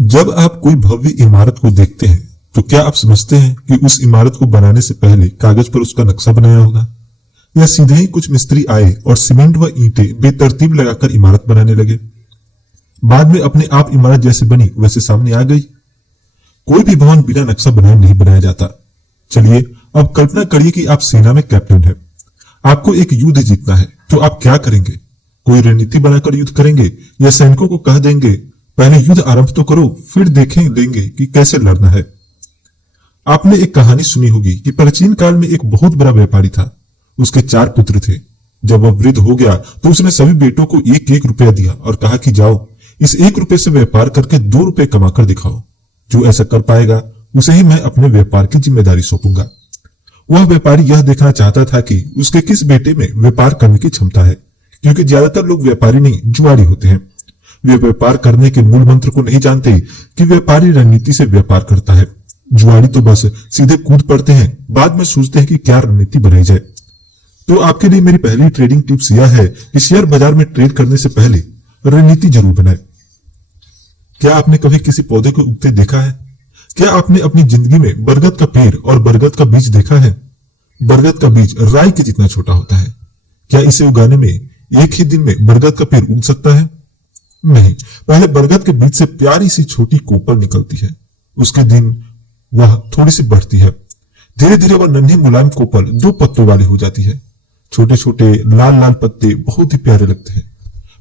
जब आप कोई भव्य इमारत को देखते हैं तो क्या आप समझते हैं कि उस इमारत को बनाने से पहले कागज पर उसका नक्शा बनाया होगा, या सीधे ही कुछ मिस्त्री आए और सीमेंट व ईंटें बेतरतीब लगाकर इमारत बनाने लगे। बाद में अपने आप इमारत जैसे बनी वैसे सामने आ गई। कोई भी भवन बिना नक्शा बनाए नहीं बनाया जाता। चलिए अब कल्पना करिए कि आप सेना में कैप्टन हैं। आपको एक युद्ध जीतना है, तो आप क्या करेंगे? कोई रणनीति बनाकर युद्ध करेंगे या सैनिकों को कह देंगे पहले युद्ध आरंभ तो करो, फिर देखेंगे कि कैसे लड़ना है। आपने एक कहानी सुनी होगी कि प्राचीन काल में एक बहुत बड़ा व्यापारी था। उसके 4 पुत्र थे। जब वह वृद्ध हो गया तो उसने सभी बेटों को 1-1 रुपया दिया और कहा कि जाओ इस 1 रुपये से व्यापार करके 2 रुपये कमाकर दिखाओ। जो ऐसा कर पाएगा उसे ही मैं अपने व्यापार की जिम्मेदारी सौंपूंगा। वह व्यापारी यह देखना चाहता था कि उसके किस बेटे में व्यापार करने की क्षमता है, क्योंकि ज्यादातर लोग व्यापारी नहीं जुआरी होते हैं। वे व्यापार करने के मूल मंत्र को नहीं जानते कि व्यापारी रणनीति से व्यापार करता है। जुआरी तो बस सीधे कूद पड़ते हैं, बाद में सोचते हैं कि क्या रणनीति बनाई जाए। तो आपके लिए मेरी पहली ट्रेडिंग टिप्स यह है कि शेयर बाजार में ट्रेड करने से पहले रणनीति जरूर बनाए। क्या आपने कभी किसी पौधे को उगते देखा है? क्या आपने अपनी जिंदगी में बरगद का पेड़ और बरगद का बीज देखा है? बरगद का बीज राई के जितना छोटा होता है। क्या इसे उगाने में एक ही दिन में बरगद का पेड़ उग सकता है? नहीं। पहले बरगद के बीज से प्यारी सी छोटी कोपल निकलती है। उसके दिन वह थोड़ी सी बढ़ती है। धीरे धीरे वह नन्ही मुलायम कोपल 2 पत्तों वाली हो जाती है। छोटे छोटे लाल लाल पत्ते बहुत ही प्यारे लगते हैं।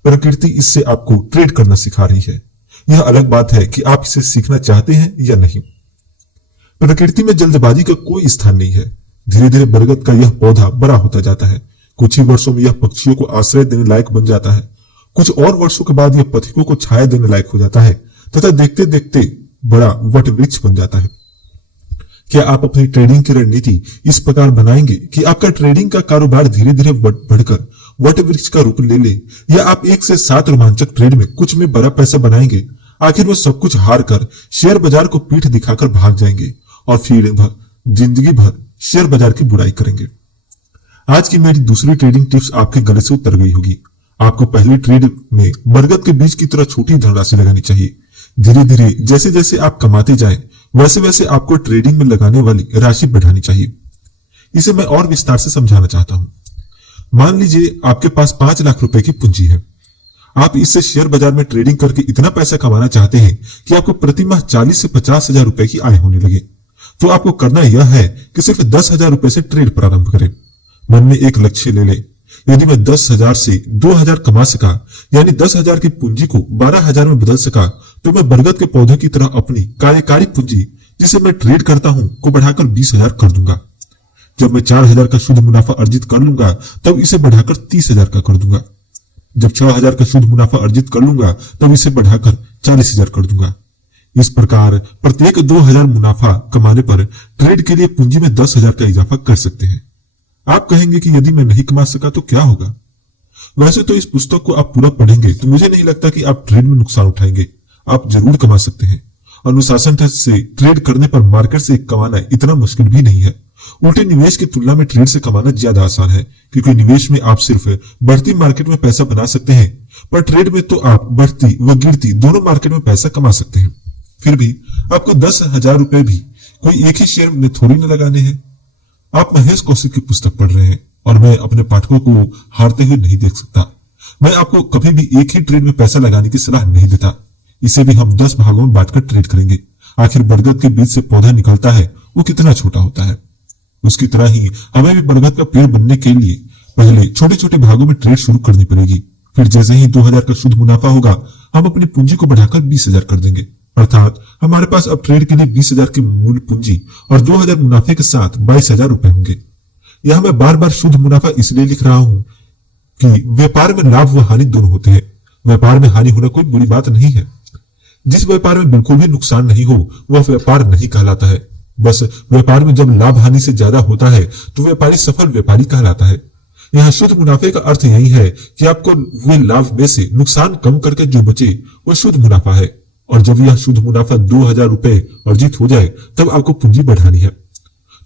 प्रकृति इससे आपको ट्रेड करना सिखा रही है। यह अलग बात है कि आप इसे सीखना चाहते हैं या नहीं। प्रकृति में जल्दबाजी का कोई स्थान नहीं है। धीरे धीरे बरगद का यह पौधा बड़ा होता जाता है। कुछ ही वर्षों में यह पक्षियों को आश्रय देने लायक बन जाता है। कुछ और वर्षों के बाद यह पथिकों को छाया देने लायक हो जाता है तथा देखते देखते बड़ा वट वृक्ष बन जाता है। क्या आप अपनी ट्रेडिंग की रणनीति इस प्रकार बनाएंगे कि आपका ट्रेडिंग का कारोबार धीरे धीरे बढ़कर वट वृक्ष का रूप ले ले, या आप 1 से 7 रोमांचक ट्रेड में कुछ में बड़ा पैसा बनाएंगे, आखिर वो सब कुछ हार कर शेयर बाजार को पीठ दिखाकर भाग जाएंगे और फिर जिंदगी भर शेयर बाजार की बुराई करेंगे। आज की मेरी दूसरी ट्रेडिंग टिप्स आपके गले से उतर गई होगी। आपको पहली ट्रेड में बरगद के बीज की तरह छोटी धनराशि लगानी चाहिए। धीरे धीरे जैसे जैसे आप कमाते जाएं, वैसे वैसे आपको ट्रेडिंग में लगाने वाली राशि बढ़ानी चाहिए। इसे मैं और विस्तार से समझाना चाहता हूं। मान लीजिए आपके पास 5 लाख रुपए की पूंजी है। आप इससे शेयर बाजार में ट्रेडिंग करके इतना पैसा कमाना चाहते हैं कि आपको प्रति माह 40 से 50 हजार रुपए की आय होने लगे। तो आपको करना यह है कि सिर्फ 10,000 रुपए से ट्रेड प्रारंभ करें। मन में एक लक्ष्य ले ले। यदि मैं 10,000 से 2,000 कमा सका, यानी 10,000 की पूंजी को 12,000 में बदल सका, तो मैं बरगद के पौधे की तरह अपनी कार्यकारी पूंजी जिसे मैं ट्रेड करता हूं को बढ़ाकर 20,000 कर दूंगा। जब मैं 4,000 का शुद्ध मुनाफा अर्जित कर लूंगा तब इसे बढ़ाकर 30,000 का कर दूंगा। जब 6,000 का शुद्ध मुनाफा अर्जित कर लूंगा तब इसे बढ़ाकर 40,000 कर दूंगा। इस प्रकार प्रत्येक 2,000 मुनाफा कमाने पर ट्रेड के लिए पूंजी में 10,000 का इजाफा कर सकते हैं। आप कहेंगे कि यदि मैं नहीं कमा सका तो क्या होगा? वैसे तो इस पुस्तक को आप पूरा पढ़ेंगे तो मुझे नहीं लगता कि आप ट्रेड में नुकसान उठाएंगे। आप जरूर कमा सकते हैं। अनुशासन से ट्रेड करने पर मार्केट से कमाना इतना मुश्किल भी नहीं है। उल्टे निवेश की तुलना में ट्रेड से कमाना ज्यादा आसान है, क्योंकि निवेश में आप सिर्फ बढ़ती मार्केट में पैसा बना सकते हैं, पर ट्रेड में तो आप बढ़ती व गिरती दोनों मार्केट में पैसा कमा सकते हैं। फिर भी आपको 10,000 रुपए भी कोई एक ही शेयर में थोड़ी न लगाने हैं। आप महेश कौशिक की पुस्तक पढ़ रहे हैं और मैं अपने पाठकों को हारते हुए नहीं देख सकता। मैं आपको कभी भी एक ही ट्रेड में पैसा लगाने की सलाह नहीं देता। इसे भी हम 10 भागों में बांटकर ट्रेड करेंगे। आखिर बरगद के बीज से पौधा निकलता है वो कितना छोटा होता है। उसकी तरह ही हमें भी बरगद का पेड़ बनने के लिए पहले छोटे छोटे भागों में ट्रेड शुरू करनी पड़ेगी। फिर जैसे ही 2,000 का शुद्ध मुनाफा होगा हम अपनी पूंजी को बढ़ाकर 20,000 कर देंगे। अर्थात हमारे पास अब ट्रेड के लिए 20,000 की मूल पूंजी और 2,000 मुनाफे के साथ 22,000 रुपए होंगे। यह मैं बार बार शुद्ध मुनाफा इसलिए लिख रहा हूं कि व्यापार में लाभ व हानि दोनों होते हैं। व्यापार में हानि होना कोई बुरी बात नहीं है। जिस व्यापार में बिल्कुल भी नुकसान नहीं हो वह व्यापार नहीं कहलाता है। बस व्यापार में जब लाभ हानि से ज्यादा होता है तो व्यापारी सफल व्यापारी कहलाता है। यहाँ शुद्ध मुनाफे का अर्थ यही है कि आपको हुए लाभ में से नुकसान कम करके जो बचे वह शुद्ध मुनाफा है। और जब यह शुद्ध मुनाफा 2,000 रुपए अर्जित हो जाए तब आपको पूंजी बढ़ानी है।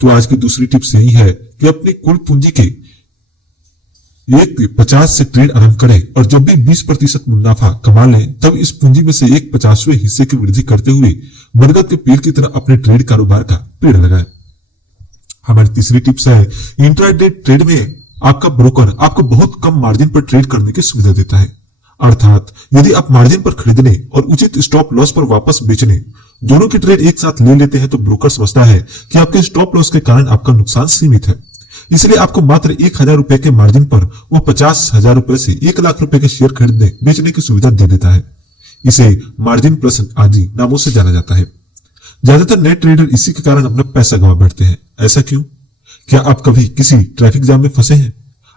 तो आज की दूसरी टिप्स यही है कि अपनी कुल पूंजी के एक 50 से ट्रेड आरंभ करें और जब भी 20% मुनाफा कमा लें तब इस पूंजी में से एक 50वें हिस्से की वृद्धि करते हुए बरगद के पेड़ की तरह अपने ट्रेड कारोबार का पेड़ लगाएं। हमारी तीसरी टिप्स है, इंट्राडे ट्रेड में आपका ब्रोकर आपको बहुत कम मार्जिन पर ट्रेड करने की सुविधा देता है। अर्थात यदि आप मार्जिन पर खरीदने और उचित स्टॉप लॉस पर वापस बेचने दोनों की ट्रेड एक साथ ले लेते हैं तो ब्रोकर समझता है कि आपके स्टॉप लॉस के कारण आपका नुकसान सीमित है, इसलिए आपको मात्र 1,000 रुपए के मार्जिन पर वो 50,000 रुपए से 1,00,000 रुपए के शेयर खरीदने बेचने की सुविधा दे देता है। इसे मार्जिन प्लस आदि नामों से जाना जाता है। ज्यादातर नए ट्रेडर इसी के कारण अपना पैसा गंवा बैठते हैं। ऐसा क्यों? क्या आप कभी किसी ट्रैफिक जाम में फंसे हैं?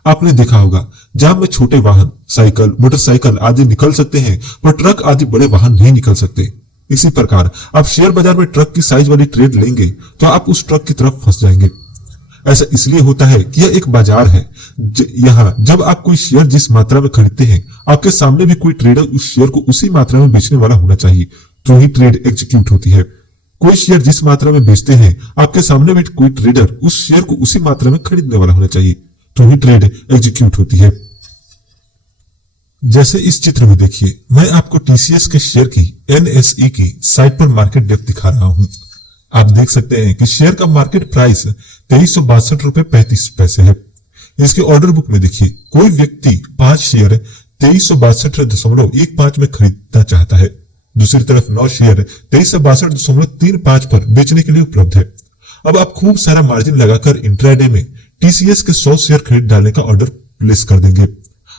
आपने देखा होगा जाम में छोटे वाहन, साइकिल, मोटरसाइकिल आदि निकल सकते हैं पर ट्रक आदि बड़े वाहन नहीं निकल सकते। इसी प्रकार आप शेयर बाजार में ट्रक की साइज वाली ट्रेड लेंगे तो आप उस ट्रक की तरफ फंस जाएंगे। ऐसा इसलिए होता है कि यह एक बाजार है। यहाँ जब आप कोई शेयर जिस मात्रा में खरीदते हैं आपके सामने भी कोई ट्रेडर उस शेयर को उसी मात्रा में बेचने वाला होना चाहिए तो ही ट्रेड एग्जीक्यूट होती है। कोई शेयर जिस मात्रा में बेचते हैं आपके सामने भी कोई ट्रेडर उस शेयर को उसी मात्रा में खरीदने वाला होना चाहिए तो ही ट्रेड एग्जीक्यूट होती है। जैसे इस चित्र में देखिए, मैं आपको टीसीएस के शेयर की एनएसई की साइट पर मार्केट डेप्थ दिखा रहा हूं। आप देख सकते हैं कि शेयर का मार्केट प्राइस 2362 रुपए 35 पैसे है। इसके ऑर्डर बुक में देखिए, कोई व्यक्ति 5 शेयर 2362.15 में खरीदना चाहता है। दूसरी तरफ 9 शेयर 2362.35 पर बेचने के लिए उपलब्ध है। अब आप खूब सारा मार्जिन लगाकर इंट्राडे में टीसीएस के 100 शेयर खरीद डालने का ऑर्डर प्लेस कर देंगे।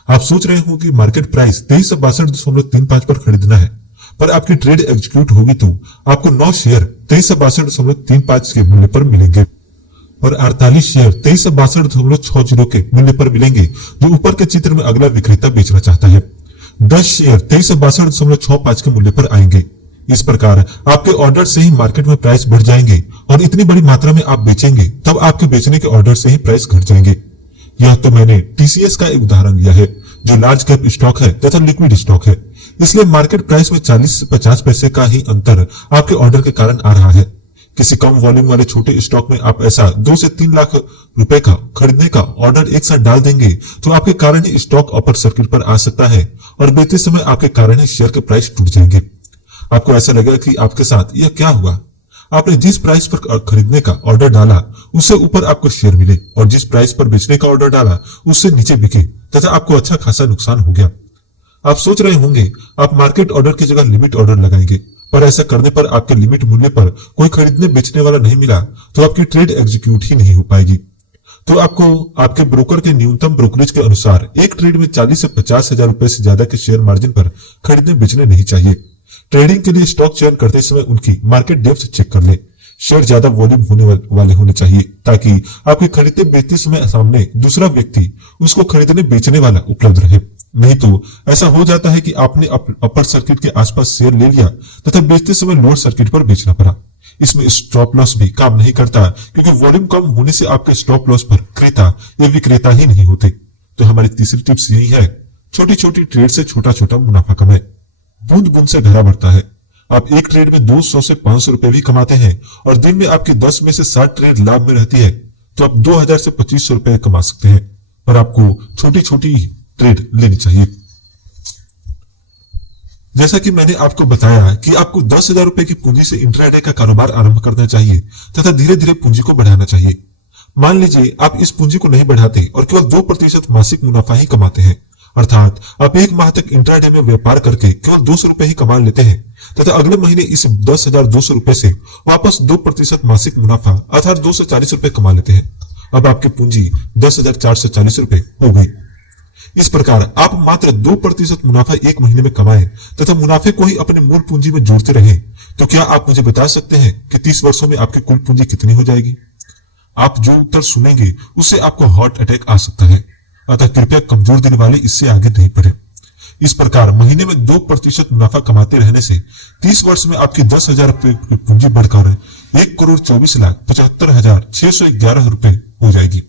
आप सोच रहे हो कि मार्केट प्राइस 2362.35 पर खरीदना है, पर आपकी ट्रेड एग्जीक्यूट होगी तो आपको 9 शेयर 2362.35 के मूल्य पर मिलेंगे और 48 शेयर 2362.60 के मूल्य पर मिलेंगे जो ऊपर के चित्र में अगला विक्रेता बेचना चाहता है। 10 शेयर 2362.65 के मूल्य पर आएंगे। इस प्रकार आपके ऑर्डर से ही मार्केट में प्राइस बढ़ जाएंगे और इतनी बड़ी मात्रा में आप बेचेंगे तब आपके बेचने के ऑर्डर से ही प्राइस घट जाएंगे। यह तो मैंने टीसीएस का एक उदाहरण लिया है जो लार्ज कैप स्टॉक है तथा लिक्विड स्टॉक है, इसलिए मार्केट प्राइस में 40 से 50 पैसे का ही अंतर आपके ऑर्डर के कारण आ रहा है। किसी कम वॉल्यूम वाले छोटे स्टॉक में आप ऐसा 2 से 3 लाख रुपए का खरीदने का ऑर्डर एक साथ डाल देंगे तो आपके कारण ही स्टॉक अपर सर्किट पर आ सकता है और बेचते समय आपके कारण ही शेयर के प्राइस टूट जाएंगे। आपको ऐसा लगेगा कि आपके साथ यह क्या हुआ। आपने जिस प्राइस पर खरीदने का ऑर्डर डाला उससे ऊपर आपको शेयर मिले और जिस प्राइस पर बेचने का ऑर्डर डाला उससे नीचे बिके तथा आपको अच्छा खासा नुकसान हो गया। आप सोच रहे होंगे आप मार्केट ऑर्डर की जगह लिमिट ऑर्डर लगाएंगे, पर ऐसा करने पर आपके लिमिट मूल्य पर कोई खरीदने बेचने वाला नहीं मिला तो आपकी ट्रेड एग्जीक्यूट ही नहीं हो पाएगी। तो आपको आपके ब्रोकर के न्यूनतम ब्रोकरेज के अनुसार एक ट्रेड में 40 से 50,000 रुपए से ज्यादा के शेयर मार्जिन पर खरीदने बेचने नहीं चाहिए। ट्रेडिंग के लिए स्टॉक चयन करते समय उनकी मार्केट डेप्थ चेक कर ले। शेयर ज्यादा वॉल्यूम होने वाले होने चाहिए ताकि आपके खरीदते बेचते समय सामने दूसरा व्यक्ति उसको खरीदने बेचने वाला उपलब्ध रहे। नहीं तो ऐसा हो जाता है कि आपने अपर सर्किट के आसपास शेयर ले लिया तथा बेचते समय लोअर सर्किट पर बेचना पड़ा। इसमें स्टॉप लॉस भी काम नहीं करता क्योंकि वॉल्यूम कम होने से आपके स्टॉप लॉस पर क्रेता या विक्रेता ही नहीं होते। तो हमारी तीसरी टिप्स यही है, छोटी छोटी ट्रेड से छोटा छोटा मुनाफा कमाए। बूंद बूंद से घड़ा बढ़ता है। आप एक ट्रेड में 200 से 500 रुपए भी कमाते हैं और दिन में आपकी 10 में से 60 ट्रेड लाभ में रहती है तो आप 2000 से 2500 रुपए कमा सकते हैं। पर आपको छोटी छोटी ट्रेड लेनी चाहिए। जैसा कि मैंने आपको बताया कि आपको 10,000 रुपए की पूंजी से इंट्राडे का कारोबार आरंभ करना चाहिए तथा धीरे धीरे पूंजी को बढ़ाना चाहिए। मान लीजिए आप इस पूंजी को नहीं बढ़ाते और केवल 2% मासिक मुनाफा ही कमाते हैं, अर्थात आप एक माह तक इंट्राडे में व्यापार करके केवल 200 रुपए ही कमा लेते हैं तथा अगले महीने इस 10,200 रुपए से वापस 2% मासिक मुनाफा अर्थात 240 रुपए कमा लेते हैं। अब आपकी पूंजी 10,440 रुपए हो गई। इस प्रकार आप मात्र 2% मुनाफा एक महीने में कमाए तथा मुनाफे को ही अपने मूल पूंजी में जोड़ते रहे तो क्या आप मुझे बता सकते हैं कि 30 वर्षों में आपकी कुल पूंजी कितनी हो जाएगी? आप जो उत्तर सुनेंगे उससे आपको हार्ट अटैक आ सकता है, अतः कृपया कमजोर दिल वाले इससे आगे नहीं बढ़े। इस प्रकार महीने में 2% मुनाफा कमाते रहने से 30 वर्ष में आपकी 10,000 रुपए की पूंजी बढ़कर 1,24,75,611 रुपए हो जाएगी।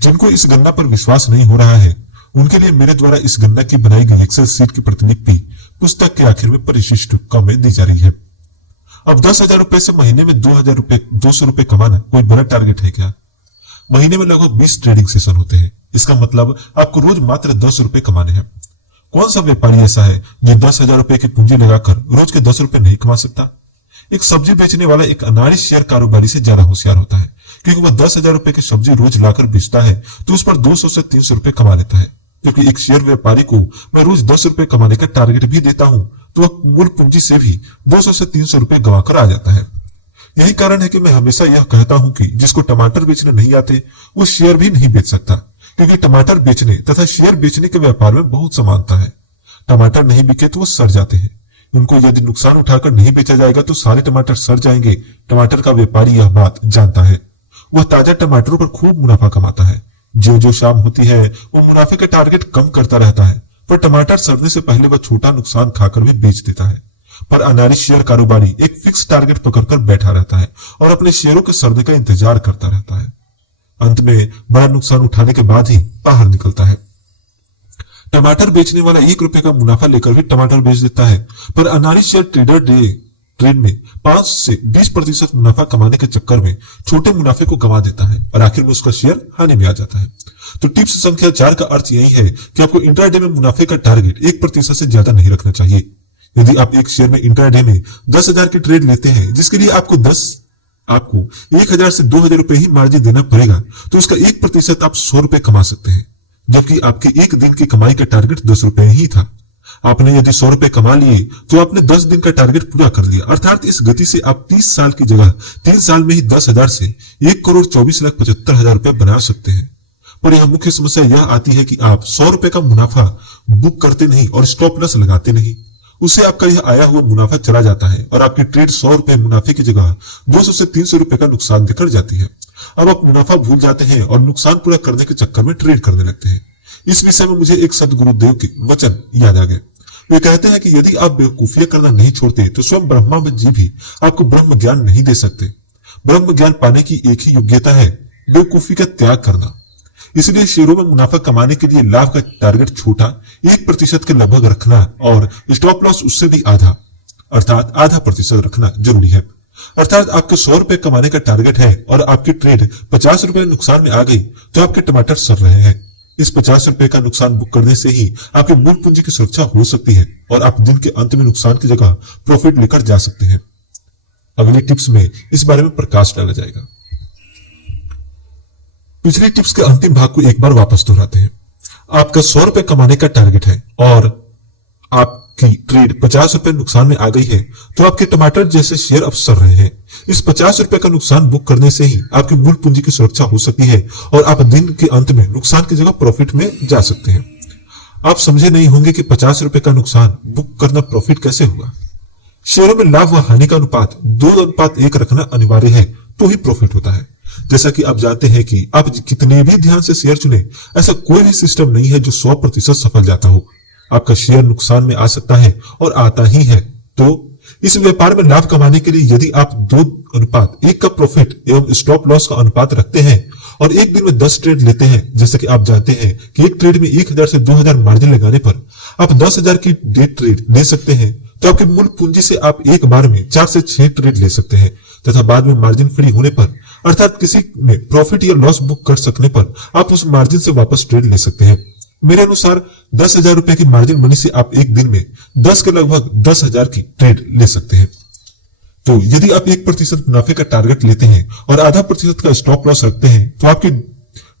जिनको इस गणना पर विश्वास नहीं हो रहा है उनके लिए मेरे द्वारा इस गणना की बनाई गई एक्सेल शीट की प्रतिलिपि पुस्तक के आखिर में परिशिष्ट में दी जा रही है। अब 10,000 रुपए से महीने में 2,000 रुपए 200 रुपए कमाना कोई बड़ा टारगेट है क्या? महीने में लगभग 20 ट्रेडिंग सेशन होते हैं। इसका मतलब आपको रोज मात्र 10 रुपए कमाने हैं। कौन सा व्यापारी ऐसा है जो 10,000 रुपए की पूंजी लगाकर रोज के 10 रुपए नहीं कमा सकता? एक सब्जी बेचने वाला एक अनाड़ी शेयर कारोबारी से ज्यादा होशियार होता है, क्योंकि वह 10,000 रुपए की सब्जी रोज लाकर बेचता है तो उस पर 200 से 300 रुपए कमा लेता है। क्योंकि एक शेयर व्यापारी को मैं रोज 10 रुपए कमाने का टारगेट भी देता हूं तो वह मूल पूंजी से भी 200 से 300 रुपए गंवा कर आ जाता है। यही कारण है कि मैं हमेशा यह कहता हूं कि जिसको टमाटर बेचने नहीं आते वो शेयर भी नहीं बेच सकता, क्योंकि टमाटर बेचने तथा शेयर बेचने के व्यापार में बहुत समानता है। टमाटर नहीं बिके तो वो सड़ जाते हैं। उनको यदि नुकसान उठाकर नहीं बेचा जाएगा तो सारे टमाटर सड़ जाएंगे। टमाटर का व्यापारी यह बात जानता है। वह ताजा टमाटरों पर खूब मुनाफा कमाता है। जो जो शाम होती है वो मुनाफे का टारगेट कम करता रहता है, पर टमाटर सड़ने से पहले वह छोटा नुकसान खाकर भी बेच देता है। पर अनाड़ी शेयर कारोबारी एक फिक्स टारगेट पकड़कर बैठा रहता है और अपने शेयरों के सड़ने का इंतजार करता रहता है। अंत में बड़ा नुकसान उठाने के बाद ही बाहर निकलता है। टमाटर बेचने वाला 1 रुपए का मुनाफा लेकर भी टमाटर बेच देता है, पर अनाड़ी शेयर ट्रेड में 5 से 20% मुनाफा कमाने के चक्कर में छोटे मुनाफे को गंवा देता है और आखिर में उसका शेयर हानि में आ जाता है। तो टिप्स संख्या 4 का अर्थ यही है कि आपको इंट्राडे में मुनाफे का टारगेट 1% से ज्यादा नहीं रखना चाहिए। यदि आप एक शेयर में इंट्राडे में 10,000 की ट्रेड लेते हैं, जिसके लिए आपको 1,000 से 2,000 रुपए ही मार्जिन देना पड़ेगा, तो उसका 1% आप 100 रुपए कमा सकते हैं, जबकि आपके एक दिन की कमाई का टारगेट 10 रुपए ही था। आपने यदि 100 रुपए कमा लिए तो आपने 10 दिन का टारगेट पूरा कर लिया। अर्थात इस गति से आप 30 साल की जगह 3 साल में ही 10,000 से 1,24,75,000 रुपए बना सकते हैं। पर यह मुख्य समस्या यह आती है कि आप 100 रुपए का मुनाफा बुक करते नहीं और स्टॉप लॉस लगाते नहीं। उससे आपका यह आया हुआ मुनाफा चला जाता है और आपकी ट्रेड 100 रुपए मुनाफे की जगह 200 से 300 रुपए का नुकसान देकर जाती है। अब आप मुनाफा भूल जाते हैं और नुकसान पूरा करने के चक्कर में ट्रेड करने लगते हैं। इस विषय में मुझे एक सदगुरुदेव के वचन याद आ गए। वे कहते हैं कि यदि आप बेवकूफियां करना नहीं छोड़ते तो स्वयं ब्रह्मा जी भी आपको ब्रह्म ज्ञान नहीं दे सकते। ब्रह्म ज्ञान पाने की एक ही योग्यता है, बेवकूफी का त्याग करना। इसलिए शेयरों में मुनाफा कमाने के लिए लाभ का टारगेट छोटा 1% के लगभग रखना और स्टॉप लॉस उससे भी आधा, अर्थात आधा प्रतिशत रखना जरूरी है। अर्थात आपके 100 रुपए कमाने का टारगेट है और आपकी ट्रेड 50 रुपए नुकसान में आ गई तो आपके टमाटर सड़ रहे हैं। इस 50 रुपए का नुकसान बुक करने से ही आपकी मूल पूंजी की सुरक्षा हो सकती है और आप दिन के अंत में नुकसान की जगह प्रॉफिट लेकर जा सकते हैं। अगली टिप्स में इस बारे में प्रकाश डाला जाएगा। पिछली टिप्स के अंतिम भाग को एक बार वापस दोहराते हैं। आपका 100 रुपए कमाने का टारगेट है और आपकी ट्रेड 50 रुपए नुकसान में आ गई है तो आपके टमाटर जैसे शेयर अब सड़ रहे हैं। इस 50 रुपए का नुकसान बुक करने से ही आपकी मूल पूंजी की सुरक्षा हो सकती है और आप दिन के अंत में नुकसान की जगह प्रॉफिट में जा सकते हैं। आप समझे नहीं होंगे कि 50 रुपए का नुकसान बुक करना प्रॉफिट कैसे होगा। शेयरों में लाभ व हानि का अनुपात 2:1 रखना अनिवार्य है तो ही प्रॉफिट होता है। जैसा कि आप जानते हैं कि आप कितने भी ध्यान से शेयर चुने, ऐसा कोई भी सिस्टम नहीं है जो 100% सफल जाता हो। आपका शेयर नुकसान में आ सकता है और आता ही है। तो इस व्यापार में लाभ कमाने के लिए यदि आप 2:1 का प्रॉफिट एवं स्टॉप लॉस का अनुपात रखते हैं और एक दिन में 10 ट्रेड लेते हैं, जैसे कि आप जानते हैं कि एक ट्रेड में 1,000 से 2,000 मार्जिन लगाने पर आप 10,000 की डे ट्रेड ले सकते हैं, तो आपकी मूल पूंजी से आप एक बार में 4 से 6 ट्रेड ले सकते हैं तथा बाद में मार्जिन फ्री होने पर, अर्थात किसी में प्रॉफिट या लॉस बुक कर सकने पर आप उस मार्जिन से वापस ट्रेड ले सकते हैं। मेरे अनुसार 10,000 रुपए की मार्जिन मनी से आप एक दिन में 10 के लगभग 10,000 की ट्रेड ले सकते हैं। तो यदि आप 1% मुनाफे का टारगेट लेते हैं और आधा प्रतिशत का स्टॉप लॉस रखते हैं तो आपकी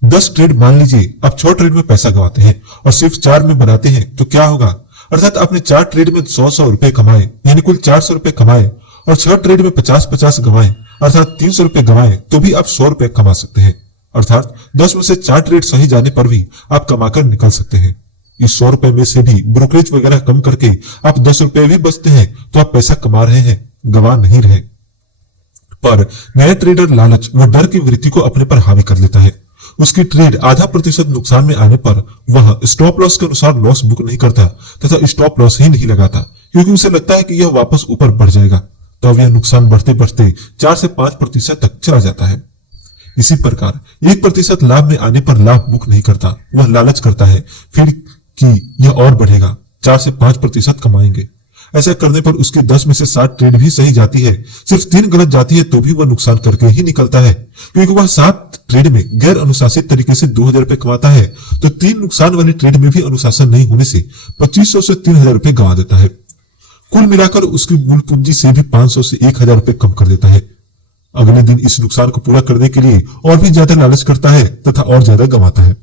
10 ट्रेड मान लीजिए आप 6 ट्रेड में पैसा गंवाते हैं और सिर्फ 4 में बनाते हैं तो क्या होगा, अर्थात आपने 4 ट्रेड में 100 रुपए कमाए, यानी कुल 400 रुपए कमाए और 6 ट्रेड में 50 गंवाए, अर्थात 300 रुपए गंवाए तो भी आप 100 रुपए कमा सकते हैं। अर्थात 10 में से 4 ट्रेड सही जाने पर भी आप कमाकर निकल सकते हैं। इस 100 रुपए में से भी ब्रोकरेज वगैरह कम करके आप 10 रुपए भी बचते हैं तो आप पैसा कमा रहे हैं, गंवा नहीं रहे। पर नया ट्रेडर लालच व डर की वृत्ति को अपने पर हावी कर लेता है। उसकी ट्रेड आधा प्रतिशत नुकसान में आने पर वह स्टॉप लॉस के अनुसार लॉस बुक नहीं करता तथा स्टॉप लॉस ही नहीं लगाता, क्योंकि उसे लगता है कि यह वापस ऊपर बढ़ जाएगा। तो अब यह नुकसान बढ़ते बढ़ते 4 से 5% तक चला जाता है। इसी प्रकार 1% लाभ में आने पर लाभ बुक नहीं करता, वह लालच करता है फिर कि यह और बढ़ेगा, 4 से 5% कमाएंगे। ऐसा करने पर उसके 10 में से 7 ट्रेड भी सही जाती है, सिर्फ 3 गलत जाती है तो भी वह नुकसान करके ही निकलता है, क्योंकि वह 7 ट्रेड में गैर अनुशासित तरीके से 2000 रुपए कमाता है, तो 3 नुकसान वाली ट्रेड में भी अनुशासन नहीं होने से 2500 से 3000 रुपए गंवा देता है। कुल मिलाकर उसकी मूल पूंजी से भी 500 से 1000 रुपए कम कर देता है। अगले दिन इस नुकसान को पूरा करने के लिए और भी ज्यादा लालच करता है तथा और ज्यादा गंवाता है।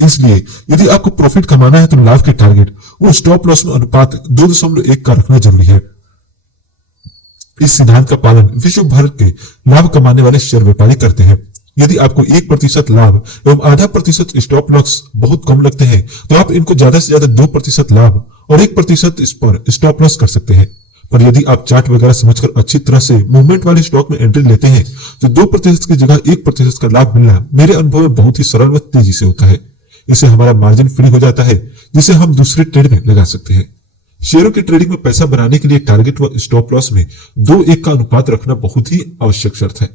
इसलिए यदि आपको प्रॉफिट कमाना है तो लाभ के टारगेट वो स्टॉप लॉस में अनुपात 2.1 का रखना जरूरी है। इस सिद्धांत का पालन विश्व भर के लाभ कमाने वाले शेयर व्यापारी करते हैं। यदि आपको 1% लाभ एवं 0.5% स्टॉप लॉस बहुत कम लगते हैं तो आप इनको ज्यादा से ज्यादा 2% लाभ और 1% इस पर स्टॉप लॉस कर सकते हैं। पर यदि आप चार्ट वगैरह समझकर अच्छी तरह से मूवमेंट वाले स्टॉक में एंट्री लेते हैं तो 2% की जगह 1% का लाभ मिलना मेरे अनुभव में बहुत ही सरल व तेजी से होता है। इससे हमारा मार्जिन फ्री हो जाता है, जिसे हम दूसरे ट्रेड में लगा सकते हैं। शेयरों की ट्रेडिंग में पैसा बनाने के लिए टारगेट व स्टॉप लॉस में 2:1 का अनुपात रखना बहुत ही आवश्यक शर्त है।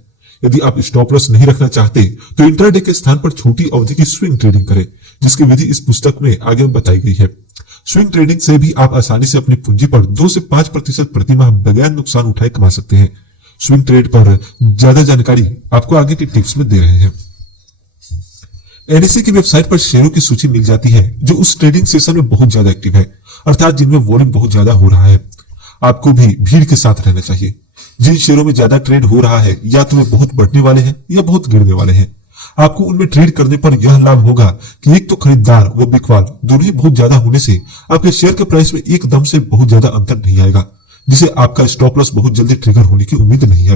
यदि आप स्टॉप लॉस नहीं रखना चाहते तो इंट्राडे के स्थान पर छोटी अवधि की स्विंग ट्रेडिंग करें, जिसकी विधि इस पुस्तक में आगे बताई गई है। स्विंग ट्रेडिंग से भी आप आसानी से अपनी पूंजी पर 2 से 5% प्रति माह बगैर नुकसान उठाए कमा सकते हैं। स्विंग ट्रेड पर ज्यादा जानकारी आपको आगे के टिप्स में दे रहे हैं। एनएससी की वेबसाइट पर शेयरों की सूची मिल जाती है जो उस ट्रेडिंग सेशन में बहुत ज्यादा एक्टिव है, अर्थात जिनमें वॉल्यूम बहुत ज्यादा हो रहा है। आपको भी भीड़ के साथ रहना चाहिए। जिन शेयरों में ज्यादा ट्रेड हो रहा है या तो वे बहुत बढ़ने वाले हैं या बहुत गिरने वाले हैं। आपको उनमें ट्रेड करने पर यह लाभ होगा कि एक तो खरीदार व बिकवाल दोनों ही बहुत ज्यादा होने से आपके शेयर के प्राइस में एकदम से बहुत ज्यादा अंतर नहीं आएगा, जिसे आपका स्टॉप लॉस बहुत जल्दी ट्रिगर होने की उम्मीद नहीं है।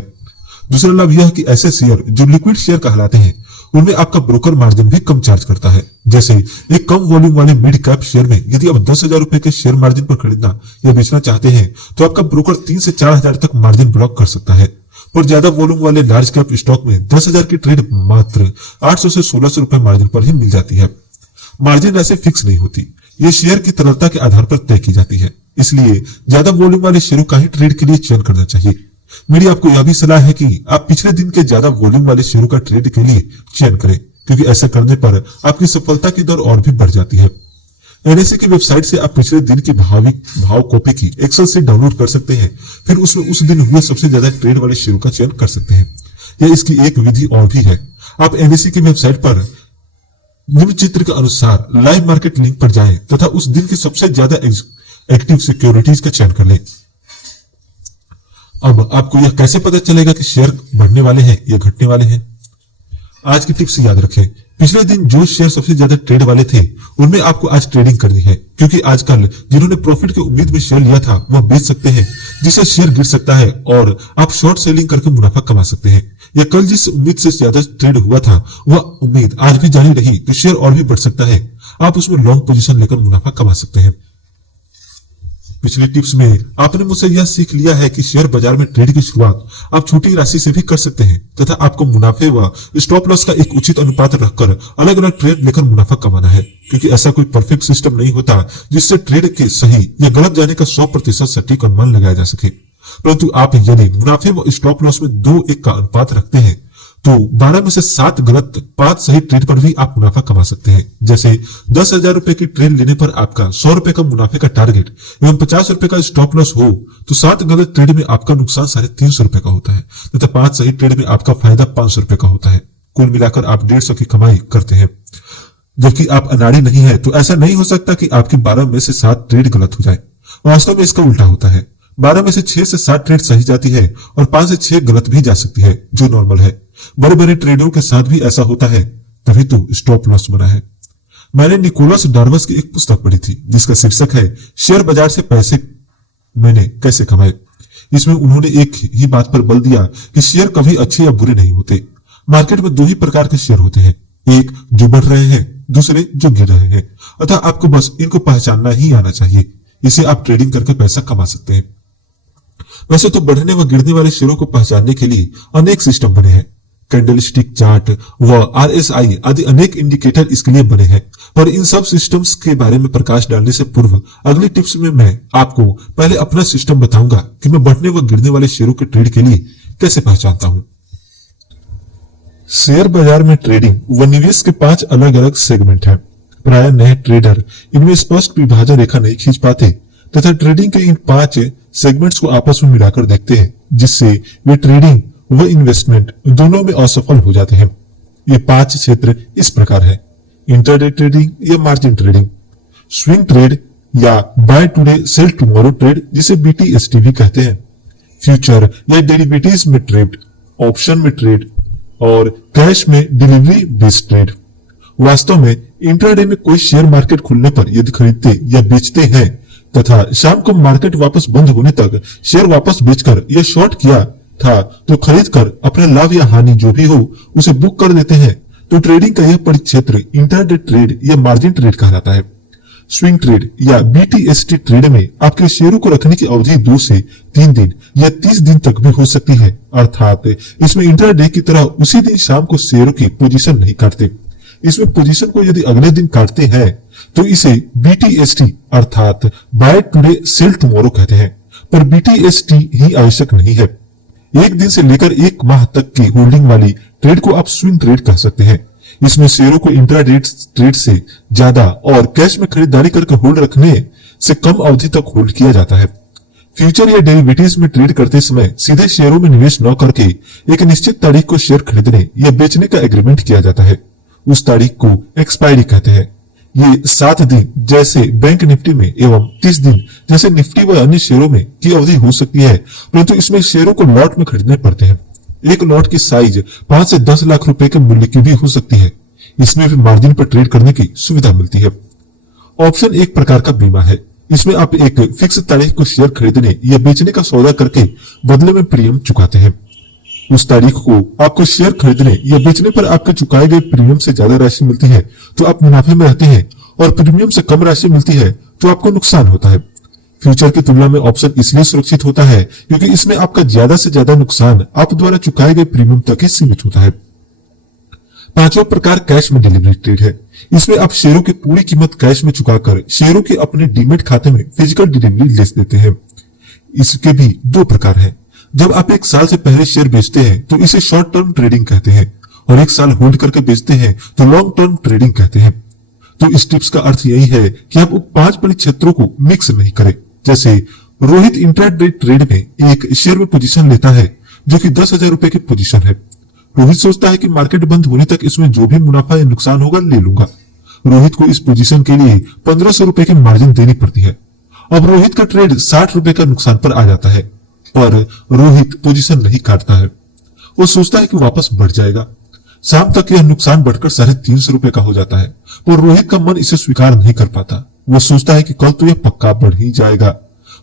दूसरा लाभ यह कि ऐसे शेयर जो लिक्विड शेयर कहलाते हैं उनमें आपका ब्रोकर मार्जिन भी कम चार्ज करता है। जैसे एक कम वॉल्यूम वाले मिड कैप शेयर में यदि आप 10,000 रुपए के शेयर मार्जिन पर खरीदना या बेचना चाहते हैं तो आपका ब्रोकर 3 से 4,000 तक मार्जिन ब्लॉक कर सकता है। और ज्यादा वॉल्यूम वाले लार्ज कैप स्टॉक में 10,000 की ट्रेड मात्र 800 से 1600 रुपए मार्जिन पर ही मिल जाती है। मार्जिन ऐसे फिक्स नहीं होती, ये शेयर की तरलता के आधार पर तय की जाती है। इसलिए ज्यादा वॉल्यूम वाले शेयरों का ही ट्रेड के लिए चयन करना चाहिए। मेरी आपको यह भी सलाह है कि आप पिछले दिन के ज्यादा वॉल्यूम वाले शेयरों का ट्रेड के लिए चयन करें, क्योंकि ऐसा करने पर आपकी सफलता की दर और भी बढ़ जाती है। एनएससी की वेबसाइट से आप पिछले दिन की भाव कॉपी की एक्सेल शीट डाउनलोड कर सकते हैं, फिर उसमें उस दिन हुए सबसे ज्यादा ट्रेड वाले शेयरों का चयन कर सकते हैं। या इसकी एक विधि और भी है। आप एनएससी की वेबसाइट पर निम्न चित्र के अनुसार लाइव मार्केट लिंक पर जाएं तथा उस दिन की सबसे ज्यादा एक्टिव सिक्योरिटीज का चयन कर लें। अब आपको यह कैसे पता चलेगा कि शेयर बढ़ने वाले हैं या घटने वाले हैं? आज की टिप्स याद रखें। पिछले दिन जो शेयर सबसे ज्यादा ट्रेड वाले थे उनमें आपको आज ट्रेडिंग करनी है, क्योंकि आजकल जिन्होंने प्रॉफिट की उम्मीद में शेयर लिया था वह बेच सकते हैं, जिससे शेयर गिर सकता है और आप शॉर्ट सेलिंग करके मुनाफा कमा सकते हैं। या कल जिस उम्मीद से ज्यादा ट्रेड हुआ था वह उम्मीद आज भी जारी रही तो शेयर और भी बढ़ सकता है, आप उसमें लॉन्ग पोजीशन लेकर मुनाफा कमा सकते हैं। पिछली टिप्स में आपने मुझसे यह सीख लिया है कि शेयर बाजार में ट्रेड की शुरुआत आप छोटी राशि से भी कर सकते हैं तथा आपको मुनाफे व स्टॉप लॉस का एक उचित अनुपात रखकर अलग अलग ट्रेड लेकर मुनाफा कमाना है, क्योंकि ऐसा कोई परफेक्ट सिस्टम नहीं होता जिससे ट्रेड के सही या गलत जाने का 100% सटीक अनुमान लगाया जा सके। परंतु आप यदि मुनाफे व स्टॉप लॉस में 2:1 का अनुपात रखते हैं तो 12 में से 7 गलत 5 सही ट्रेड पर भी आप मुनाफा कमा सकते हैं। जैसे 10,000 रुपए की ट्रेड लेने पर आपका 100 रुपए का मुनाफे का टारगेट एवं 50 रुपए का स्टॉप लॉस हो तो 7 गलत ट्रेड में आपका नुकसान 350 रुपए का होता है तथा 5 सही ट्रेड में आपका फायदा 500 रुपए का होता है। कुल मिलाकर आप 150 की कमाई करते हैं। जबकि आप अनाड़ी नहीं है तो ऐसा नहीं हो सकता कि आपकी 12 में से 7 ट्रेड गलत हो जाए। वास्तव में इसका उल्टा होता है। 12 में से 6 से 7 ट्रेड सही जाती है और 5 से 6 गलत भी जा सकती है, जो नॉर्मल है। बड़े बड़े ट्रेडरों के साथ भी ऐसा होता है, तभी तो स्टॉप लॉस बना है। मैंने निकोलस डार्वस की एक पुस्तक पढ़ी थी जिसका शीर्षक है शेयर बाजार से पैसे मैंने कैसे कमाए। इसमें उन्होंने एक ही बात पर बल दिया कि शेयर कभी अच्छे या बुरे नहीं होते। मार्केट में 2 ही प्रकार के शेयर होते हैं, एक जो बढ़ रहे हैं, दूसरे जो गिर रहे हैं। अतः आपको बस इनको पहचानना ही आना चाहिए। इसे आप ट्रेडिंग करके पैसा कमा सकते हैं। वैसे तो बढ़ने व गिरने वाले शेयरों को पहचानने के लिए अनेक सिस्टम बने हैं। कैंडलस्टिक चार्ट व RSI आदि अनेक इंडिकेटर इसके लिए बने हैं, पर इन सब सिस्टम्स के बारे में प्रकाश डालने से पूर्व अगली टिप्स में मैं आपको पहले अपना सिस्टम बताऊंगा कि मैं बढ़ने व गिरने वाले शेयरों के ट्रेड के लिए कैसे पहचानता हूं। शेयर बाजार में ट्रेडिंग व निवेश के 5 अलग अलग सेगमेंट हैं। प्राय नए ट्रेडर इनमें स्पष्ट विभाजन रेखा नहीं खींच पाते, तथा ट्रेडिंग के इन 5 सेगमेंट्स को आपस में मिलाकर देखते हैं, जिससे वे ट्रेडिंग व इन्वेस्टमेंट दोनों में असफल हो जाते हैं। ये 5 क्षेत्र इस प्रकार है: इंटरडे ट्रेडिंग या मार्जिन ट्रेडिंग, स्विंग ट्रेड या buy today sell tomorrow trade जिसे BTST भी कहते हैं, फ्यूचर या डेरिवेटिव्स में ट्रेड, ऑप्शन में ट्रेड और कैश में डिलीवरी बेस्ड ट्रेड। वास्तव में इंट्राडे में कोई शेयर मार्केट खुलने पर यदि खरीदते या बेचते हैं तथा शाम को मार्केट वापस बंद होने तक शेयर वापस बेचकर या शॉर्ट किया था तो खरीद कर अपने लाभ या हानि जो भी हो उसे बुक कर देते हैं, तो ट्रेडिंग का यह परिक्षेत्र इंट्राडे ट्रेड या मार्जिन ट्रेड कहलाता है। स्विंग ट्रेड या BTST ट्रेड में आपके शेयरों को रखने की अवधि 2 से 3 दिन या 30 दिन तक भी हो सकती है, अर्थात इसमें इंट्राडे की तरह उसी दिन शाम को शेयरों की पोजीशन नहीं काटते। इसमें पोजीशन को यदि अगले दिन काटते हैं तो इसे BTST अर्थात बाय टुडे सेल टुमारो कहते हैं, पर BTST ही आवश्यक नहीं है। एक दिन से लेकर 1 माह तक की होल्डिंग वाली ट्रेड को आप स्विंग ट्रेड कह सकते हैं। इसमें शेयरों को इंट्राडे ट्रेड से ज्यादा और कैश में खरीदारी करके होल्ड रखने से कम अवधि तक होल्ड किया जाता है। फ्यूचर या डेरिवेटिव्स में ट्रेड करते समय सीधे शेयरों में निवेश न करके एक निश्चित तारीख को शेयर खरीदने या बेचने का एग्रीमेंट किया जाता है। उस तारीख को एक्सपायरी कहते हैं। ये 7 दिन जैसे बैंक निफ्टी में एवं 30 दिन जैसे निफ्टी व अन्य शेयरों में की अवधि हो सकती है, परंतु इसमें शेयरों को लॉट में खरीदने पड़ते हैं। एक लॉट की साइज 5 से 10 लाख रुपए के मूल्य की भी हो सकती है। इसमें भी मार्जिन पर ट्रेड करने की सुविधा मिलती है। ऑप्शन एक प्रकार का बीमा है। इसमें आप एक फिक्स तारीख को शेयर खरीदने या बेचने का सौदा करके बदले में प्रीमियम चुकाते हैं। उस तारीख को आपको शेयर खरीदने या बेचने पर आपके चुकाए गए प्रीमियम से ज्यादा राशि मिलती है तो आप मुनाफे में रहते हैं, और प्रीमियम से कम राशि मिलती है तो आपको नुकसान होता है। फ्यूचर की तुलना में ऑप्शन इसलिए सुरक्षित होता है क्योंकि इसमें आपका ज्यादा से ज्यादा नुकसान आप द्वारा चुकाए गए प्रीमियम तक ही सीमित होता है। 5वां प्रकार कैश में डिलीवरी ट्रेड है। इसमें आप शेयरों की पूरी कीमत कैश में चुकाकर शेयरों के अपने डीमेट खाते में फिजिकल डिलीवरी ले देते हैं। इसके भी 2 प्रकार हैं। जब आप 1 साल से पहले शेयर बेचते हैं तो इसे शॉर्ट टर्म ट्रेडिंग कहते हैं, और 1 साल होल्ड करके बेचते हैं तो लॉन्ग टर्म ट्रेडिंग कहते हैं। तो इस टिप्स का अर्थ यही है कि आप 5 बड़े क्षेत्रों को मिक्स नहीं करें। जैसे रोहित इंट्राडे ट्रेड में एक शेयर में पोजीशन लेता है जो कि 10,000 रुपए की पोजीशन है। रोहित सोचता है कि मार्केट बंद होने तक इसमें जो भी मुनाफा या नुकसान होगा ले लूंगा। रोहित को इस पोजीशन के लिए 1500 रुपए की मार्जिन देनी पड़ती है। अब रोहित का ट्रेड 60 रुपए का नुकसान पर आ जाता है, पर रोहित पोजीशन नहीं काटता है। वो सोचता है कि वापस बढ़ जाएगा। शाम तक यह नुकसान बढ़कर 350 रुपए का हो जाता है, पर रोहित का मन इसे स्वीकार नहीं कर पाता। वो सोचता है कि कल तो यह पक्का बढ़ ही जाएगा।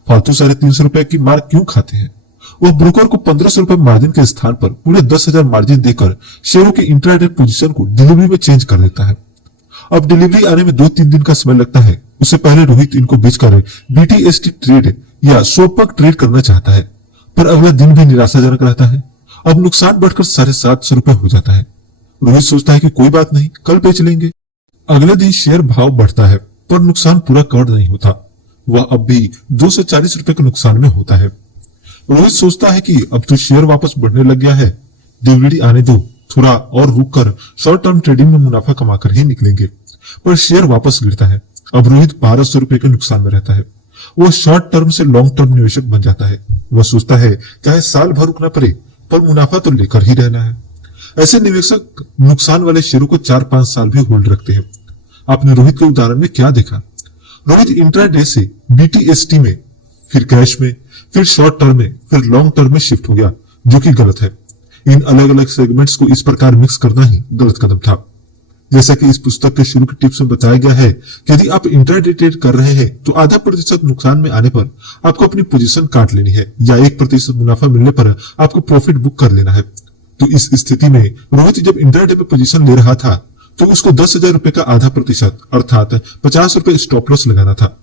फालतू 350 रुपए की मार क्यों खाते हैं। वो ब्रोकर को 1500 रुपए मार्जिन के स्थान पर पूरे 10,000 मार्जिन देकर शेयरों की इंट्राडे पोजीशन को डिलीवरी में चेंज कर देता है। अब डिलीवरी आने में 2-3 दिन का समय लगता है। उससे पहले रोहित इनको बेचकर BTST ट्रेड या स्वैप ट्रेड करना चाहता है, पर अगला दिन भी निराशाजनक रहता है। अब नुकसान बढ़कर 750 रुपए हो जाता है। रोहित सोचता है कि कोई बात नहीं, कल बेच लेंगे। अगले दिन शेयर भाव बढ़ता है, पर नुकसान पूरा कवर नहीं होता। वह अब भी 240 रुपए के नुकसान में होता है। रोहित सोचता है कि अब तो शेयर वापस बढ़ने लग गया है, डिलीवरी आने दो, थोड़ा और रुक कर शॉर्ट टर्म ट्रेडिंग में मुनाफा कमाकर ही निकलेंगे। पर शेयर वापस गिरता है। अब रोहित 1200 रुपए के नुकसान में रहता है। वह शॉर्ट टर्म से लॉन्ग टर्म निवेशक बन जाता है। वह सोचता है चाहे साल भर रुकना पड़े, पर मुनाफा तो लेकर ही रहना है। ऐसे निवेशक नुकसान वाले शेयरों को 4-5 साल भी होल्ड रखते हैं। आपने रोहित के उदाहरण में क्या देखा? रोहित इंट्राडे से BTST में, फिर कैश में, फिर शॉर्ट टर्म में, फिर लॉन्ग टर्म में शिफ्ट हो गया, जो कि गलत है। इन अलग अलग सेगमेंट्स को इस प्रकार मिक्स करना ही गलत कदम था। जैसा कि इस पुस्तक के शुरू के टिप्स में बताया गया है कि यदि आप इंट्राडे ट्रेड कर रहे हैं तो आधा प्रतिशत नुकसान में आने पर आपको अपनी पोजीशन काट लेनी है, या 1% मुनाफा मिलने पर आपको प्रॉफिट बुक कर लेना है। तो इस स्थिति में रोहित जब इंट्राडे में पोजीशन ले रहा था तो उसको 10,000 रुपए का आधा प्रतिशत अर्थात 50 रुपए स्टॉप लॉस लगाना था।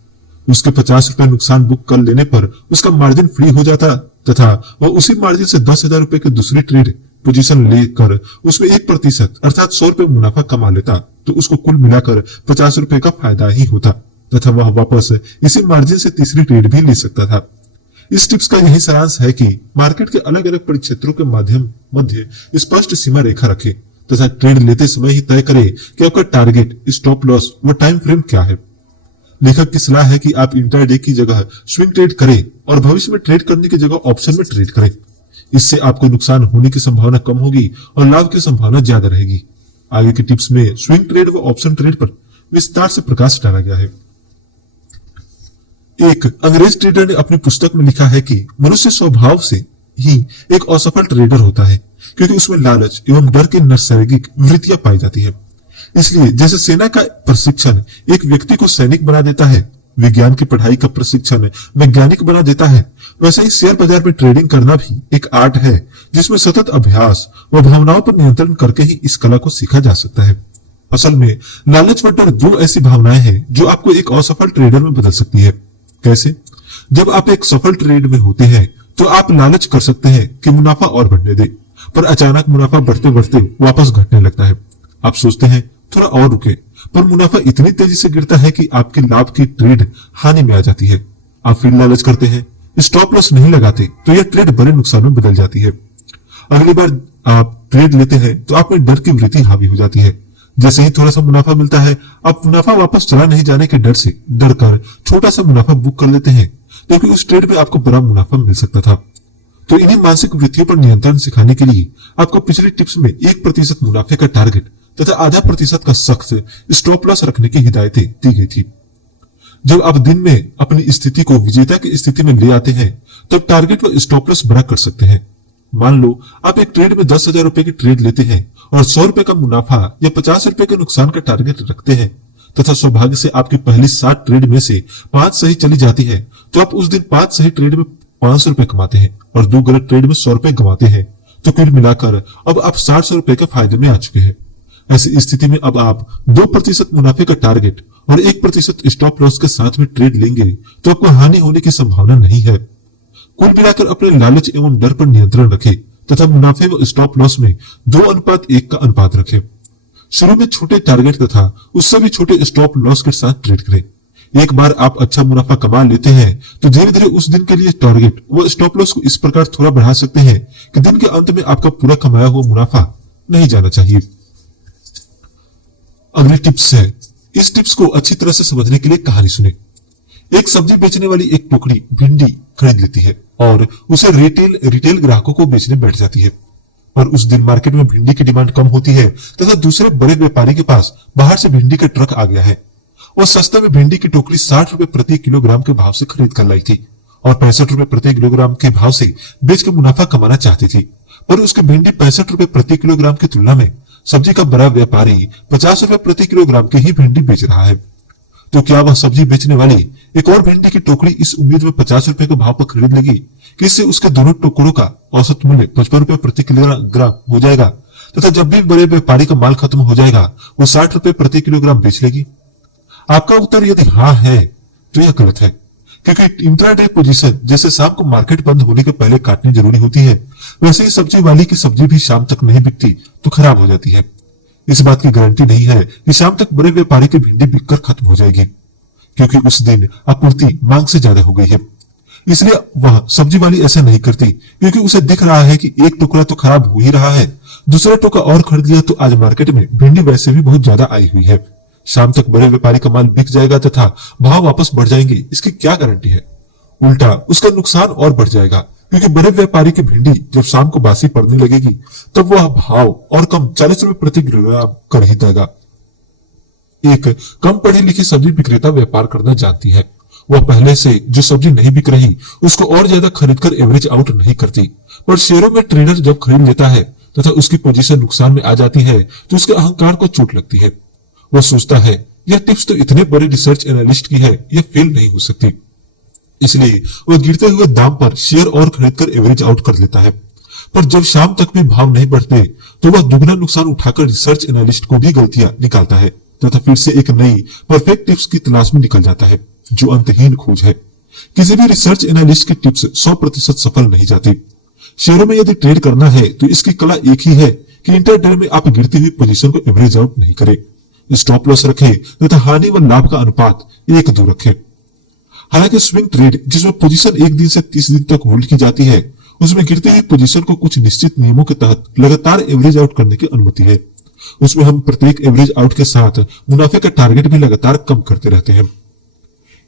उसके 50 रुपए नुकसान बुक कर लेने पर उसका मार्जिन फ्री हो जाता तथा वह उसी मार्जिन से 10,000 रुपए की दूसरी ट्रेड पोजीशन लेकर उसमें 1% अर्थात 100 रुपए मुनाफा कमा लेता, तो उसको कुल मिलाकर 50 रुपए का फायदा ही होता तथा वह वापस इसी मार्जिन से तीसरी ट्रेड भी ले सकता था। इस टिप्स का यही सारांश है कि मार्केट के अलग अलग परिक्षेत्रों के माध्यम मध्य स्पष्ट सीमा रेखा रखें तथा ट्रेड लेते समय ही तय करें कि आपका टारगेट, स्टॉप लॉस व टाइम फ्रेम क्या है। लेखक की सलाह है कि आप इंट्राडे की जगह स्विंग ट्रेड करें और भविष्य में ट्रेड करने की जगह ऑप्शन में ट्रेड करें। इससे आपको नुकसान होने की संभावना कम होगी और लाभ की संभावना ज्यादा रहेगी। आगे के टिप्स में स्विंग ट्रेड व ऑप्शन ट्रेड पर विस्तार से प्रकाश डाला गया है। एक अंग्रेज ट्रेडर ने अपनी पुस्तक में लिखा है कि मनुष्य स्वभाव से ही एक असफल ट्रेडर होता है, क्योंकि उसमें लालच एवं डर की नैसर्गिक वृत्तियां पाई जाती है। इसलिए जैसे सेना का प्रशिक्षण एक व्यक्ति को सैनिक बना देता है, विज्ञान की पढ़ाई का प्रशिक्षण वैज्ञानिक बना देता है, वैसे ही शेयर बाजार में ट्रेडिंग करना भी एक आर्ट है जिसमें सतत अभ्यास व भावनाओं पर नियंत्रण करके ही इस कला को सीखा जा सकता है। असल में लालच व डर दो ऐसी भावनाएं हैं जो आपको एक असफल ट्रेडर में बदल सकती है। कैसे? जब आप एक सफल ट्रेड में होते हैं तो आप लालच कर सकते हैं कि मुनाफा और बढ़ने दे, पर अचानक मुनाफा बढ़ते बढ़ते वापस घटने लगता है। आप सोचते हैं थोड़ा और रुके, पर मुनाफा इतनी तेजी से गिरता है कि आपके लाभ की ट्रेड हानि में आ जाती है। आप फिर लालच करते हैं, स्टॉप लॉस नहीं लगाते तो यह ट्रेड बड़े नुकसान में बदल जाती है। अगली बार आप ट्रेड लेते हैं तो आप में डर की वृत्ति हावी हो जाती है। जैसे ही थोड़ा सा मुनाफा मिलता है, आप मुनाफा वापस चला नहीं जाने के डर से डर कर छोटा सा मुनाफा बुक कर लेते हैं, क्योंकि उस ट्रेड में आपको बड़ा मुनाफा मिल सकता था। तो इन्हीं मानसिक वृत्तियों पर नियंत्रण सिखाने के लिए आपको पिछले टिप्स में 1% मुनाफे का टारगेट तथा आधा प्रतिशत का सख्त स्टॉप लॉस रखने की हिदायतें दी गई थी। जब आप दिन में अपनी स्थिति को विजेता की स्थिति में ले आते हैं, तब टारगेट व स्टॉप लॉस बड़ा कर सकते हैं। मान लो आप एक ट्रेड में 10,000 रुपए की ट्रेड लेते हैं और 100 रुपए का मुनाफा या 50 रुपए के नुकसान का टारगेट रखते हैं, तथा सौभाग्य से आपकी पहली 7 ट्रेड में से 5 सही चली जाती है, तो आप उस दिन 5 सही ट्रेड में 500 रुपए कमाते हैं और 2 गलत ट्रेड में 100 रुपए गंवाते हैं। तो कुल मिलाकर अब आप 60 रुपए के फायदे में आ चुके हैं। ऐसी स्थिति में अब आप 2% मुनाफे का टारगेट और 1% स्टॉप लॉस के साथ में ट्रेड लेंगे तो आपको हानि होने की संभावना नहीं है। कुल मिलाकर अपने लालच एवं डर पर नियंत्रण रखें तथा मुनाफे व स्टॉप लॉस में 2:1 का अनुपात रखें। शुरू में छोटे टारगेट तथा उससे भी छोटे स्टॉप लॉस के साथ ट्रेड करें। एक बार आप अच्छा मुनाफा कमा लेते हैं तो धीरे धीरे उस दिन के लिए टारगेट व स्टॉप लॉस को इस प्रकार थोड़ा बढ़ा सकते हैं कि दिन के अंत में आपका पूरा कमाया हुआ मुनाफा नहीं जाना चाहिए। अगली टिप्स है, इस टिप्स को अच्छी तरह से समझने के लिए कहानी सुने। एक सब्जी बेचने वाली एक टोकरी भिंडी खरीद लेती है और उसे रिटेल ग्राहकों को बेचने बैठ जाती है। और उस दिन मार्केट में भिंडी की डिमांड कम होती है तथा दूसरे बड़े व्यापारी के पास बाहर से भिंडी का ट्रक आ गया है। वो सस्ते में भिंडी की टोकरी 60 रुपए प्रति किलोग्राम के भाव से खरीद कर लाई थी और 65 रुपए प्रति किलोग्राम के भाव से बेच कर मुनाफा कमाना चाहती थी, पर उसकी भिंडी 65 रुपए प्रति किलोग्राम की तुलना में सब्जी का बड़ा व्यापारी 50 रुपए प्रति किलोग्राम की ही भिंडी बेच रहा है। तो क्या वह सब्जी बेचने वाली एक और भिंडी की टोकरी इस उम्मीद में 50 रुपए के भाव पर खरीद लेगी कि इससे उसके दोनों टुकड़ों का औसत मूल्य 55 रुपए प्रति किलोग्राम हो जाएगा तथा जब भी बड़े व्यापारी का माल खत्म हो जाएगा वो 60 रुपए प्रति किलोग्राम बेच लेगी? आपका उत्तर यदि हाँ है तो यह गलत है, क्योंकि इंट्राडे पोजीशन जैसे शाम को मार्केट बंद होने के पहले काटनी जरूरी होती है, वैसे ही सब्जी वाली की सब्जी भी शाम तक नहीं बिकती तो खराब हो जाती है। इस बात की गारंटी नहीं है कि शाम तक बड़े व्यापारी की भिंडी बिककर खत्म हो जाएगी, क्योंकि उस दिन आपूर्ति मांग से ज्यादा हो गई है। इसलिए वह सब्जी वाली ऐसा नहीं करती, क्योंकि उसे दिख रहा है कि एक टुकड़ा तो खराब हो ही रहा है, दूसरा टुकड़ा और खरीद लिया तो आज मार्केट में भिंडी वैसे भी बहुत ज्यादा आई हुई है, शाम तक बड़े व्यापारी का माल बिक जाएगा तथा भाव वापस बढ़ जाएंगे, इसकी क्या गारंटी है? उल्टा उसका नुकसान और बढ़ जाएगा, क्योंकि बड़े व्यापारी की भिंडी जब शाम को बासी पड़ने लगेगी तब वह भाव और कम 40 रुपए प्रति किलोग्राम कर ही देगा। एक कम पढ़ी लिखी सब्जी विक्रेता व्यापार करना जानती है। वह पहले से जो सब्जी नहीं बिक रही उसको और ज्यादा खरीद कर एवरेज आउट नहीं करती, पर शेयरों में ट्रेडर जब खरीद लेता है तथा उसकी पोजीशन नुकसान में आ जाती है तो उसके अहंकार को चोट लगती है। वह सोचता है यह टिप्स तो इतने बड़े रिसर्च एनालिस्ट की है, यह फेल नहीं हो सकती, इसलिए वह गिरते हुए दाम पर शेयर और खरीदकर एवरेज आउट कर लेता है। पर जब शाम तक भी भाव नहीं बढ़ते तो वह दुगना नुकसान उठाकर रिसर्च एनालिस्ट को भी गलतियां निकालता है तथा फिर से एक नई परफेक्ट टिप्स की तलाश में निकल जाता है, जो अंतहीन खोज है। किसी भी रिसर्च एनालिस्ट की टिप्स 100% सफल नहीं जाती। शेयरों में यदि ट्रेड करना है तो इसकी कला एक ही है कि इंटरडे में आप गिरती हुई पोजीशन को एवरेज आउट नहीं करें, स्टॉप लॉस रखें तथा हानि व लाभ का अनुपात 1:2 रखें। हालांकि स्विंग ट्रेड जिसमें पोजीशन 1 दिन से 30 दिन तक होल्ड की जाती है, उसमें गिरती हुई पोजीशन को कुछ निश्चित नियमों के तहत लगातार एवरेज आउट करने की अनुमति है। उसमें हम प्रत्येक एवरेज आउट के साथ मुनाफे का टारगेट भी लगातार कम करते रहते हैं।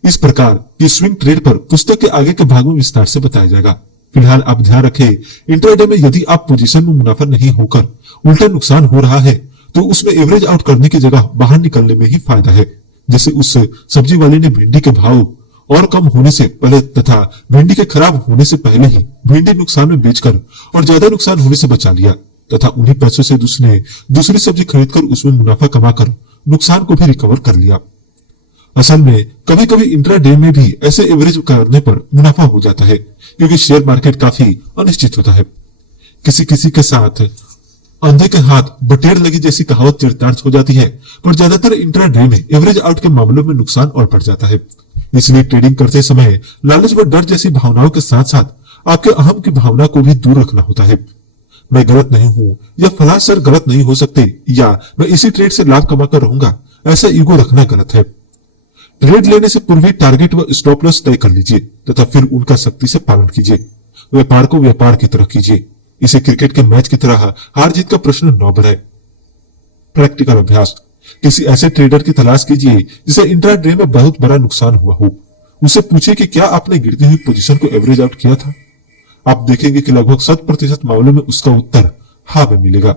इस प्रकार की स्विंग ट्रेड पर पुस्तक के आगे के भाग में विस्तार से बताया जाएगा। फिलहाल आप ध्यान रखें, इंट्राडे में यदि आप पोजीशन में मुनाफा नहीं होकर उल्टा नुकसान हो रहा है तो उसमें एवरेज आउट करने की जगह बाहर निकलने में ही फायदा है। जैसे उस सब्जी वाले ने भिंडी के भाव और कम होने से पहले तथा भिंडी के खराब होने से पहले ही भिंडी नुकसान में बेचकर और ज्यादा नुकसान होने से बचा लिया तथा उन्हीं पैसों से उसने दूसरी सब्जी खरीदकर उसमें मुनाफा कमाकर नुकसान को भी रिकवर कर लिया। असल में कभी कभी इंट्राडे में भी ऐसे एवरेज करने पर मुनाफा हो जाता है, क्योंकि शेयर मार्केट काफी अनिश्चित होता है। किसी किसी के साथ अंधे के हाथ बटेर लगी जैसी कहावत चरितार्थ हो जाती है, पर ज्यादातर इंट्राडे में एवरेज आउट के मामलों में नुकसान और बढ़ जाता है। इसलिए ट्रेडिंग करते समय लालच व डर जैसी भावनाओं के साथ साथ आपके अहम की भावना को भी दूर रखना होता है। मैं गलत नहीं हूं या फलां सर गलत नहीं हो सकते या मैं इसी ट्रेड से लाभ कमाकर रहूंगा, ऐसा ईगो रखना गलत है। ट्रेड लेने से पूर्व टारगेट व स्टॉप लॉस तय कर लीजिए तथा फिर उनका सख्ती से पालन कीजिए। व्यापार को व्यापार की तरह कीजिए, इसे क्रिकेट के मैच की तरह हार जीत का प्रश्न न बनाए। प्रैक्टिकल अभ्यास, किसी ऐसे ट्रेडर की तलाश कीजिए जिसे इंट्राडे में बहुत बड़ा नुकसान हुआ हो। उससे पूछिए कि क्या आपने गिरती हुई पोजीशन को एवरेज आउट किया था। आप देखेंगे कि लगभग 100% मामलों में उसका उत्तर हाँ में मिलेगा।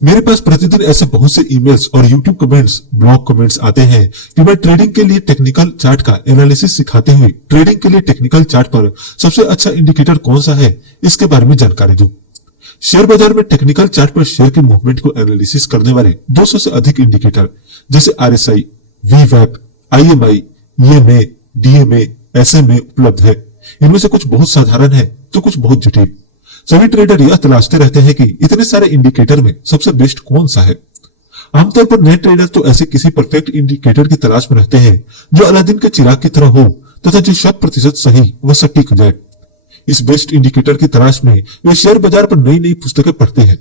मेरे पास प्रतिदिन ऐसे बहुत से ईमेल्स और यूट्यूब कमेंट्स, ब्लॉग कमेंट्स आते हैं कि मैं ट्रेडिंग के लिए टेक्निकल चार्ट का एनालिसिस सिखाते हुए ट्रेडिंग के लिए टेक्निकल चार्ट पर सबसे अच्छा इंडिकेटर कौन सा है इसके बारे में जानकारी दूं। शेयर बाजार में टेक्निकल चार्ट पर शेयर के मूवमेंट को एनालिसिस करने वाले 200 से अधिक इंडिकेटर जैसे RSI, VWAP, IMI, EMA, DMA, SMA उपलब्ध है। इनमें से कुछ बहुत साधारण है तो कुछ बहुत जटिल। सभी ट्रेडर यह तलाशते रहते हैं कि इतने सारे इंडिकेटर में सबसे बेस्ट कौन सा है। आमतौर पर नए ट्रेडर तो ऐसे किसी परफेक्ट इंडिकेटर की तलाश में रहते हैं जो अलादीन के चिराग की तरह हो तथा जो 100% सही व सटीक हो जाए। इस बेस्ट इंडिकेटर की तलाश में वे शेयर बाजार पर नई नई पुस्तकें पढ़ते हैं।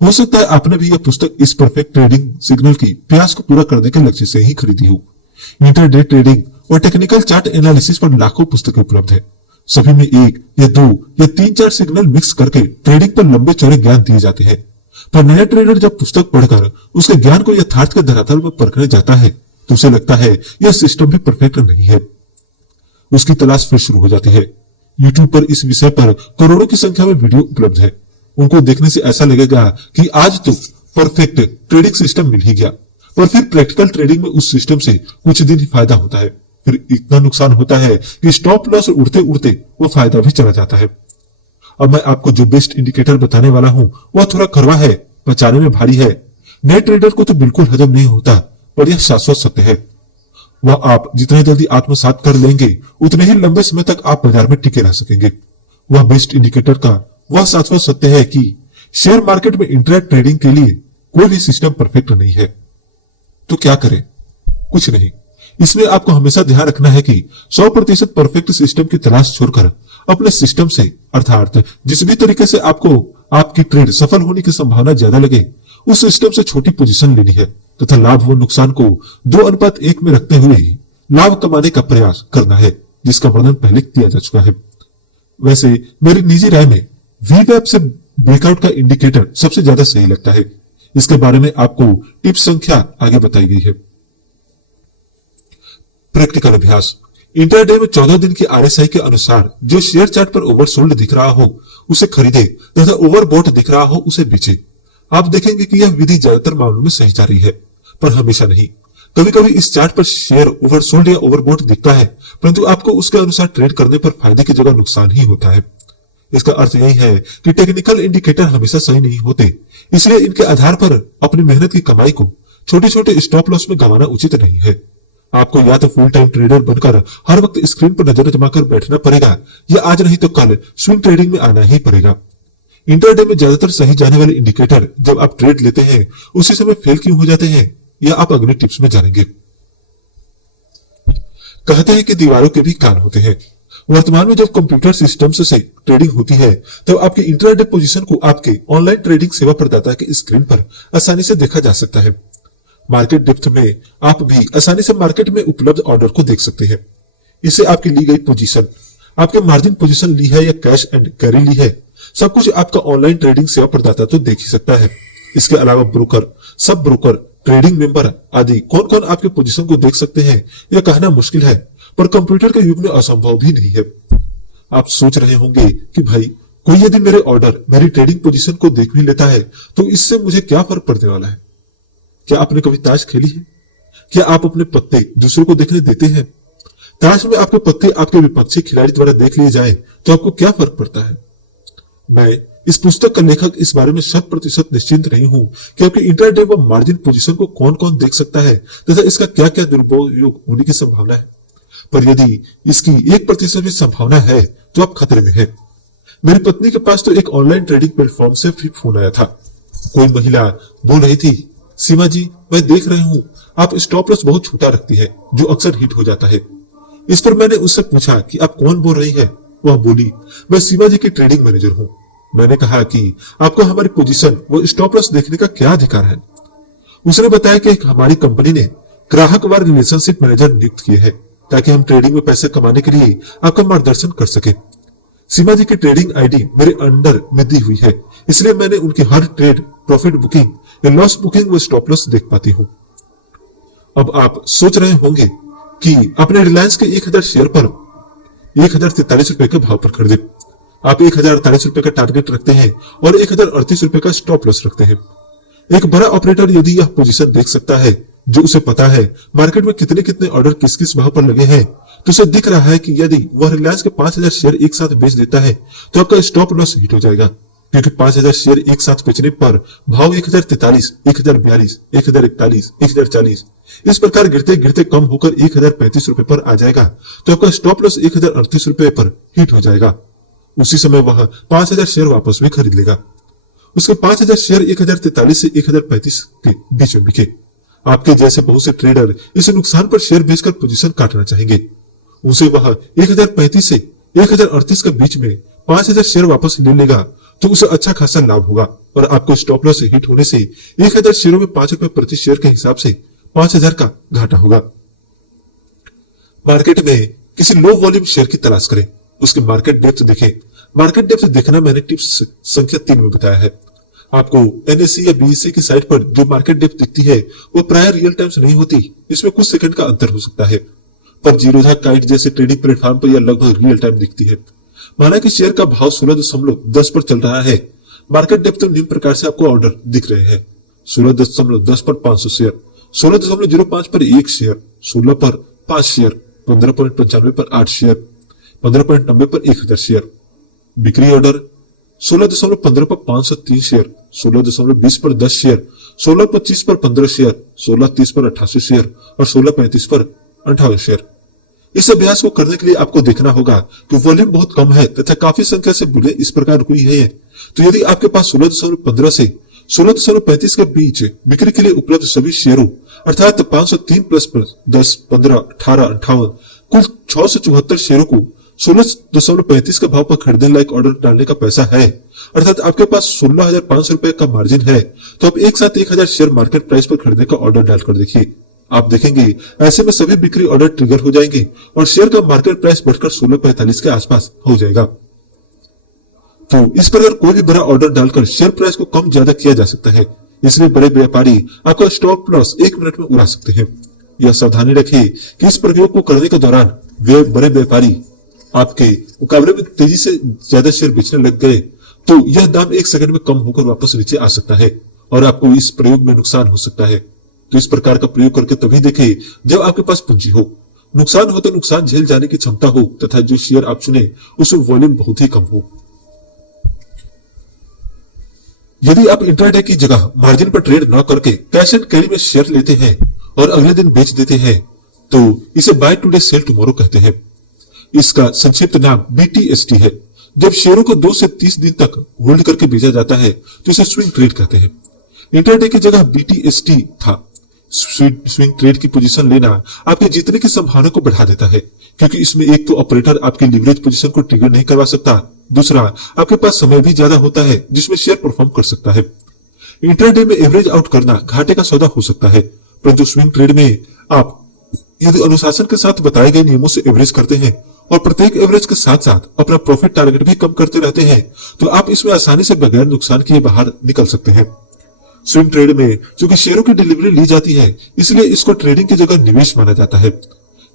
हो सकता है आपने भी यह पुस्तक इस परफेक्ट ट्रेडिंग सिग्नल की प्यास को पूरा करने के लक्ष्य से ही खरीदी हो। इंटरडे ट्रेडिंग और टेक्निकल चार्ट एनालिसिस पर लाखों पुस्तकें उपलब्ध है। सभी में 1 या 2 या 3-4 सिग्नल मिक्स करके ट्रेडिंग पर लंबे चौड़े ज्ञान दिए जाते हैं। पर नया ट्रेडर जब पुस्तक पढ़कर उसके ज्ञान को यथार्थ के धरातल पर परखने जाता है तो उसे लगता है यह सिस्टम भी परफेक्ट नहीं है। उसकी तलाश फिर शुरू हो जाती है। यूट्यूब पर इस विषय पर करोड़ों की संख्या में वीडियो उपलब्ध है। उनको देखने से ऐसा लगेगा कि आज तो परफेक्ट ट्रेडिंग सिस्टम मिल ही गया, पर फिर प्रैक्टिकल ट्रेडिंग में उस सिस्टम से कुछ दिन ही फायदा होता है, फिर इतना नुकसान होता है कि स्टॉप लॉस उड़ते उड़ते वो फायदा भी चला जाता है। अब मैं आपको जो बेस्ट इंडिकेटर बताने वाला हूं वह थोड़ा कड़वा है, पचाने में भारी है। नए ट्रेडर को तो बिल्कुल हजम नहीं होता, पर यह शाश्वत सत्य है। वह आप जितने जल्दी आत्मसात कर लेंगे उतने ही लंबे समय तक आप बाजार में टिके रह सकेंगे। वह बेस्ट इंडिकेटर का वह शाश्वत सत्य है कि शेयर मार्केट में इंटरनेट ट्रेडिंग के लिए कोई भी सिस्टम परफेक्ट नहीं है। तो क्या करें? कुछ नहीं। इसमें आपको हमेशा ध्यान रखना है कि 100% परफेक्ट सिस्टम की तलाश छोड़कर अपने सिस्टम से, अर्थात जिस भी तरीके से आपको आपकी ट्रेड सफल होने की संभावना ज्यादा लगे, उस सिस्टम से छोटी पोजीशन लेनी है तथा लाभ व नुकसान को 2:1 में रखते हुए ही लाभ कमाने का प्रयास करना है, जिसका वर्णन पहले किया जा चुका है। वैसे मेरी निजी राय में VWAP से ब्रेकआउट का इंडिकेटर सबसे ज्यादा सही लगता है। इसके बारे में आपको टिप्स संख्या आगे बताई गई है। प्रैक्टिकल अभ्यास, इंटरडे में 14 दिन की RSI के अनुसार जो शेयर चार्ट पर ओवरसोल्ड दिख रहा हो उसे खरीदे तथा ओवरबॉट दिख रहा हो उसे बेचे। आप देखेंगे कि यह विधि ज्यादातर मामलों में सही जा रही है, पर हमेशा नहीं। कभी कभी इस चार्ट पर शेयर ओवरसोल्ड या ओवरबॉट दिखता है, परंतु आपको उसके अनुसार ट्रेड करने पर फायदे की जगह नुकसान ही होता है। इसका अर्थ यही है कि टेक्निकल इंडिकेटर हमेशा सही नहीं होते, इसलिए इनके आधार पर अपनी मेहनत की कमाई को छोटे छोटे स्टॉप लॉस में गंवाना उचित नहीं है। आपको या तो फुल टाइम ट्रेडर बनकर हर वक्त स्क्रीन पर नजर जमाकर बैठना पड़ेगा, या आज नहीं तो कल स्विंग ट्रेडिंग में आना ही पड़ेगा। इंटरडे में ज्यादातर सही जाने वाले इंडिकेटर जब आप ट्रेड लेते हैं उसी समय फेल क्यों हो जाते हैं, यह आप अगले टिप्स में जानेंगे। कहते हैं कि दीवारों के भी कान होते हैं। वर्तमान में जब कंप्यूटर सिस्टम्स से ट्रेडिंग होती है तब आपकी इंट्राडे पोजीशन को आपके ऑनलाइन ट्रेडिंग सेवा प्रदाता के स्क्रीन पर आसानी से देखा जा सकता है। मार्केट डेप्थ में आप भी आसानी से मार्केट में उपलब्ध ऑर्डर को देख सकते हैं। इससे आपकी ली गई पोजीशन, आपके मार्जिन पोजीशन ली है या कैश एंड कैरी ली है, सब कुछ आपका ऑनलाइन ट्रेडिंग सेवा प्रदाता तो देख ही सकता है। इसके अलावा broker, sub broker, trading member आदि कौन कौन आपके पोजीशन को देख सकते हैं यह कहना मुश्किल है, पर कंप्यूटर के युग में असंभव भी नहीं है। आप सोच रहे होंगे कि भाई कोई यदि मेरे ऑर्डर मेरी ट्रेडिंग पोजीशन को देख भी लेता है तो इससे मुझे क्या फर्क पड़ने वाला है। क्या आपने कभी ताश खेली है? क्या आप अपने पत्ते दूसरों को देखने देते हैं? ताश में आपके पत्ते आपके विपक्षी खिलाड़ी द्वारा देख लिए जाए तो आपको क्या फर्क पड़ता है? मैं इस पुस्तक का लेखक इस बारे में 100% निश्चिंत नहीं हूं कि आपके इंट्राडे व मार्जिन पोजीशन को कौन कौन देख सकता है तथा इसका क्या क्या दुरुपयोग होने की संभावना है, पर यदि इसकी 1% भी संभावना है तो आप खतरे में हैं। मेरी पत्नी के पास तो एक ऑनलाइन ट्रेडिंग प्लेटफॉर्म से फिर फोन आया था। कोई महिला बोल रही थी, सीमा जी मैं देख रही हूँ आप स्टॉप लॉस बहुत छोटा रखती है जो अक्सर हिट हो जाता है। इस पर मैंने उससे पूछा कि आप कौन बोल रही है? वह बोली, मैं सीमा जी की ट्रेडिंग मैनेजर हूँ। मैंने कहा कि आपको हमारी पोजीशन वो स्टॉप लॉस देखने का क्या अधिकार है? उसने बताया कि हमारी कंपनी ने ग्राहकवार रिलेशनशिप मैनेजर नियुक्त किए हैं ताकि हम ट्रेडिंग में पैसे कमाने के लिए आपका मार्गदर्शन कर सके। सीमा जी की ट्रेडिंग आईडी मेरे अंडर में दी हुई है, इसलिए मैंने उनकी हर ट्रेड प्रॉफिट बुकिंग या लॉस बुकिंग व स्टॉप लॉस देख पाती हूँ। अब आप सोच रहे होंगे कि अपने रिलायंस के 1000 शेयर पर 1043 रुपए के भाव पर खरीदे। आप 1048 रुपए का टारगेट रखते हैं और 1038 रुपए का स्टॉप लॉस रखते हैं। एक बड़ा ऑपरेटर यदि यह पोजीशन देख सकता है, जो उसे पता है मार्केट में कितने कितने ऑर्डर किस किस भाव पर लगे हैं, तो उसे दिख रहा है कि यदि वह रिलायंस के 5000 शेयर एक साथ बेच देता है तो आपका स्टॉप लॉस हिट हो जाएगा, क्योंकि 5000 शेयर एक साथ बेचने पर भाव 1043, 1042, 1041, 1040 इस प्रकार गिरते गिरते कम होकर 1035 रुपए पर आ जाएगा, तो आपका स्टॉप लॉस 1038 रुपए पर हिट हो जाएगा। उसी समय वह 5000 शेयर वापस भी खरीद लेगा। उसके 5000 शेयर 1043 से 1035 के बीच में बिके। आपके जैसे बहुत से ट्रेडर इस नुकसान पर शेयर बेचकर पोजीशन काटना चाहेंगे। उसे वह 1035 से 1038 के बीच में 5000 शेयर वापस ले लेगा तो उसे अच्छा खासा लाभ होगा और आपको स्टॉप लॉस हिट होने से 1000 शेयरों में 5 रुपए प्रति शेयर के हिसाब से 5000 का घाटा होगा। मार्केट में किसी लो वॉल्यूम शेयर की तलाश करें, उसके मार्केट डेप्थ देखें। मार्केट डेप्थ देखना मैंने टिप्स संख्या 3 में बताया है। आपको एनएससी या बीएससी की साइट पर जो मार्केट डेप्थ दिखती है वो प्राय रियल टाइम्स नहीं होती, इसमें कुछ सेकंड का अंतर हो सकता है, पर जीरोधा काइट जैसे ट्रेडिंग प्लेटफॉर्म पर यह लगभग रियल टाइम दिखती है। माना कि शेयर का भाव 16.10 पर चल रहा है, मार्केट डेप्थ निम्न प्रकार से आपको ऑर्डर दिख रहे हैं। 16.10 पर 500 शेयर, 16.05 पर 1 शेयर, 16 पर 5 शेयर, 15.95 पर 8 शेयर, 15.90 पर 1000 शेयर। बिक्री ऑर्डर 16.15 पर 503 शेयर, 16.20 पर 10 शेयर, 16.25 पर 15 शेयर, 16.30 पर 88 शेयर और 16.35 पर 58 शेयर। इस अभ्यास को करने के लिए आपको देखना होगा कि वॉल्यूम बहुत कम है तथा काफी संख्या से बुले इस प्रकार रुकी है। तो यदि आपके पास 16.15 से 16.35 के बीच बिक्री के लिए उपलब्ध सभी शेयरों अर्थात 503 प्लस 10, 15, 18, 58 कुल 674 शेयरों को 16.35 का भाव पर खरीदने लायक ऑर्डर डालने का पैसा है, अर्थात आपके पास 16,500 रुपए का मार्जिन है, तो आप एक साथ 1000 शेयर मार्केट प्राइस पर खरीदने का ऑर्डर डालकर देखिए। आप देखेंगे ऐसे में सभी बिक्री ऑर्डर ट्रिगर हो जाएंगे और शेयर का मार्केट प्राइस बढ़कर 16.45 के आसपास हो जाएगा। तो इस प्रकार कोई भी बड़ा ऑर्डर डालकर शेयर प्राइस को कम ज्यादा किया जा सकता है, इसलिए बड़े व्यापारी आपका स्टॉप लॉस 1 मिनट में उड़ा सकते हैं। यह सावधानी रखें कि इस प्रयोग को करने के दौरान वे बड़े व्यापारी आपके मुकाबले में तेजी से ज्यादा शेयर बेचने लग गए तो यह दाम 1 सेकंड में कम होकर वापस नीचे आ सकता है और आपको इस प्रयोग में नुकसान हो सकता है। तो इस प्रकार का प्रयोग करके तभी देखें जब आपके पास पूंजी हो, नुकसान हो तो नुकसान झेल जाने की क्षमता हो तथा जो शेयर आप चुने उसमें वॉल्यूम बहुत ही कम हो। यदि आप इंट्राडे की जगह मार्जिन पर ट्रेड न करके कैश एंड कैरी में शेयर लेते हैं और अगले दिन बेच देते हैं तो इसे बाय टुडे सेल टुमारो कहते हैं। इसका संक्षिप्त नाम BTST है। जब शेयरों को 2 से 30 दिन तक होल्ड करके बेचा जाता है तो इसे स्विंग ट्रेड कहते हैं। इंट्राडे की जगह BTST था। स्विंग ट्रेड की पोजीशन लेना आपके जीतने की संभावना को बढ़ा देता है, क्योंकि इसमें एक तो ऑपरेटर आपकी लीवरेज पोजीशन को ट्रिगर नहीं करवा सकता, दूसरा आपके पास समय भी ज्यादा होता है जिसमें शेयर परफॉर्म कर सकता है। इंट्राडे में एवरेज आउट करना घाटे का सौदा हो सकता है, परंतु स्विंग ट्रेड में आप यदि अनुशासन के साथ बताए गए नियमों से एवरेज करते हैं और प्रत्येक एवरेज के साथ साथ अपना प्रॉफिट टारगेट भी कम करते रहते हैं तो आप इसमें आसानी से बगैर नुकसान किए बाहर निकल सकते हैं। स्विंग ट्रेड में चूंकि शेयरों की डिलीवरी ली जाती है, इसलिए इसको ट्रेडिंग की जगह निवेश माना जाता है।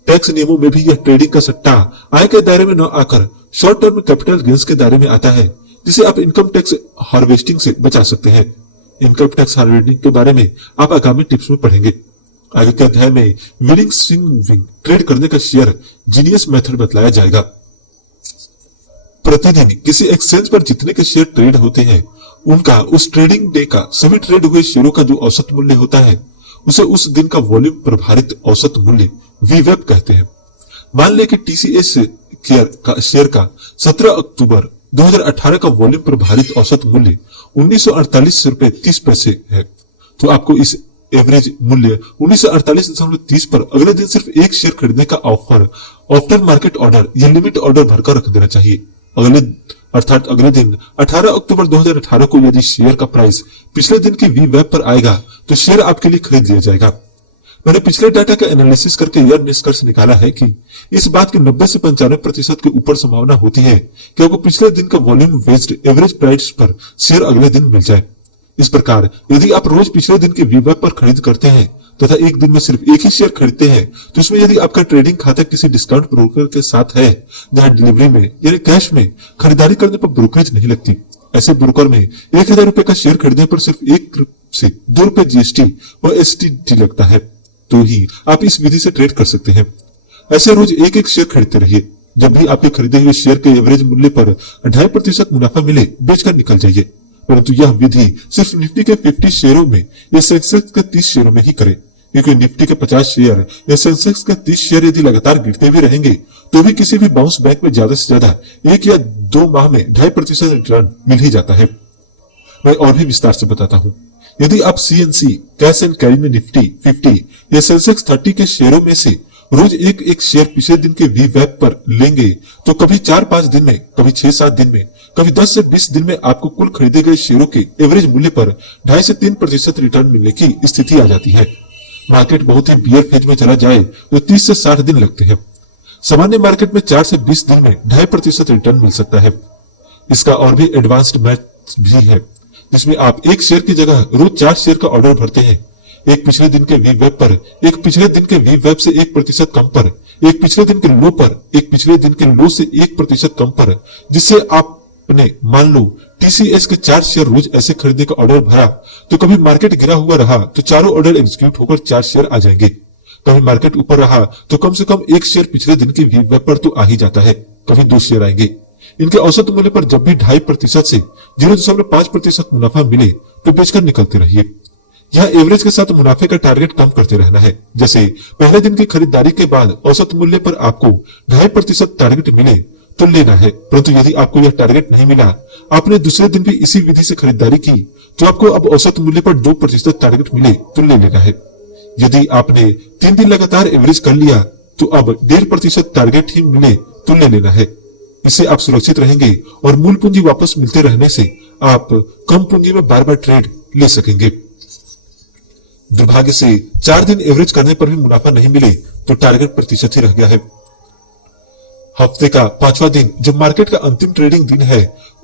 टैक्स नियमों में भी यह ट्रेडिंग का सट्टा आय के दायरे में न आकर शॉर्ट टर्म कैपिटल गेन्स के दायरे में आता है, जिसे आप इनकम टैक्स हार्वेस्टिंग से बचा सकते हैं। इनकम टैक्स हार्वेस्टिंग के बारे में आप आगामी टिप्स में पढ़ेंगे। आगे के अध्याय में विनिंग स्विंग ट्रेड करने का शेयर जीनियस मेथड बतलाया जाएगा। प्रतिदिन किसी एक्सचेंज पर जितने के शेयर ट्रेड होते हैं, उनका उस ट्रेडिंग डे का सभी ट्रेड हुए शेयरों का जो औसत मूल्य होता है, उसे उस दिन का वॉल्यूम प्रभारित औसत मूल्य वीवेप कहते हैं। मान लें कि टीसीएस शेयर का 17 अक्टूबर 2018 का वॉल्यूम प्रभारित औसत मूल्य 1948 रुपए 30 पैसे है, तो आपको इस एवरेज मूल्य 1948.30 पर अगले दिन सिर्फ एक शेयर खरीदने का ऑफर आफ्टर मार्केट ऑर्डर या लिमिट ऑर्डर भरकर रख देना चाहिए। अगले दिन 18 अक्टूबर 2018 को यदि शेयर का प्राइस पिछले दिन की वीवेप पर आएगा तो शेयर आपके लिए खरीद लिया जाएगा। मैंने पिछले डाटा का एनालिसिस करके यह निष्कर्ष निकाला है कि इस बात की 90 से 95% के ऊपर संभावना होती है कि आपको पिछले दिन का वॉल्यूम बेस्ड एवरेज प्राइस पर शेयर अगले दिन मिल जाए। इस प्रकार यदि आप रोज पिछले दिन के वीवेप पर खरीद करते हैं तथा एक दिन में सिर्फ एक ही शेयर खरीदते हैं, तो इसमें यदि आपका ट्रेडिंग खाता किसी डिस्काउंट ब्रोकर के साथ है, जहां डिलीवरी में यानी कैश में खरीदारी करने पर ब्रोकरेज नहीं लगती, ऐसे ब्रोकर में 1000 रुपए का शेयर खरीदने पर सिर्फ 1 से 2 रुपए जीएसटी व एसटीडी लगता है, तो ही आप इस विधि से ट्रेड कर सकते हैं। ऐसे रोज एक एक शेयर खरीदते रहिए। जब भी आपके खरीदे हुए शेयर के एवरेज मूल्य पर 2.5% मुनाफा मिले, बेचकर निकल जाइए। परंतु यह विधि सिर्फ निफ्टी के 50 शेयरों में या सेंसेक्स के 30 शेयरों में ही करें, क्योंकि निफ्टी के 50 शेयर या सेंसेक्स के 30 शेयर यदि लगातार गिरते भी रहेंगे तो भी किसी भी बाउंस बैंक में ज्यादा से ज्यादा 1 या 2 माह में 2.5% रिटर्न मिल ही जाता है। मैं और भी विस्तार से बताता हूँ। यदि आप सीएनसी कैश एंड कैरी में निफ्टी 50 या सेंसेक्स 30 के शेयरों में से रोज एक एक शेयर पिछले दिन के वीवेप पर लेंगे तो कभी 4-5 दिन में, कभी 6-7 दिन में, कभी 10 से 20 दिन में आपको कुल खरीदे गए शेयरों के एवरेज मूल्य पर 2.5 से 3% रिटर्न मिलने की स्थिति आ जाती है। मार्केट बहुत ही बियर फेज में चला जाए तो 30 से 60 दिन लगते हैं। सामान्य मार्केट में 4 से 20 दिन में 2.5% रिटर्न मिल सकता है। इसका और भी एडवांस्ड मैथ भी है, जिसमें आप एक शेयर की जगह रोज 4 शेयर का ऑर्डर भरते हैं। एक पिछले दिन के वीवेप पर, एक पिछले दिन के वीवेप से 1% कम पर, एक पिछले दिन के लो पर, एक पिछले दिन के लो से 1% कम पर, जिससे आपने मान लो टीसीएस के 4 शेयर रोज ऐसे खरीदने का ऑर्डर भरा, तो कभी मार्केट गिरा हुआ रहा तो चारों ऑर्डर एग्जीक्यूट होकर 4 शेयर आ जाएंगे। कभी मार्केट ऊपर रहा तो कम से कम एक शेयर पिछले दिन के वीवेप पर तो आ ही जाता है, कभी 2 शेयर आएंगे। इनके औसत मूल्य पर जब भी 2.5% से 0.5% मुनाफा मिले तो बेचकर निकलते रहिए। यह एवरेज के साथ मुनाफे का टारगेट कम करते रहना है। जैसे पहले दिन की खरीदारी के बाद औसत मूल्य पर आपको 2.5% टारगेट मिले तो लेना है, परंतु यदि आपको यह टारगेट नहीं मिला, आपने दूसरे दिन भी इसी विधि से खरीदारी की, तो आपको अब औसत मूल्य पर 2% टारगेट मिले तो ले लेना है। यदि आपने 3 दिन लगातार एवरेज कर लिया तो अब 1.5% टारगेट ही मिले तो ले लेना है। इससे आप सुरक्षित रहेंगे और मूल पूंजी वापस मिलते रहने से आप कम पूंजी में बार बार ट्रेड ले सकेंगे। दुर्भाग्य से 4 दिन एवरेज करने पर भी मुनाफा नहीं मिले तो टारगेट प्रतिशत ही रह गया है। हफ्ते का 5वां दिन जब मार्केट का अंतिम ट्रेडिंग दिन है,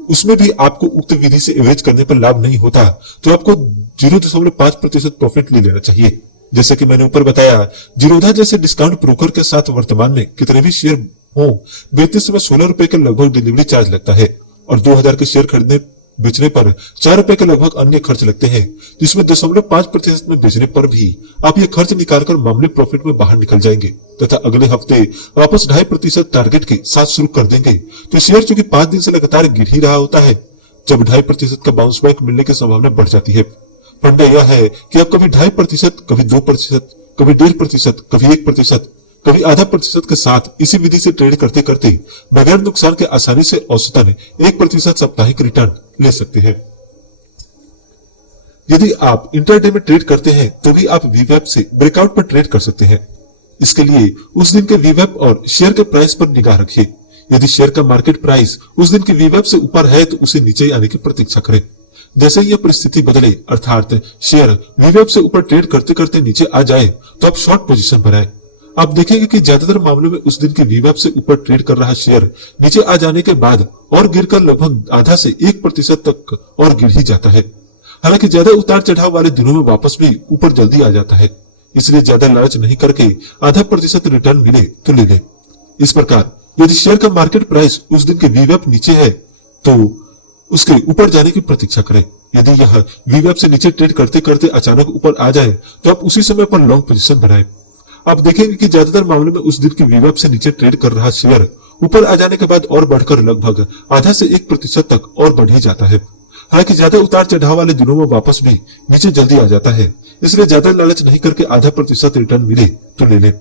उसमें भी आपको उक्त विधि से एवरेज करने पर लाभ नहीं होता तो आपको 0.5% प्रॉफिट ले लेना चाहिए। जैसे कि मैंने ऊपर बताया, जीरोधा जैसे डिस्काउंट ब्रोकर के साथ वर्तमान में कितने भी शेयर हो, बेचते समय 16 रुपए के लगभग डिलीवरी चार्ज लगता है और 2000 के शेयर खरीदने बेचने पर 4 रुपए के लगभग अन्य खर्च लगते हैं, जिसमें 0.5% में बेचने पर भी आप ये खर्च निकालकर मामूली प्रॉफिट में बाहर निकल जाएंगे तथा अगले हफ्ते वापस 2.5% टारगेट के साथ शुरू कर देंगे। तो शेयर चूंकि 5 दिन से लगातार गिर ही रहा होता है, जब 2.5% का बाउंस बैक मिलने की संभावना बढ़ जाती है। फंडा यह है कि आप कभी 2.5%, कभी 2%, कभी 1.5%, कभी 1%, कभी 0.5% के साथ इसी विधि से ट्रेड करते करते बगैर नुकसान के आसानी से औसतन 1% साप्ताहिक रिटर्न ले सकते हैं। यदि आप इंट्राडे में ट्रेड करते हैं तो भी आप वीवेप से ब्रेकआउट पर ट्रेड कर सकते हैं। इसके लिए उस दिन के वीवेप और शेयर के प्राइस पर निगाह रखिए। यदि शेयर का मार्केट प्राइस उस दिन के वीवेप से ऊपर है तो उसे नीचे आने की प्रतीक्षा करें। जैसे ही यह परिस्थिति बदले, अर्थात शेयर वीवेप से ऊपर ट्रेड करते करते नीचे आ जाए, तो आप शॉर्ट पोजीशन बनाएं। आप देखेंगे कि ज्यादातर मामलों में उस दिन के वीवेप से ऊपर ट्रेड कर रहा शेयर नीचे आ जाने के बाद और गिरकर लगभग आधा से 1% तक और गिर ही जाता है। हालांकि ज्यादा उतार चढ़ाव वाले दिनों में वापस भी ऊपर जल्दी आ जाता है, इसलिए ज्यादा लालच नहीं करके आधा प्रतिशत रिटर्न मिले तो ले ले। इस प्रकार यदि शेयर का मार्केट प्राइस उस दिन के वीवैप नीचे है तो उसके ऊपर जाने की प्रतीक्षा करें। यदि यह वीवैप से नीचे ट्रेड करते करते अचानक ऊपर आ जाए तो आप उसी समय पर लॉन्ग पोजीशन बनाएं। आप देखेंगे कि ज्यादातर मामलों में उस दिन के वीवैप से नीचे ट्रेड कर रहा शेयर ऊपर आ जाने के बाद और बढ़कर लगभग आधा से 1% तक और बढ़ ही जाता है। हालांकि ज्यादा उतार चढ़ाव वाले दिनों में वापस भी नीचे जल्दी आ जाता है, इसलिए ज्यादा लालच नहीं करके आधा प्रतिशत रिटर्न मिले तो ले ले।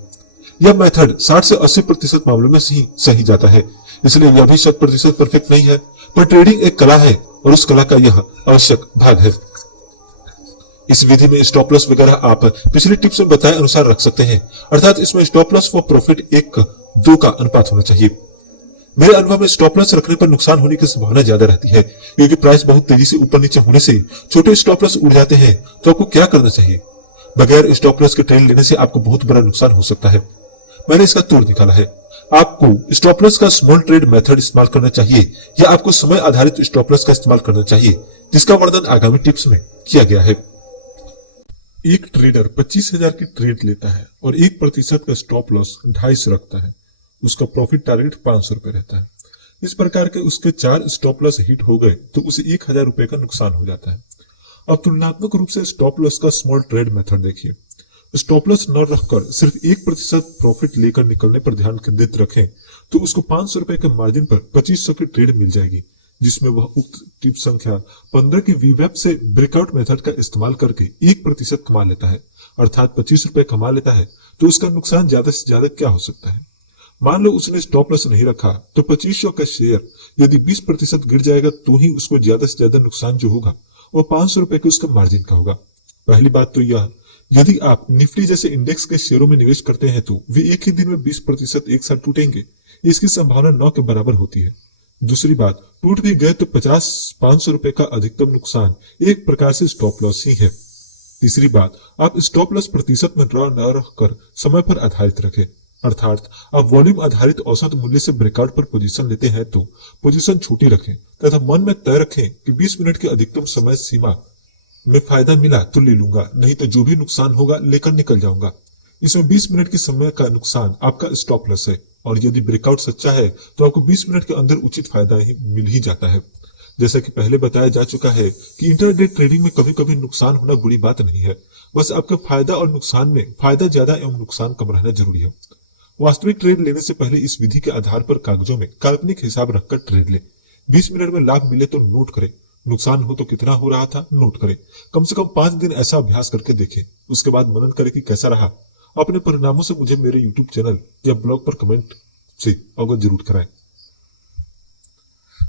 यह मेथड 60 से 80% मामलों में सही जाता है, इसलिए यह भी 100% परफेक्ट नहीं है, पर ट्रेडिंग एक कला है और उस कला का यह आवश्यक भाग है। इस विधि में स्टॉप लॉस वगैरह आप पिछली टिप्स में बताए अनुसार रख सकते हैं, अर्थात इसमें स्टॉप लॉस फॉर प्रॉफिट 1:2 का अनुपात होना चाहिए। मेरे अनुभव में स्टॉप लॉस रखने पर नुकसान होने की संभावना ज्यादा रहती है, क्योंकि प्राइस बहुत तेजी से ऊपर नीचे होने से छोटे स्टॉप लॉस उड़ जाते हैं। तो आपको क्या करना चाहिए? बगैर स्टॉप लॉस के ट्रेड लेने से आपको बहुत बड़ा नुकसान हो सकता है। मैंने इसका तोड़ निकाला है। आपको स्टॉप लॉस का स्मॉल ट्रेड मेथड इस्तेमाल करना चाहिए या आपको समय आधारित स्टॉप लॉस का इस्तेमाल करना चाहिए, जिसका वर्णन आगामी टिप्स में किया गया है। एक ट्रेडर 25,000 की ट्रेड लेता है और 1% का स्टॉप लॉस 250 रखता है। उसका प्रॉफिट टारगेट 500 रुपए रहता है। इस प्रकार के उसके 4 स्टॉप लॉस हिट हो गए तो उसे 1,000 रुपए का नुकसान हो जाता है। अब तुलनात्मक रूप से स्टॉप लॉस का स्मॉल ट्रेड मेथड देखिए। स्टॉप लॉस न रखकर सिर्फ 1% प्रॉफिट लेकर निकलने पर ध्यान केंद्रित रखें तो उसको 500 रुपए के मार्जिन पर 2500 की ट्रेड मिल जाएगी, जिसमें वह उक्त टिप संख्या 15 की वीवैप से ब्रेकआउट मेथड का इस्तेमाल करके 1% कमा लेता है, अर्थात 25 रुपए कमा लेता है। तो उसका नुकसान ज्यादा से ज्यादा क्या हो सकता है? मान लो उसने स्टॉप लॉस नहीं रखा तो 2500 का शेयर यदि 20% गिर जाएगा तो ही उसको ज्यादा से ज्यादा नुकसान जो होगा वो 500 रुपए के उसका मार्जिन का होगा। पहली बात तो यह, यदि आप निफ्टी जैसे इंडेक्स के शेयरों में निवेश करते हैं तो वे एक ही दिन में 20% एक साथ टूटेंगे, इसकी संभावना 9 के बराबर होती है। दूसरी बात, टूट भी गए तो 50-500 रुपए का अधिकतम नुकसान एक प्रकार से स्टॉप लॉस ही है। तीसरी बात, आप स्टॉप लॉस प्रतिशत में ड्रॉ न रखकर समय पर आधारित रखें, अर्थात आप वॉल्यूम आधारित औसत मूल्य से ब्रेकआउट पर पोजीशन लेते हैं तो पोजीशन छोटी रखें तथा मन में तय रखें कि 20 मिनट की अधिकतम समय सीमा में फायदा मिला तो ले लूंगा, नहीं तो जो भी नुकसान होगा लेकर निकल जाऊंगा। इसमें 20 मिनट के समय का नुकसान आपका स्टॉप लॉस है, और यदि ब्रेकआउट सच्चा है तो आपको 20 मिनट के अंदर उचित फायदा ही मिल ही जाता है। जैसा कि पहले बताया जा चुका है कि इंटरडे ट्रेडिंग में कभी कभी नुकसान होना बुरी बात नहीं है, बस आपके फायदा और नुकसान में फायदा ज्यादा एवं नुकसान कम रहना जरूरी है। वास्तविक ट्रेड लेने से पहले इस विधि के आधार पर कागजों में काल्पनिक हिसाब रखकर ट्रेड ले। 20 मिनट में लाभ मिले तो नोट करें, नुकसान हो तो कितना हो रहा था नोट करें। कम से कम 5 दिन ऐसा अभ्यास करके देखें, उसके बाद मनन करें कि कैसा रहा। अपने परिणामों से मुझे मेरे यूट्यूब चैनल या ब्लॉग पर कमेंट से अवगत जरूर कराएं।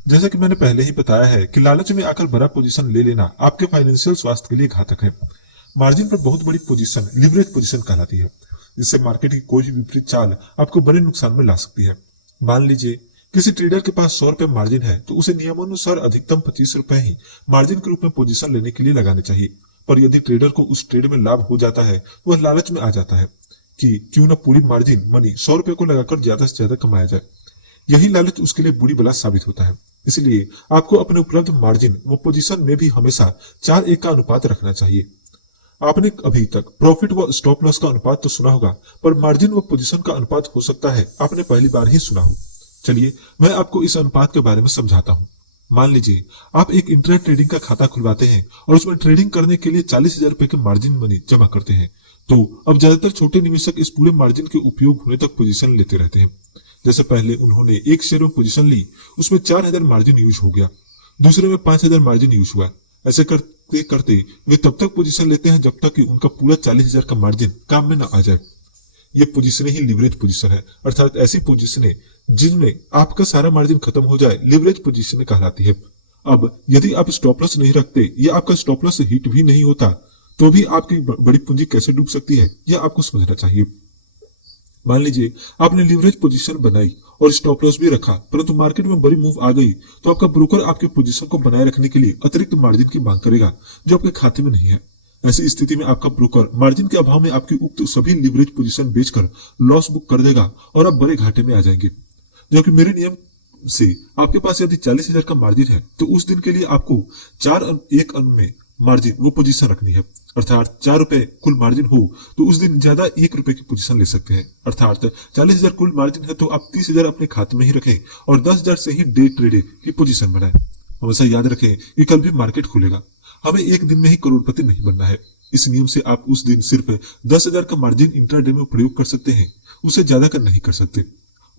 जैसा कि मैंने पहले ही बताया है कि लालच में आकर बड़ा पोजीशन ले लेना आपके फाइनेंशियल स्वास्थ्य के लिए घातक है। मार्जिन पर बहुत बड़ी पोजीशन लिवरेज पोजीशन कहलाती है, जिससे मार्केट की कोई भी विपरीत चाल आपको बड़े नुकसान में ला सकती है। मान लीजिए किसी ट्रेडर के पास 100 रुपए मार्जिन है तो उसे नियमानुसार अधिकतम 25 रुपए ही मार्जिन के रूप में पोजीशन लेने के लिए लगाने चाहिए। पर यदि ट्रेडर को उस ट्रेड में लाभ हो जाता है तो वह लालच में आ जाता है कि क्यों न पूरी मार्जिन मनी 100 रुपए को लगाकर ज्यादा से ज्यादा कमाया जाए। यही लालच उसके लिए बुरी बला साबित होता है। इसलिए आपको अपने उपलब्ध मार्जिन व पोजीशन में भी हमेशा 4:1 का अनुपात रखना चाहिए। आपने अभी तक प्रॉफिट व स्टॉप लॉस का अनुपात तो सुना होगा, पर मार्जिन व पोजीशन का अनुपात हो सकता है आपने पहली बार ही सुना हो। चलिए मैं आपको इस अनुपात के बारे में समझाता हूँ। मान लीजिए आप एक इंटरनेट ट्रेडिंग का खाता खुलवाते हैं और उसमें ट्रेडिंग करने के लिए 40,000 रुपए के मार्जिन मनी जमा करते हैं। तो अब ज्यादातर छोटे निवेशक इस पूरे मार्जिन के उपयोग होने तक पोजीशन लेते रहते हैं। जैसे पहले उन्होंने एक शेयर में पोजीशन ली, उसमें 4,000 मार्जिन यूज हो गया, दूसरे में 5,000 मार्जिन यूज हुआ। ऐसे करते करते वे तब तक पोजीशन लेते हैं जब तक कि उनका पूरा 40,000 का मार्जिन काम में न आ जाए। ये पोजीशन ही लिवरेज पोजीशन है, अर्थात ऐसी पोजीशन जिनमें आपका सारा मार्जिन खत्म हो जाए लिवरेज पोजीशन कहलाती है। अब यदि आप स्टॉप लॉस नहीं रखते या आपका स्टॉप लॉस हिट भी नहीं होता तो भी आपकी बड़ी पूंजी कैसे डूब सकती है यह आपको समझना चाहिए। मान लीजिए आपने लिवरेज पोजीशन बनाई और स्टॉप लॉस भी रखा, परंतु मार्केट में बड़ी मूव आ गई तो आपका ब्रोकर आपके पोजीशन को बनाए रखने के लिए अतिरिक्त मार्जिन की मांग करेगा जो आपके खाते में नहीं है। ऐसी स्थिति में आपका ब्रोकर मार्जिन के अभाव में आपकी उक्त सभी लिवरेज पोजीशन बेचकर लॉस बुक कर देगा और आप बड़े घाटे में आ जाएंगे। जबकि मेरे नियम से आपके पास यदि 40,000 का मार्जिन है तो उस दिन के लिए आपको 4:1 में मार्जिन वो पोजीशन रखनी है। अर्थात 4 रुपए कुल मार्जिन हो तो उस दिन ज्यादा 1 रुपए की पोजीशन ले सकते हैं। अर्थात 40,000 कुल मार्जिन है तो आप 30,000 अपने खाते में ही रखें और 10,000 से ही डे ट्रेडिंग की पोजीशन बनाएं। हमेशा याद रखें कि कल भी मार्केट खुलेगा, हमें एक दिन में ही करोड़पति नहीं बनना है। इस नियम से आप उस दिन सिर्फ 10,000 का मार्जिन इंट्राडे में प्रयोग कर सकते हैं, उसे ज्यादा कर नहीं कर सकते।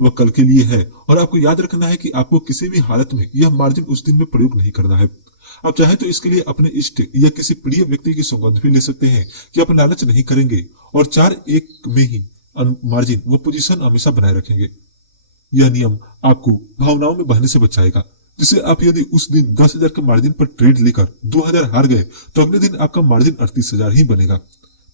वह कल के लिए है और आपको याद रखना है कि आपको किसी भी हालत में यह मार्जिन उस दिन में प्रयोग नहीं करना है। आप चाहे तो इसके लिए अपने इष्ट या किसी प्रिय व्यक्ति की सौगंध भी ले सकते हैं कि आप लालच नहीं करेंगे और 4-1 में ही मार्जिन वो पोजीशन हमेशा बनाए रखेंगे। यह नियम आपको भावनाओं में बहने से बचाएगा, जिससे आप यदि उस दिन 10,000 के मार्जिन पर ट्रेड लेकर 2,000 हार गए तो अगले दिन आपका मार्जिन 38,000 ही बनेगा।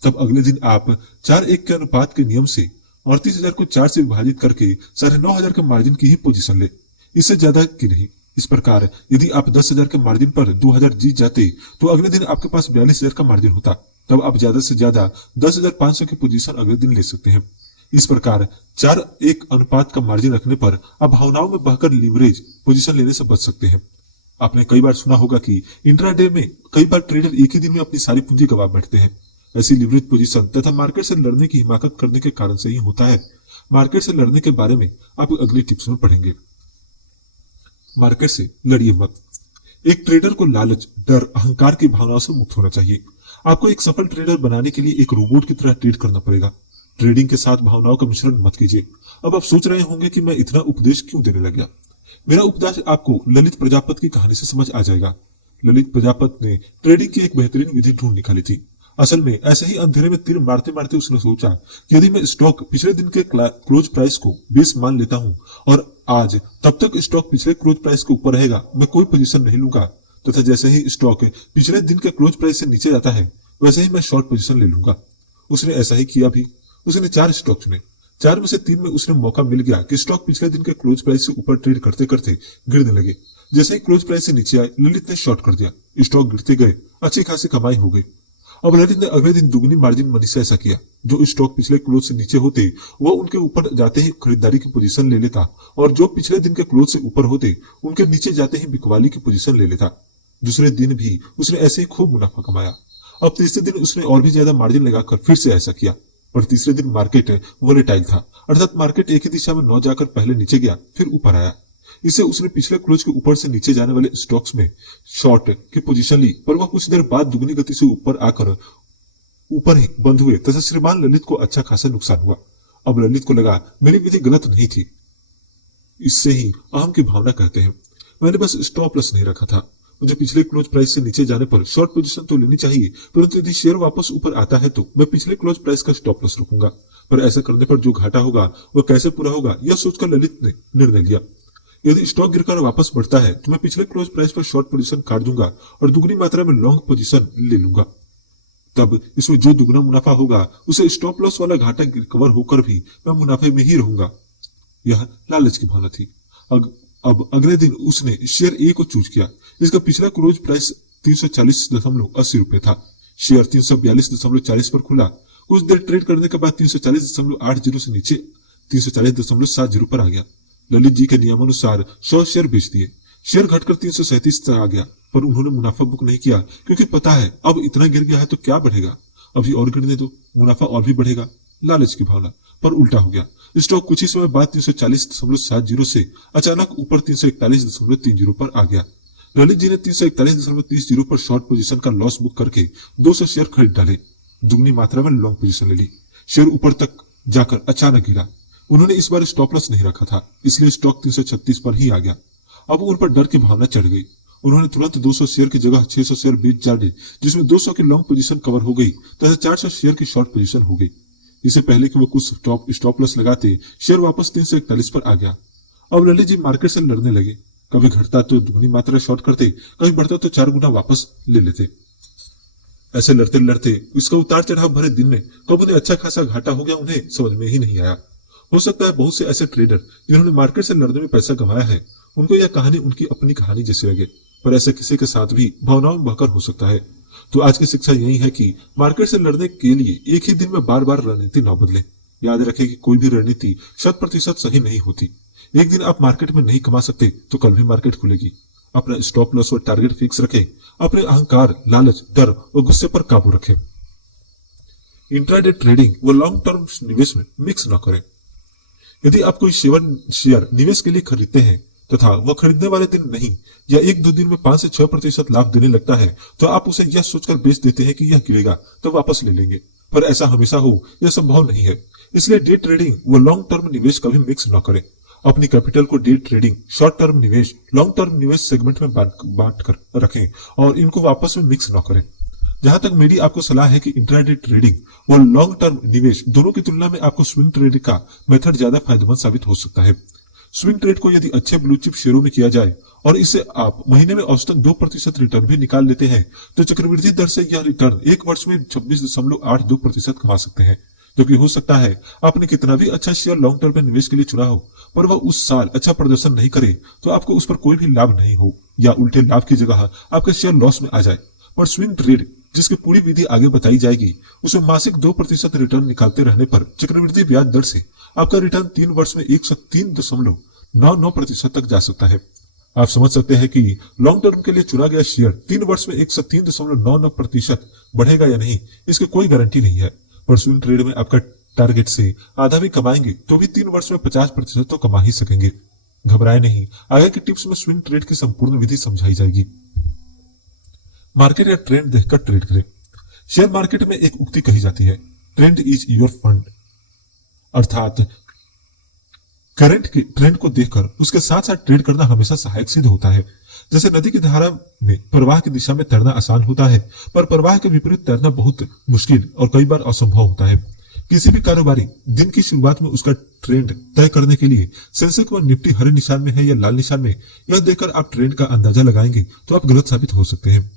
तब अगले दिन आप 4-1 के अनुपात के नियम से 38,000 को 4 से विभाजित करके 9,500 के मार्जिन की ही पोजीशन ले, इससे ज्यादा की नहीं। इस प्रकार यदि आप 10,000 के मार्जिन पर 2,000 जीत जाते तो अगले दिन आपके पास 42,000 का मार्जिन होता। तब आप ज्यादा से ज्यादा 10,500 की पोजीशन अगले दिन ले सकते हैं। इस प्रकार 4-1 अनुपात का मार्जिन रखने पर आप भावनाओं में बहकर लीवरेज पोजीशन लेने से बच सकते हैं। आपने कई बार सुना होगा कि इंट्राडे में कई बार ट्रेडर एक ही दिन में अपनी सारी पूंजी गंवा बैठते हैं। ऐसी लीवरेज पोजीशन तथा मार्केट से लड़ने की हिमाकत करने के कारण से ही होता है। मार्केट से लड़ने के बारे में आप अगली टिप्स में पढ़ेंगे। मार्केट से लड़िए मत। एक ट्रेडर को लालच, डर, अहंकार की भावनाओं से मुक्त होना चाहिए। आपको एक सफल ट्रेडर बनाने के लिए एक रोबोट की तरह ट्रेड करना पड़ेगा। ट्रेडिंग के साथ भावनाओं का मिश्रण मत कीजिए। अब आप सोच रहे होंगे कि मैं इतना उपदेश क्यों देने लग गया। मेरा उपदेश आपको ललित प्रजापति की कहानी से समझ आ जाएगा। ललित प्रजापति ने ट्रेडिंग की एक बेहतरीन विधि ढूंढ निकाली थी। असल में ऐसे ही अंधेरे में तीर मारते मारते उसने सोचा कि यदि मैं स्टॉक पिछले दिन के क्लोज प्राइस को 20 मान लेता हूं और आज तब तक स्टॉक पिछले क्लोज प्राइस के ऊपर रहेगा, मैं कोई पोजीशन नहीं लूंगा, तथा जैसे ही स्टॉक पिछले दिन के क्लोज प्राइस से नीचे जाता है वैसे ही मैं शॉर्ट पोजीशन ले लूंगा। उसने ऐसा ही किया भी। उसने 4 स्टॉक चुने। 4 में से 3 में उसने मौका मिल गया कि स्टॉक पिछले दिन के क्लोज प्राइस से ऊपर ट्रेड करते करते गिरने लगे। जैसे ही क्लोज प्राइस से नीचे आए, ललित ने शॉर्ट कर दिया। स्टॉक गिरते गए, अच्छी खासी कमाई हो गई। अब ललित ने अगले दिन दुगनी मार्जिन मनी से ऐसा किया। जो स्टॉक पिछले क्लोज से नीचे होते वो उनके ऊपर जाते ही खरीदारी की पोजीशन ले लेता और जो पिछले दिन के क्लोज से ऊपर होते उनके नीचे जाते ही बिकवाली की पोजीशन ले लेता। दूसरे दिन भी उसने ऐसे ही खूब मुनाफा कमाया। अब तीसरे दिन उसने और भी ज्यादा मार्जिन लगाकर फिर से ऐसा किया, पर तीसरे दिन मार्केट वोलेटाइल था, अर्थात मार्केट एक ही दिशा में न जाकर पहले नीचे गया फिर ऊपर आया। इससे उसने पिछले क्लोज के ऊपर से नीचे जाने वाले स्टॉक्स में शॉर्ट की पोजीशन ली, पर वह कुछ देर बाद दुगनी गति से ऊपर आकर ऊपर ही बंद हुए तथा श्रीमान ललित को अच्छा खासा नुकसान हुआ। अब ललित को लगा मेरी विधि गलत नहीं थी। इससे ही अहम की भावना कहते हैं। मैंने बस स्टॉप लॉस नहीं रखा था। मुझे पिछले क्लोज प्राइस से नीचे जाने पर शॉर्ट पोजीशन तो लेनी चाहिए, परंतु यदि शेयर वापस ऊपर आता है तो मैं पिछले क्लोज प्राइस का स्टॉप लॉस रखूंगा। पर ऐसा करने पर जो घाटा होगा वह कैसे पूरा होगा, यह सोचकर ललित ने निर्णय लिया। यदि स्टॉक गिरकर वापस बढ़ता है तो मैं पिछले क्लोज प्राइस पर शॉर्ट पोजीशन काट दूंगा और दुगनी मात्रा में लॉन्ग पोजीशन ले लूंगा। तब इसमें जो दुगना मुनाफा होगा उसे स्टॉप लॉस वाला घाटा कवर होकर भी मैं मुनाफे में ही रहूंगा। यह लालच की भावना थी। अब अगले दिन उसने शेयर ए को चूज किया। इसका पिछला क्लोज प्राइस 340.80 रुपए था। शेयर 342.40 पर खुला। कुछ देर ट्रेड करने के बाद 340.80 से नीचे 340.70 पर आ गया। ललित जी के नियमानुसार 100 शेयर बेच दिए। शेयर घटकर 337 तक आ गया, पर उन्होंने मुनाफा बुक नहीं किया क्योंकि पता है अब इतना गिर गया है तो क्या बढ़ेगा, अभी और गिरने दो, मुनाफा और भी बढ़ेगा। लालच की भावना। पर उल्टा हो गया। स्टॉक कुछ ही समय बाद 340.70 से अचानक ऊपर 341.30 पर आ गया। ललित जी ने 341.30 पर शॉर्ट पोजीशन का लॉस बुक करके 200 शेयर खरीद डाले। दुगनी मात्रा में लॉन्ग पोजीशन ले ली। शेयर ऊपर तक जाकर अचानक गिरा। उन्होंने इस बार स्टॉप लॉस नहीं रखा था, इसलिए स्टॉक 336 पर ही आ गया। अब उन पर डर की भावना चढ़ गई। उन्होंने तुरंत 200 शेयर की जगह 600 शेयर बेच डाले, जिसमें 200 की लॉन्ग पोजीशन कवर हो गई तथा 400 शेयर की शॉर्ट पोजीशन हो गई। इससे पहले कि वो कुछ स्टॉप लॉस लगाते, शेयर वापस 341 पर आ गया। अब ललित जी मार्केट से लड़ने लगे। कभी घटता तो दुगनी मात्रा शॉर्ट करते, कभी बढ़ता तो 4 गुना वापस ले लेते। ऐसे लड़ते लड़ते इसका उतार चढ़ाव भरे दिन में कब उन्हें अच्छा खासा घाटा हो गया, उन्हें समझ में ही नहीं आया। हो सकता है बहुत से ऐसे ट्रेडर जिन्होंने मार्केट से लड़ने में पैसा गंवाया है, उनको यह कहानी उनकी अपनी कहानी जैसी लगे, पर ऐसे किसी के साथ भी भावनाओं में बहकर हो सकता है। तो आज की शिक्षा यही है कि मार्केट से लड़ने के लिए एक ही दिन में बार बार रणनीति न बदले। याद रखें कि कोई भी रणनीति 100% सही नहीं होती। एक दिन आप मार्केट में नहीं कमा सकते तो कल भी मार्केट खुलेगी। अपना स्टॉप लॉस और टारगेट फिक्स रखें, अपने अहंकार, लालच, डर और गुस्से पर काबू रखें। इंट्राडे ट्रेडिंग व लॉन्ग टर्म निवेश में मिक्स न करें। यदि आप कोई शेयर निवेश के लिए खरीदते हैं तथा वह खरीदने वाले दिन नहीं या 1-2 दिन में 5 से 6% लाभ देने लगता है, तो आप उसे यह सोचकर बेच देते हैं कि यह गिरेगा तो वापस ले लेंगे, पर ऐसा हमेशा हो यह संभव नहीं है। इसलिए डे ट्रेडिंग व लॉन्ग टर्म निवेश कभी मिक्स न करें। अपनी कैपिटल को डे ट्रेडिंग, शॉर्ट टर्म निवेश, लॉन्ग टर्म निवेश सेगमेंट में बांट कर रखें और इनको वापस में मिक्स न करें। जहां तक मेरी आपको सलाह है कि इंट्राडे ट्रेडिंग और लॉन्ग टर्म निवेश दोनों की तुलना में आपको स्विंग ट्रेडिंग का मेथड ज्यादा फायदेमंद साबित हो सकता है। स्विंग ट्रेड को यदि अच्छे ब्लू चिप शेयरों में किया जाए और इससे आप महीने में औसतन 2% रिटर्न भी निकाल लेते हैं, तो चक्रवृद्धि दर से यह रिटर्न एक वर्ष में 26.82% कमा सकते हैं। जो कि हो सकता है आपने कितना भी अच्छा शेयर लॉन्ग टर्म में निवेश के लिए चुना हो, पर वह उस साल अच्छा प्रदर्शन नहीं करे तो आपको उस पर कोई भी लाभ नहीं हो, या उल्टे लाभ की जगह आपका शेयर लॉस में आ जाए। पर स्विंग ट्रेड, जिसकी पूरी विधि आगे बताई जाएगी, उसमें मासिक 2% रिटर्न निकालते रहने पर चक्रवृद्धि ब्याज दर से आपका रिटर्न 3 वर्ष में 103.99% तक जा सकता है। आप समझ सकते हैं कि लॉन्ग टर्म के लिए चुना गया शेयर 3 वर्ष में 103.99% बढ़ेगा या नहीं, इसकी कोई गारंटी नहीं है। पर स्विंग ट्रेड में आपका टारगेट से आधा भी कमाएंगे तो भी 3 वर्ष में 50% तो कमा ही सकेंगे। घबराए नहीं, आगे की टिप्स में स्विंग ट्रेड की संपूर्ण विधि समझाई जाएगी। मार्केट या ट्रेंड देखकर ट्रेड करें। शेयर मार्केट में एक उक्ति कही जाती है, ट्रेंड इज योर फंड, अर्थात करंट के ट्रेंड को देखकर उसके साथ साथ ट्रेड करना हमेशा सहायक सिद्ध होता है। जैसे नदी की धारा में प्रवाह की दिशा में तैरना आसान होता है, पर प्रवाह के विपरीत तैरना बहुत मुश्किल और कई बार असंभव होता है। किसी भी कारोबारी दिन की शुरुआत में उसका ट्रेंड तय करने के लिए सेंसेक्स व निफ्टी हरे निशान में है या लाल निशान में, यह देखकर आप ट्रेंड का अंदाजा लगाएंगे तो आप गलत साबित हो सकते हैं।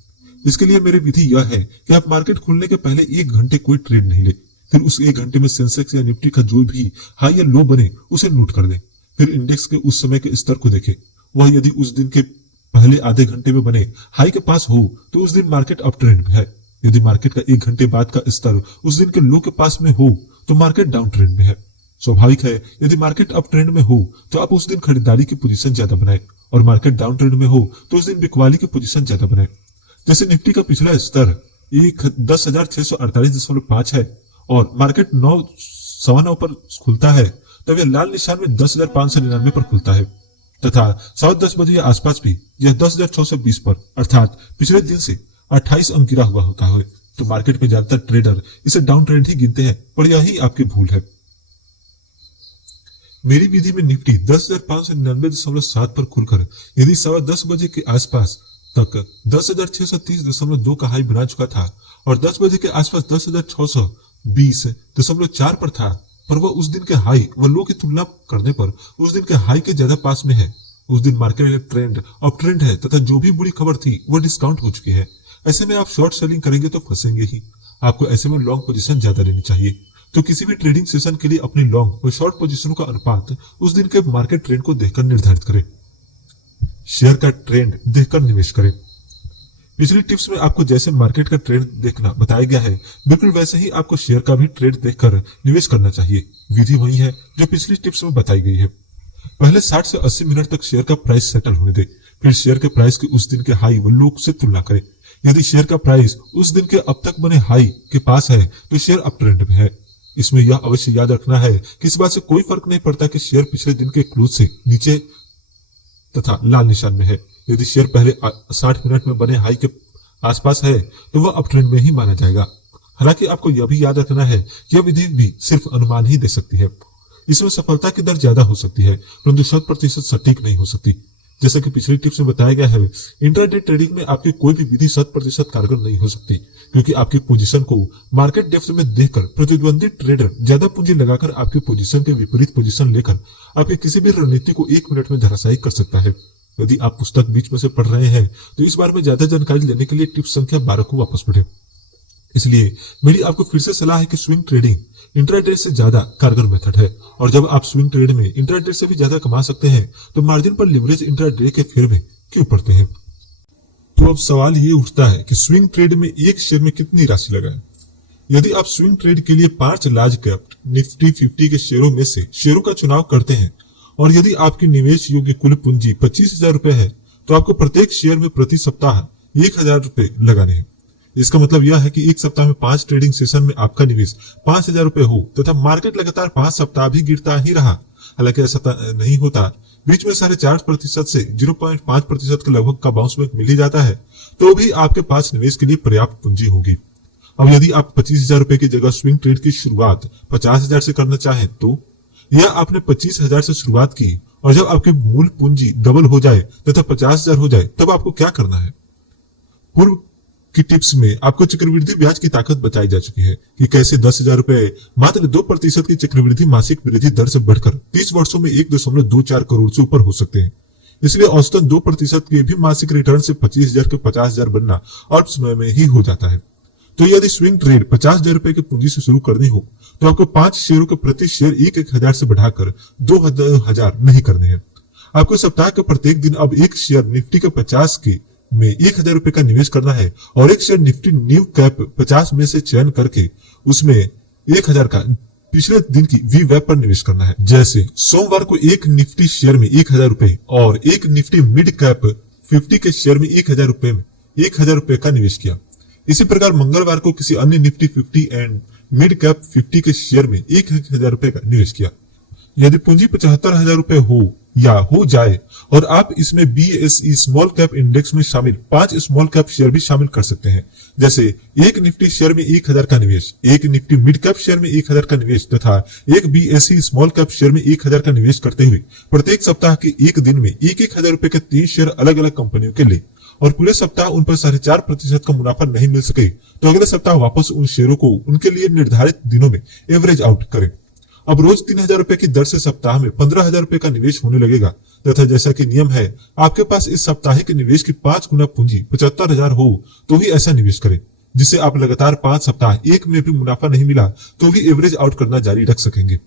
इसके लिए मेरी विधि यह है कि आप मार्केट खुलने के पहले 1 घंटे कोई ट्रेड नहीं ले, फिर उस 1 घंटे में सेंसेक्स या निफ्टी का जो भी हाई या लो बने उसे नोट कर दें। फिर इंडेक्स के उस समय के स्तर को देखें, वह यदि उस दिन के पहले आधे घंटे में बने हाई के पास हो तो उस दिन मार्केट अप ट्रेंड में है। यदि मार्केट का 1 घंटे बाद का स्तर उस दिन के लो के पास में हो तो मार्केट डाउन ट्रेंड में है। स्वाभाविक है, यदि मार्केट अप ट्रेंड में हो तो आप उस दिन खरीदारी की पोजीशन ज्यादा बनाए और मार्केट डाउन ट्रेंड में हो तो उस दिन बिकवाली की पोजीशन ज्यादा बनाए। जैसे निफ्टी का पिछला स्तर 10,648.5 है और मार्केट 9:9 पर खुलता है, तब यह लाल निशान में 10,599 पर खुलता है तथा 10:10 बजे के आसपास भी यह 10,620 पर, अर्थात पिछले दिन से 28 अंक गिरा हुआ होता है। तो मार्केट में ज्यादातर ट्रेडर इसे डाउन ट्रेंड ही गिनते हैं, पर यही आपकी भूल है। मेरी विधि में निफ्टी 10,599.7 पर खुलकर यदि 10:15 बजे के आसपास तक 10,630.2 का हाई बना चुका था और 10 बजे के आसपास 10,620.4 पर था, पर वह उस दिन के हाई व लो की तुलना करने पर उस दिन के हाई के ज्यादा पास में है, उस दिन मार्केट ट्रेंड अप ट्रेंड है तथा जो भी बुरी खबर थी वह डिस्काउंट हो चुकी है। ऐसे में आप शॉर्ट सेलिंग करेंगे तो फंसेंगे ही। आपको ऐसे में लॉन्ग पोजीशन ज्यादा लेनी चाहिए। तो किसी भी ट्रेडिंग सेशन के लिए अपनी लॉन्ग व शॉर्ट पोजीशनों का अनुपात उस दिन के मार्केट ट्रेंड को देखकर निर्धारित करें। शेयर का ट्रेंड देखकर निवेश करें। पिछली टिप्स में आपको जैसे मार्केट का ट्रेंड देखना बताया गया है, बिल्कुल वैसे ही आपको शेयर का भी ट्रेंड देखकर निवेश करना चाहिए। विधि वही है जो पिछली टिप्स में बताई गई है। पहले 60 से 80 मिनट तक शेयर का प्राइस सेटल होने दे, फिर शेयर के प्राइस की उस दिन के हाई व लो से तुलना करें। यदि शेयर का प्राइस उस दिन के अब तक बने हाई के पास है तो शेयर अप ट्रेंड में है। इसमें यह अवश्य याद रखना है कि इस बात से कोई फर्क नहीं पड़ता कि शेयर पिछले दिन के क्लोज से नीचे तथा लाल निशान में है। यदि शेयर पहले 60 मिनट में बने हाई के आसपास है तो वह अप ट्रेंड में ही माना जाएगा। हालांकि आपको यह भी याद रखना है, यह विधि भी सिर्फ अनुमान ही दे सकती है। इसमें सफलता की दर ज्यादा हो सकती है, परंतु 100% सटीक नहीं हो सकती। जैसा कि पिछली टिप्स में बताया गया है, इंट्राडे ट्रेडिंग में आपकी कोई भी विधि 100% कारगर नहीं हो सकती, क्योंकि आपकी पोजीशन को मार्केट डेप्थ में देखकर प्रतिद्वंदी ट्रेडर ज्यादा पूंजी लगाकर आपकी पोजीशन के विपरीत पोजीशन लेकर आपकी किसी भी रणनीति को 1 मिनट में धराशायी कर सकता है। यदि आप पुस्तक बीच में से पढ़ रहे हैं तो इस बारे में ज्यादा जानकारी लेने के लिए टिप्स संख्या 12 को वापस पढ़ें। इसलिए मेरी आपको फिर से सलाह है कि स्विंग ट्रेडिंग इंट्राडे से ज्यादा कारगर मेथड है, और जब आप स्विंग ट्रेड में इंट्राडे से भी ज्यादा कमा सकते हैं तो मार्जिन पर लिवरेज इंट्राडे के फेर में क्यों पड़ते हैं। तो अब सवाल ये उठता है कि स्विंग ट्रेड में एक शेयर में कितनी राशि लगाएं। यदि आप स्विंग ट्रेड के लिए 5 लार्ज कैप निफ्टी 50 के शेयरों में से शेयरों का चुनाव करते हैं और यदि आपकी निवेश योग्य कुल पूंजी 25,000 रुपए है तो आपको प्रत्येक शेयर में प्रति सप्ताह 1000 रुपए लगाने हैं। इसका मतलब यह है कि एक सप्ताह में 5 ट्रेडिंग सेशन में आपका निवेश 5000 रुपए हो तथा मार्केट लगातार 5 सप्ताह भी गिरता ही रहा, हालांकि ऐसा नहीं होता, बीच में 4.5% से 0.5% के लगभग का बाउंस बैक मिल ही जाता है, तो भी आपके पास निवेश के लिए पर्याप्त पूंजी होगी। अब यदि आप 25,000 रुपए की जगह स्विंग ट्रेड की शुरुआत 50,000 से करना चाहें तो, या आपने 25,000 से शुरुआत की और जब आपकी मूल पूंजी डबल हो जाए तथा 50,000 हो जाए, तब आपको क्या करना है। पूर्व की टिप्स में आपको चक्रवृद्धि ब्याज की ताकत बताई जा चुकी है कि कैसे 10,000 रुपए मात्र 2% की चक्रवृद्धि मासिक वृद्धि दर से बढ़कर 30 वर्षों में 1.24 करोड़ से ऊपर हो सकते हैं। इसलिए औसतन 2% के भी मासिक रिटर्न से 25,000 के 50,000 बनना अल्प समय में ही हो जाता है। तो यदि स्विंग ट्रेड 50,000 रुपए की पूंजी से शुरू करनी हो तो आपको 5 शेयरों के प्रति शेयर 1,000 से बढ़ाकर 2,000 नहीं करने हैं। आपको सप्ताह के प्रत्येक दिन अब एक शेयर निफ्टी के 50 के में 1,000 रुपए का निवेश करना है और एक शेयर निफ्टी न्यू कैप 50 में से चयन करके उसमें 1,000 का पिछले दिन की वी वेब पर निवेश करना है। जैसे सोमवार को एक निफ्टी शेयर में 1,000 रुपए और एक निफ्टी मिड कैप 50 के शेयर में 1,000 रुपए में 1,000 रुपए का निवेश किया। इसी प्रकार मंगलवार को किसी अन्य निफ्टी 50 एंड मिड कैप 50 के शेयर में 1,000 रुपए का निवेश किया। यदि पूंजी 75,000 रुपए हो या हो जाए और आप इसमें BSE स्मॉल कैप इंडेक्स में शामिल 5 स्मॉल कैप शेयर भी शामिल कर सकते हैं, जैसे एक निफ्टी शेयर में 1,000 का निवेश, एक निफ्टी मिड कैप शेयर में 1,000 का निवेश तथा एक BSE स्मॉल कैप शेयर में 1,000 का निवेश करते हुए प्रत्येक सप्ताह के एक दिन में 1,000 रुपए के 3 शेयर अलग अलग कंपनियों के ले और पूरे सप्ताह उन पर 4.5% का मुनाफा नहीं मिल सके तो अगले सप्ताह वापस उन शेयरों को उनके लिए निर्धारित दिनों में एवरेज आउट करें। अब रोज 3,000 रुपए की दर से सप्ताह में 15,000 रुपए का निवेश होने लगेगा तथा जैसा कि नियम है आपके पास इस साप्ताहिक निवेश की 5 गुना पूंजी 75,000 हो तो ही ऐसा निवेश करें जिससे आप लगातार 5 सप्ताह एक में भी मुनाफा नहीं मिला तो भी एवरेज आउट करना जारी रख सकेंगे।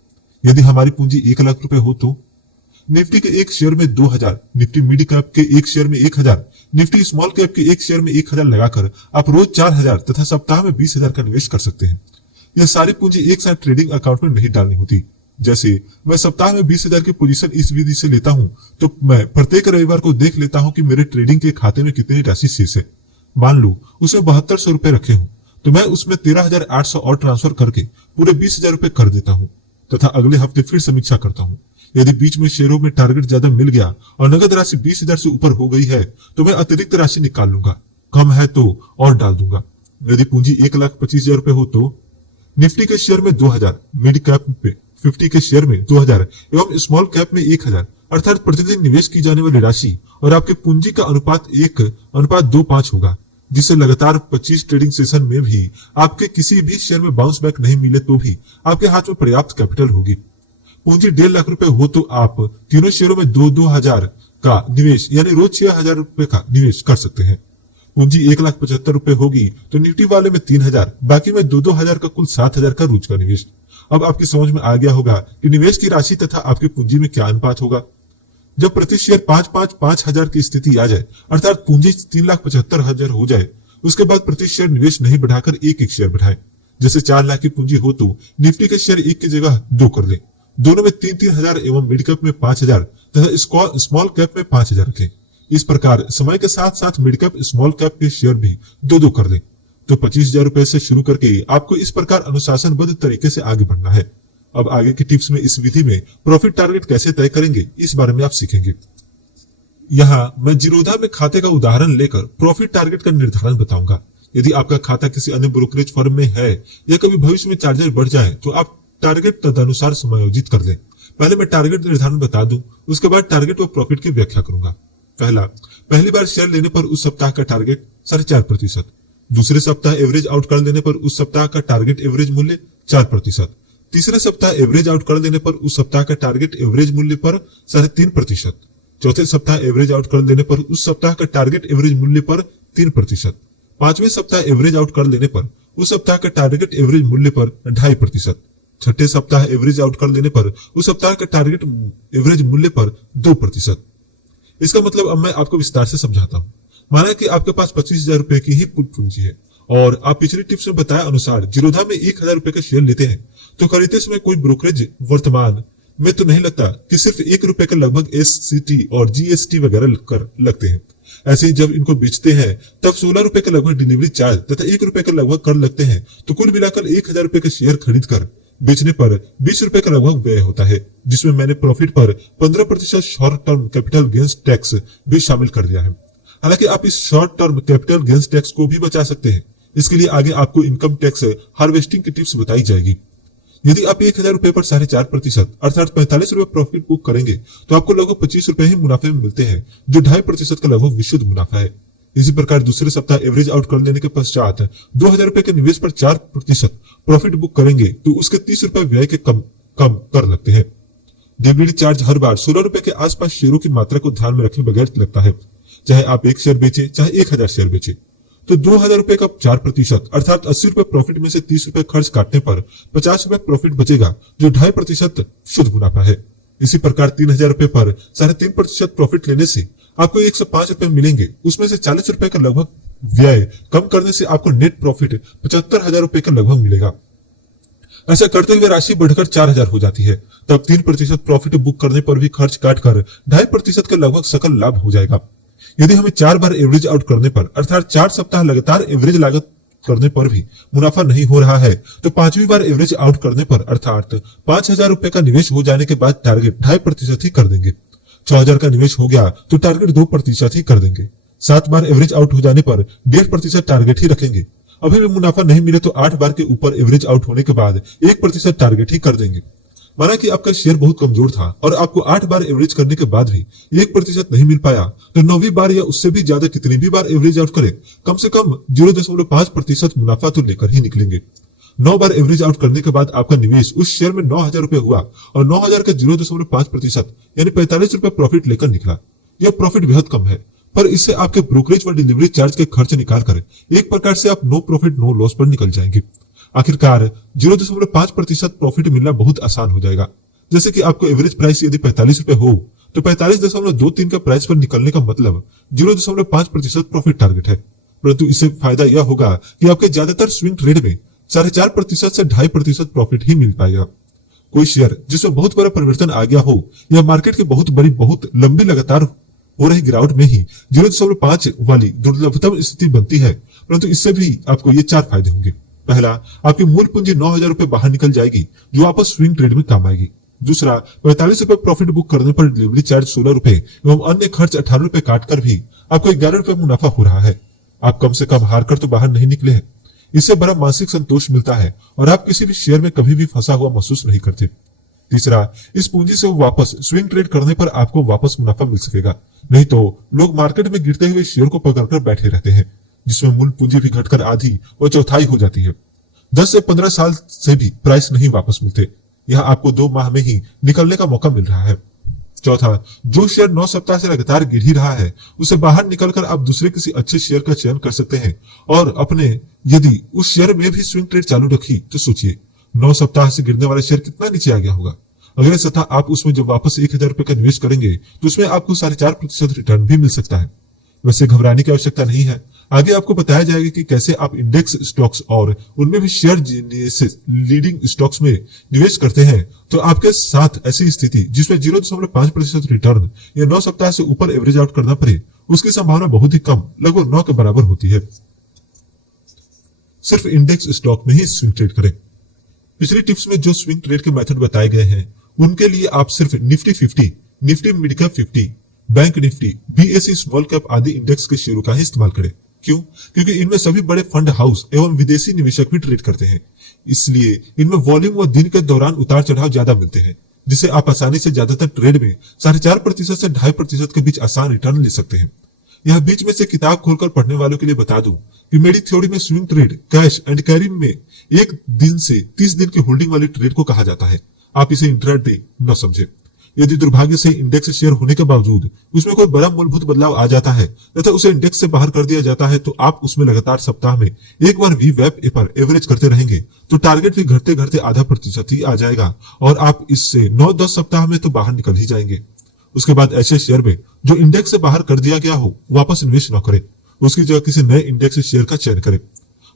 यदि हमारी पूंजी 1,00,000 रुपए हो तो निफ्टी के एक शेयर में 2,000, निफ्टी मिड कैप के एक शेयर में 1,000, निफ्टी स्मॉल कैप के एक शेयर में 1,000 लगाकर आप रोज 4,000 तथा सप्ताह में 20,000 का निवेश कर सकते हैं। यह सारी पूंजी एक साथ ट्रेडिंग अकाउंट में नहीं डालनी होती। जैसे मैं सप्ताह में 20,000 की पोजीशन इस विधि से लेता हूं तो मैं प्रत्येक रविवार को देख लेता हूं कि मेरे ट्रेडिंग के खाते में कितनी राशि शेष है। मान लो उसमें 7200 रुपए रखे हूं तो मैं उसमें 13,800 और ट्रांसफर करके पूरे 20,000 रुपए कर देता हूं तथा अगले हफ्ते फिर समीक्षा करता हूं। यदि बीच में शेयरों में टारगेट ज्यादा मिल गया और नगद राशि 20,000 से ऊपर हो गई है तो मैं अतिरिक्त राशि निकाल लूंगा, कम है तो और डाल दूंगा। यदि पूंजी 1,25,000 रुपए हो तो निफ्टी के शेयर में 2,000, मिड कैप पे 50 के शेयर में 2,000 एवं स्मॉल कैप में 1,000 अर्थात प्रतिदिन निवेश की जाने वाली राशि और आपके पूंजी का अनुपात 1:25 होगा, जिससे लगातार 25 ट्रेडिंग सेशन में भी आपके किसी भी शेयर में बाउंस बैक नहीं मिले तो भी आपके हाथ में पर्याप्त कैपिटल होगी। पूंजी 1.5 लाख रुपए हो तो आप तीनों शेयरों में 2,000 का निवेश यानी रोज 6,000 रुपए का निवेश कर सकते हैं। पूंजी 1,75,000 रुपए होगी तो निफ्टी वाले में 3,000, बाकी में 2,000 का कुल 7,000 का रोज का निवेश। अब आपकी समझ में आ गया होगा कि निवेश की राशि तथा आपकी पूंजी में क्या अनुपात होगा। जब प्रति शेयर 5,000 की स्थिति आ जाए अर्थात पूंजी 3,75,000 हो जाए, उसके बाद प्रति शेयर निवेश नहीं बढ़ाकर एक शेयर बढ़ाए। जैसे 4 लाख की पूंजी हो तो निफ्टी के शेयर 1 की जगह 2 कर ले, दोनों में 3,000 एवं मिड कैप में 5,000 तथा स्मॉल कैप में 5,000 रखें। इस प्रकार समय के साथ साथ मिड कैप स्मॉल कैप के शेयर भी 2 कर लें तो 25,000 रुपए से शुरू करके आपको इस प्रकार अनुशासनबद्ध तरीके से आगे बढ़ना है। अब आगे की टिप्स में इस विधि में प्रॉफिट टारगेट कैसे तय करेंगे इस बारे में आप सीखेंगे। यहाँ मैं जीरोधा में खाते का उदाहरण लेकर प्रॉफिट टारगेट का निर्धारण बताऊंगा। यदि आपका खाता किसी अन्य ब्रोकरेज फर्म में है या कभी भविष्य में चार्जेस बढ़ जाए तो आप टारगेट तदनुसार समायोजित कर लें। पहले मैं टारगेट निर्धारण बता दूं, उसके बाद टारगेट व प्रॉफिट की व्याख्या करूंगा। पहली बार शेयर लेने पर उस सप्ताह का टारगेट 4.5%, दूसरे सप्ताह एवरेज आउट कर लेने पर उस सप्ताह का टारगेट एवरेज मूल्य 4%, तीसरे सप्ताह एवरेज आउट कर लेने पर उस सप्ताह का टारगेट एवरेज मूल्य पर 3.5%, चौथे सप्ताह एवरेज आउट कर लेने पर उस सप्ताह का टारगेट एवरेज मूल्य पर 3%, पांचवें सप्ताह एवरेज आउट कर लेने पर उस सप्ताह का टारगेट एवरेज मूल्य पर 2.5%, छठे सप्ताह एवरेज आउट कर लेने पर उस सप्ताह का टारगेट एवरेज मूल्य पर 2%। इसका मतलब अब मैं आपको विस्तार से समझाता हूं। माना कि आपके पास 25,000 रुपए की ही पूंजी है और आप पिछली टिप्स में बताया अनुसार जीरोधा में 1,000 रुपए का शेयर लेते हैं तो खरीदते समय कोई ब्रोकरेज वर्तमान मैं तो नहीं लगता कि सिर्फ 1 रुपए के लगभग SCT और GST वगैरह कर लगते हैं। ऐसे ही जब इनको बेचते हैं तब 16 रुपए के लगभग डिलीवरी चार्ज तथा 1 रुपए के लगभग कर लगते हैं, तो कुल मिलाकर 1000 रुपए के शेयर खरीद कर बेचने पर 20 रुपए का लगभग व्यय होता है, जिसमें मैंने प्रॉफिट पर 15% short term capital gains tax भी शामिल कर दिया है। हालांकि आप इस short term capital gains tax को भी बचा सकते हैं। इसके लिए आगे आपको इनकम टैक्स हार्वेस्टिंग की टिप्स बताई जाएगी। यदि आप 1000 रुपए पर 4.5% अर्थात 45 रुपए प्रॉफिट बुक करेंगे तो आपको लगभग 25 रुपए ही मुनाफे में मिलते हैं, जो 2.5% का लगभग विशुद्ध मुनाफा है। इसी प्रकार दूसरे सप्ताह एवरेज आउट कर लेने के पश्चात 2000 रुपए के निवेश पर 4% प्रॉफिट बुक करेंगे तो उसके 30 रुपए व्यय के कम कर लगते हैं। डिलीवरी चार्ज हर बार 16 रुपए के आसपास शेयरों की मात्रा को ध्यान में रखे बगैर लगता है, चाहे आप 1 शेयर बेचे चाहे 1000 शेयर बेचे। तो 2000 रुपए का 4% अर्थात 80 रुपए प्रॉफिट में से 30 रुपए खर्च काटने पर 50 रुपए प्रॉफिट बचेगा, जो 2.5% शुद्ध मुनाफा है। इसी प्रकार 3000 रुपए पर 3.5% प्रॉफिट लेने से आपको 105 रुपए मिलेंगे। उसमें से 40 रुपए का लगभग व्यय कम करने से आपको नेट प्रॉफिट 75,000 रुपए का लगभग मिलेगा। ऐसा करते हुए राशि बढ़कर 4000 हो जाती है। तब 3% प्रॉफिट बुक करने पर भी खर्च काटकर 2.5% के लगभग सकल लाभ हो जाएगा। यदि हमें 4 बार एवरेज आउट करने पर अर्थात 4 सप्ताह लगातार एवरेज लागत करने पर भी मुनाफा नहीं हो रहा है तो 5वीं बार एवरेज आउट करने पर अर्थात 5000 रुपए का निवेश हो जाने के बाद टारगेट 2.5% ही कर देंगे। 6000 का निवेश हो गया तो टारगेट 2% ही कर देंगे। 7 बार एवरेज आउट हो जाने पर 1.5% टारगेट ही रखेंगे। अभी भी मुनाफा नहीं मिले तो 8 बार के ऊपर एवरेज आउट होने के बाद 1% टारगेट ही कर देंगे। माना कि आपका शेयर बहुत कमजोर था और आपको 8 बार एवरेज करने के बाद भी 1% नहीं मिल पाया, तो 9वीं बार या उससे भी ज्यादा कितनी भी बार एवरेज आउट करें, कम से कम 0.5% मुनाफा तो लेकर ही निकलेंगे। 9 बार एवरेज आउट करने के बाद आपका निवेश उस शेयर में 9000 रुपए हुआ और 9000 का 0.5% यानी 45 रुपए प्रॉफिट लेकर निकला। यह प्रॉफिट बेहद कम है, पर इससे आपके ब्रोकरेज व डिलीवरी चार्ज के खर्च निकालकर एक प्रकार से आप नो प्रॉफिट नो लॉस पर निकल जाएंगे। आखिरकार 0.5% प्रॉफिट मिलना बहुत आसान हो जाएगा। जैसे कि आपको एवरेज प्राइस यदि 45 रुपए हो तो 45.23 का प्राइस पर निकलने का मतलब 0.5% प्रॉफिट टारगेट है। परंतु इससे फायदा यह होगा कि आपके ज्यादातर स्विंग ट्रेड में 4.5% से 2.5% प्रॉफिट ही मिल पाएगा। कोई शेयर जिसमें बहुत बड़ा परिवर्तन आ गया हो या मार्केट की बहुत लंबी लगातार हो रही गिरावट में ही 0.5 वाली दुर्लभतम स्थिति बनती है, परंतु इससे भी आपको ये 4 फायदे होंगे। पहला, आपकी मूल पूंजी 9000 रुपए बाहर निकल जाएगी, जो वापस स्विंग ट्रेड में काम आएगी। दूसरा, 45 रुपए प्रॉफिट बुक करने पर डिलीवरी चार्ज 16 रुपए एवं अन्य खर्च 18 रुपए काटकर भी आपको 11 रुपए मुनाफा हो रहा है। आप कम से कम हार कर तो बाहर नहीं निकले हैं। इससे बड़ा मानसिक संतोष मिलता है और आप किसी भी शेयर में कभी भी फंसा हुआ महसूस नहीं करते। तीसरा, इस पूंजी से वापस स्विंग ट्रेड करने पर आपको वापस मुनाफा मिल सकेगा, नहीं तो लोग मार्केट में गिरते हुए शेयर को पकड़कर बैठे रहते हैं, जिसमें मूल पूंजी भी घटकर आधी और चौथाई हो जाती है। 10 से 15 साल से भी प्राइस नहीं वापस मिलते। यह आपको 2 माह में ही निकलने का मौका मिल रहा है। चौथा, जो शेयर 9 सप्ताह से लगातार गिर ही रहा है, उसे बाहर निकलकर आप दूसरे किसी अच्छे शेयर का चयन कर सकते हैं और अपने यदि उस शेयर में भी स्विंग ट्रेड चालू रखी तो सोचिए 9 सप्ताह से गिरने वाला शेयर कितना नीचे आ गया होगा। अगले सप्ताह आप उसमें जब वापस 1000 रुपए का निवेश करेंगे तो उसमें आपको 4.5% रिटर्न भी मिल सकता है। वैसे घबराने की आवश्यकता नहीं है। आगे आपको बताया जाएगा कि कैसे आप इंडेक्स स्टॉक्स और उनमें भी शेयर लीडिंग स्टॉक्स में निवेश करते हैं तो आपके साथ ऐसी स्थिति जिसमें 0.5% रिटर्न या 9 सप्ताह से ऊपर एवरेज आउट करना पड़े, उसकी संभावना बहुत ही कम, लगभग 9 के बराबर होती है। सिर्फ इंडेक्स स्टॉक में ही स्विंग ट्रेड करें। पिछली टिप्स में जो स्विंग ट्रेड के मेथड बताए गए हैं उनके लिए आप सिर्फ Nifty 50, Nifty mid cap 50, bank Nifty, BSE small cap आदि इंडेक्स के शेयरों का ही इस्तेमाल करें। क्यों? क्योंकि इनमें सभी बड़े फंड हाउस एवं विदेशी निवेशक भी ट्रेड करते हैं, इसलिए इनमें वॉल्यूम व दिन के दौरान उतार चढ़ाव ज्यादा मिलते हैं, जिससे आप आसानी से ज्यादातर ट्रेड में 4.5% से 2.5% के बीच आसान रिटर्न ले सकते हैं। यह बीच में से किताब खोलकर पढ़ने वालों के लिए बता दूं कि मेरी थ्योरी में swing trade cash and carry में 1 दिन से 30 दिन की होल्डिंग वाली ट्रेड को कहा जाता है। आप इसे इंट्राडे न समझे। यदि दुर्भाग्य से इंडेक्स शेयर होने के बावजूद उसमें कोई बड़ा मूलभूत बदलाव आ जाता है तथा उसे इंडेक्स से बाहर कर दिया जाता है तो आप उसमें लगातार सप्ताह में एक बार VWAP पर एवरेज करते रहेंगे तो टारगेट भी घटते घटते 0.5% ही आ जाएगा और आप इससे 9-10 सप्ताह में तो बाहर निकल ही जाएंगे। उसके बाद ऐसे शेयर में जो इंडेक्स से बाहर कर दिया गया हो वापस निवेश न करें, उसकी जगह किसी नए इंडेक्स शेयर का चयन करें।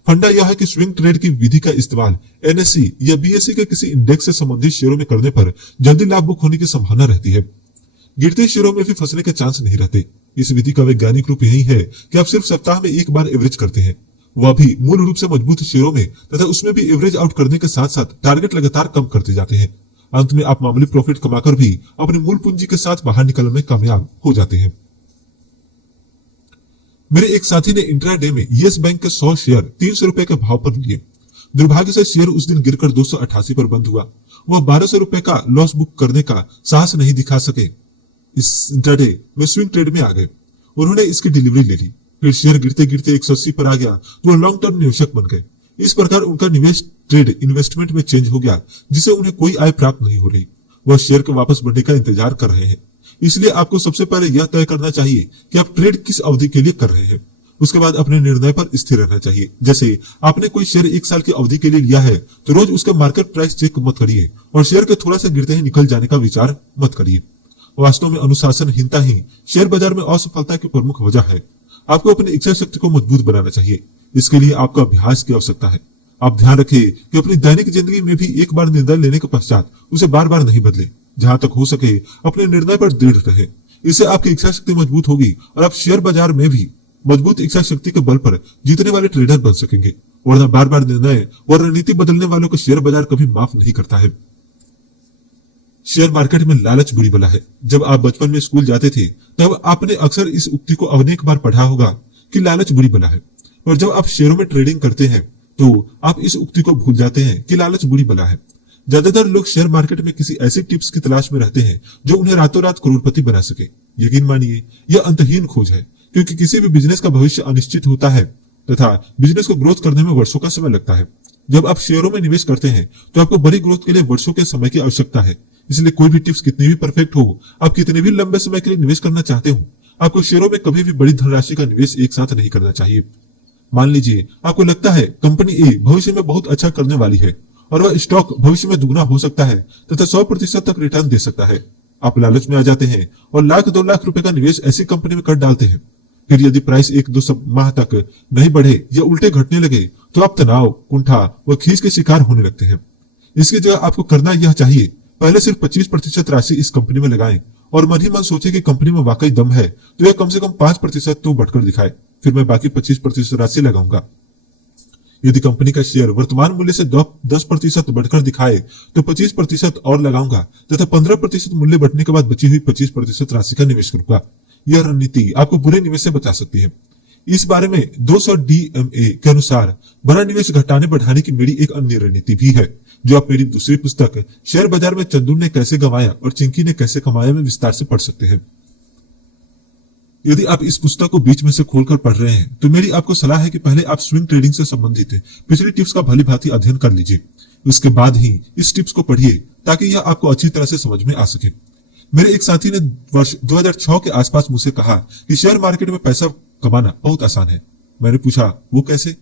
फंडा यह है कि स्विंग ट्रेड की विधि का इस्तेमाल एनएसई या बीएसई के किसी इंडेक्स से संबंधित शेयरों में करने पर जल्दी लाभ बुक होने की संभावना रहती है। गिरते शेयरों में भी फंसने के चांस नहीं रहते। इस विधि का वैज्ञानिक रूप यही है कि आप सिर्फ सप्ताह में एक बार एवरेज करते हैं, वह भी मूल रूप से मजबूत शेयरों में, तथा उसमें भी एवरेज आउट करने के साथ साथ टारगेट लगातार कम करते जाते हैं। अंत में आप मामूली प्रॉफिट कमाकर भी अपने मूल पूंजी के साथ बाहर निकलने में कामयाब हो जाते हैं। मेरे एक साथी ने इंट्राडे में यस बैंक के 100 शेयर 300 रुपए के भाव पर लिए। दुर्भाग्य से शेयर उस दिन गिरकर 288 पर बंद हुआ। वह 1200 रुपए का लॉस बुक करने का साहस नहीं दिखा सके। इस इंट्राडे में स्विंग ट्रेड में आ गए। उन्होंने इसकी डिलीवरी ले ली। फिर शेयर गिरते गिरते 180 पर आ गया तो वह लॉन्ग टर्म निवेशक बन गए। इस प्रकार उनका निवेश ट्रेड इन्वेस्टमेंट में चेंज हो गया, जिससे उन्हें कोई आय प्राप्त नहीं हो रही। वह शेयर के वापस बढ़ने का इंतजार कर रहे हैं। इसलिए आपको सबसे पहले यह तय करना चाहिए कि आप ट्रेड किस अवधि के लिए कर रहे हैं। उसके बाद अपने निर्णय पर स्थिर रहना चाहिए। जैसे आपने कोई शेयर 1 साल की अवधि के लिए लिया है तो रोज उसका मार्केट प्राइस चेक मत करिए और शेयर के थोड़ा सा गिरते ही निकल जाने का विचार मत करिए। वास्तव में अनुशासनहीनता ही शेयर बाजार में असफलता की प्रमुख वजह है। आपको अपनी इच्छा शक्ति को मजबूत बनाना चाहिए। इसके लिए आपको अभ्यास की आवश्यकता है। आप ध्यान रखें कि अपनी दैनिक जिंदगी में भी एक बार निर्णय लेने के पश्चात उसे बार बार नहीं बदले। जहां तक हो सके अपने निर्णय पर दृढ़ रहे। इससे आपकी इच्छा शक्ति मजबूत होगी और आप शेयर बाजार में भी मजबूत इच्छा शक्ति के बल पर जीतने वाले ट्रेडर बन सकेंगे। वरना बार बार निर्णय और रणनीति बदलने वालों को शेयर बाजार कभी माफ नहीं करता है। शेयर मार्केट में लालच बुरी बला है। जब आप बचपन में स्कूल जाते थे तब आपने अक्सर इस उक्ति को अनेक बार पढ़ा होगा कि लालच बुरी बला है। और जब आप शेयरों में ट्रेडिंग करते हैं तो आप इस उक्ति को भूल जाते हैं कि लालच बुरी बला है। ज्यादातर लोग शेयर मार्केट में किसी ऐसी टिप्स की तलाश में रहते हैं जो उन्हें रातों रात करोड़पति बना सके। यकीन मानिए यह अंतहीन खोज है, क्योंकि किसी भी बिजनेस का भविष्य अनिश्चित होता है तथा बिजनेस को ग्रोथ करने में वर्षों का समय लगता है। जब आप शेयरों में निवेश करते हैं तो आपको बड़ी ग्रोथ के लिए वर्षों के समय की आवश्यकता है। इसलिए कोई भी टिप्स कितनी भी परफेक्ट हो, आप कितने भी लंबे समय के लिए निवेश करना चाहते हो, आपको शेयरों में कभी भी बड़ी धनराशि का निवेश एक साथ नहीं करना चाहिए। मान लीजिए आपको लगता है कंपनी ए भविष्य में बहुत अच्छा करने वाली है और वह स्टॉक भविष्य में दुगना हो सकता है तथा 100% तक रिटर्न दे सकता है। आप लालच में आ जाते हैं और लाख 2 लाख रुपए का निवेश ऐसी कंपनी में कर डालते हैं। फिर यदि प्राइस 1-2 माह तक नहीं बढ़े या उल्टे घटने लगे तो आप तनाव, कुंठा व खींच के शिकार होने लगते हैं। इसकी जगह आपको करना यह चाहिए, पहले सिर्फ 25% राशि इस कंपनी में लगाएं और मन ही मन सोचे कि कंपनी में वाकई दम है तो यह कम से कम 5% तो बढ़कर दिखाए, फिर मैं बाकी 25% राशि लगाऊंगा। यदि कंपनी का शेयर वर्तमान मूल्य से 10% बढ़कर दिखाए तो 25% और लगाऊंगा तथा 15% मूल्य बढ़ने के बाद बची हुई 25% राशि का निवेश करूंगा। यह रणनीति आपको बुरे निवेश से बचा सकती है। इस बारे में 200 DMA के अनुसार बड़ा निवेश घटाने बढ़ाने की मेरी एक अन्य रणनीति भी है, जो आप मेरी दूसरी पुस्तक शेयर बाजार में चंदू ने कैसे गंवाया और चिंकी ने कैसे कमाया में विस्तार से पढ़ सकते हैं। यदि आप इस पुस्तक को बीच में से खोलकर पढ़ रहे हैं तो मेरी आपको सलाह है कि पहले आप स्विंग ट्रेडिंग से संबंधित पिछली टिप्स का भली भांति अध्ययन कर लीजिए। उसके बाद ही इस टिप्स को पढ़िए ताकि यह आपको अच्छी तरह से समझ में आ सके। मेरे एक साथी ने वर्ष 2006 के आसपास मुझसे कहा कि शेयर मार्केट में पैसा कमाना बहुत आसान है। मैंने पूछा वो कैसे?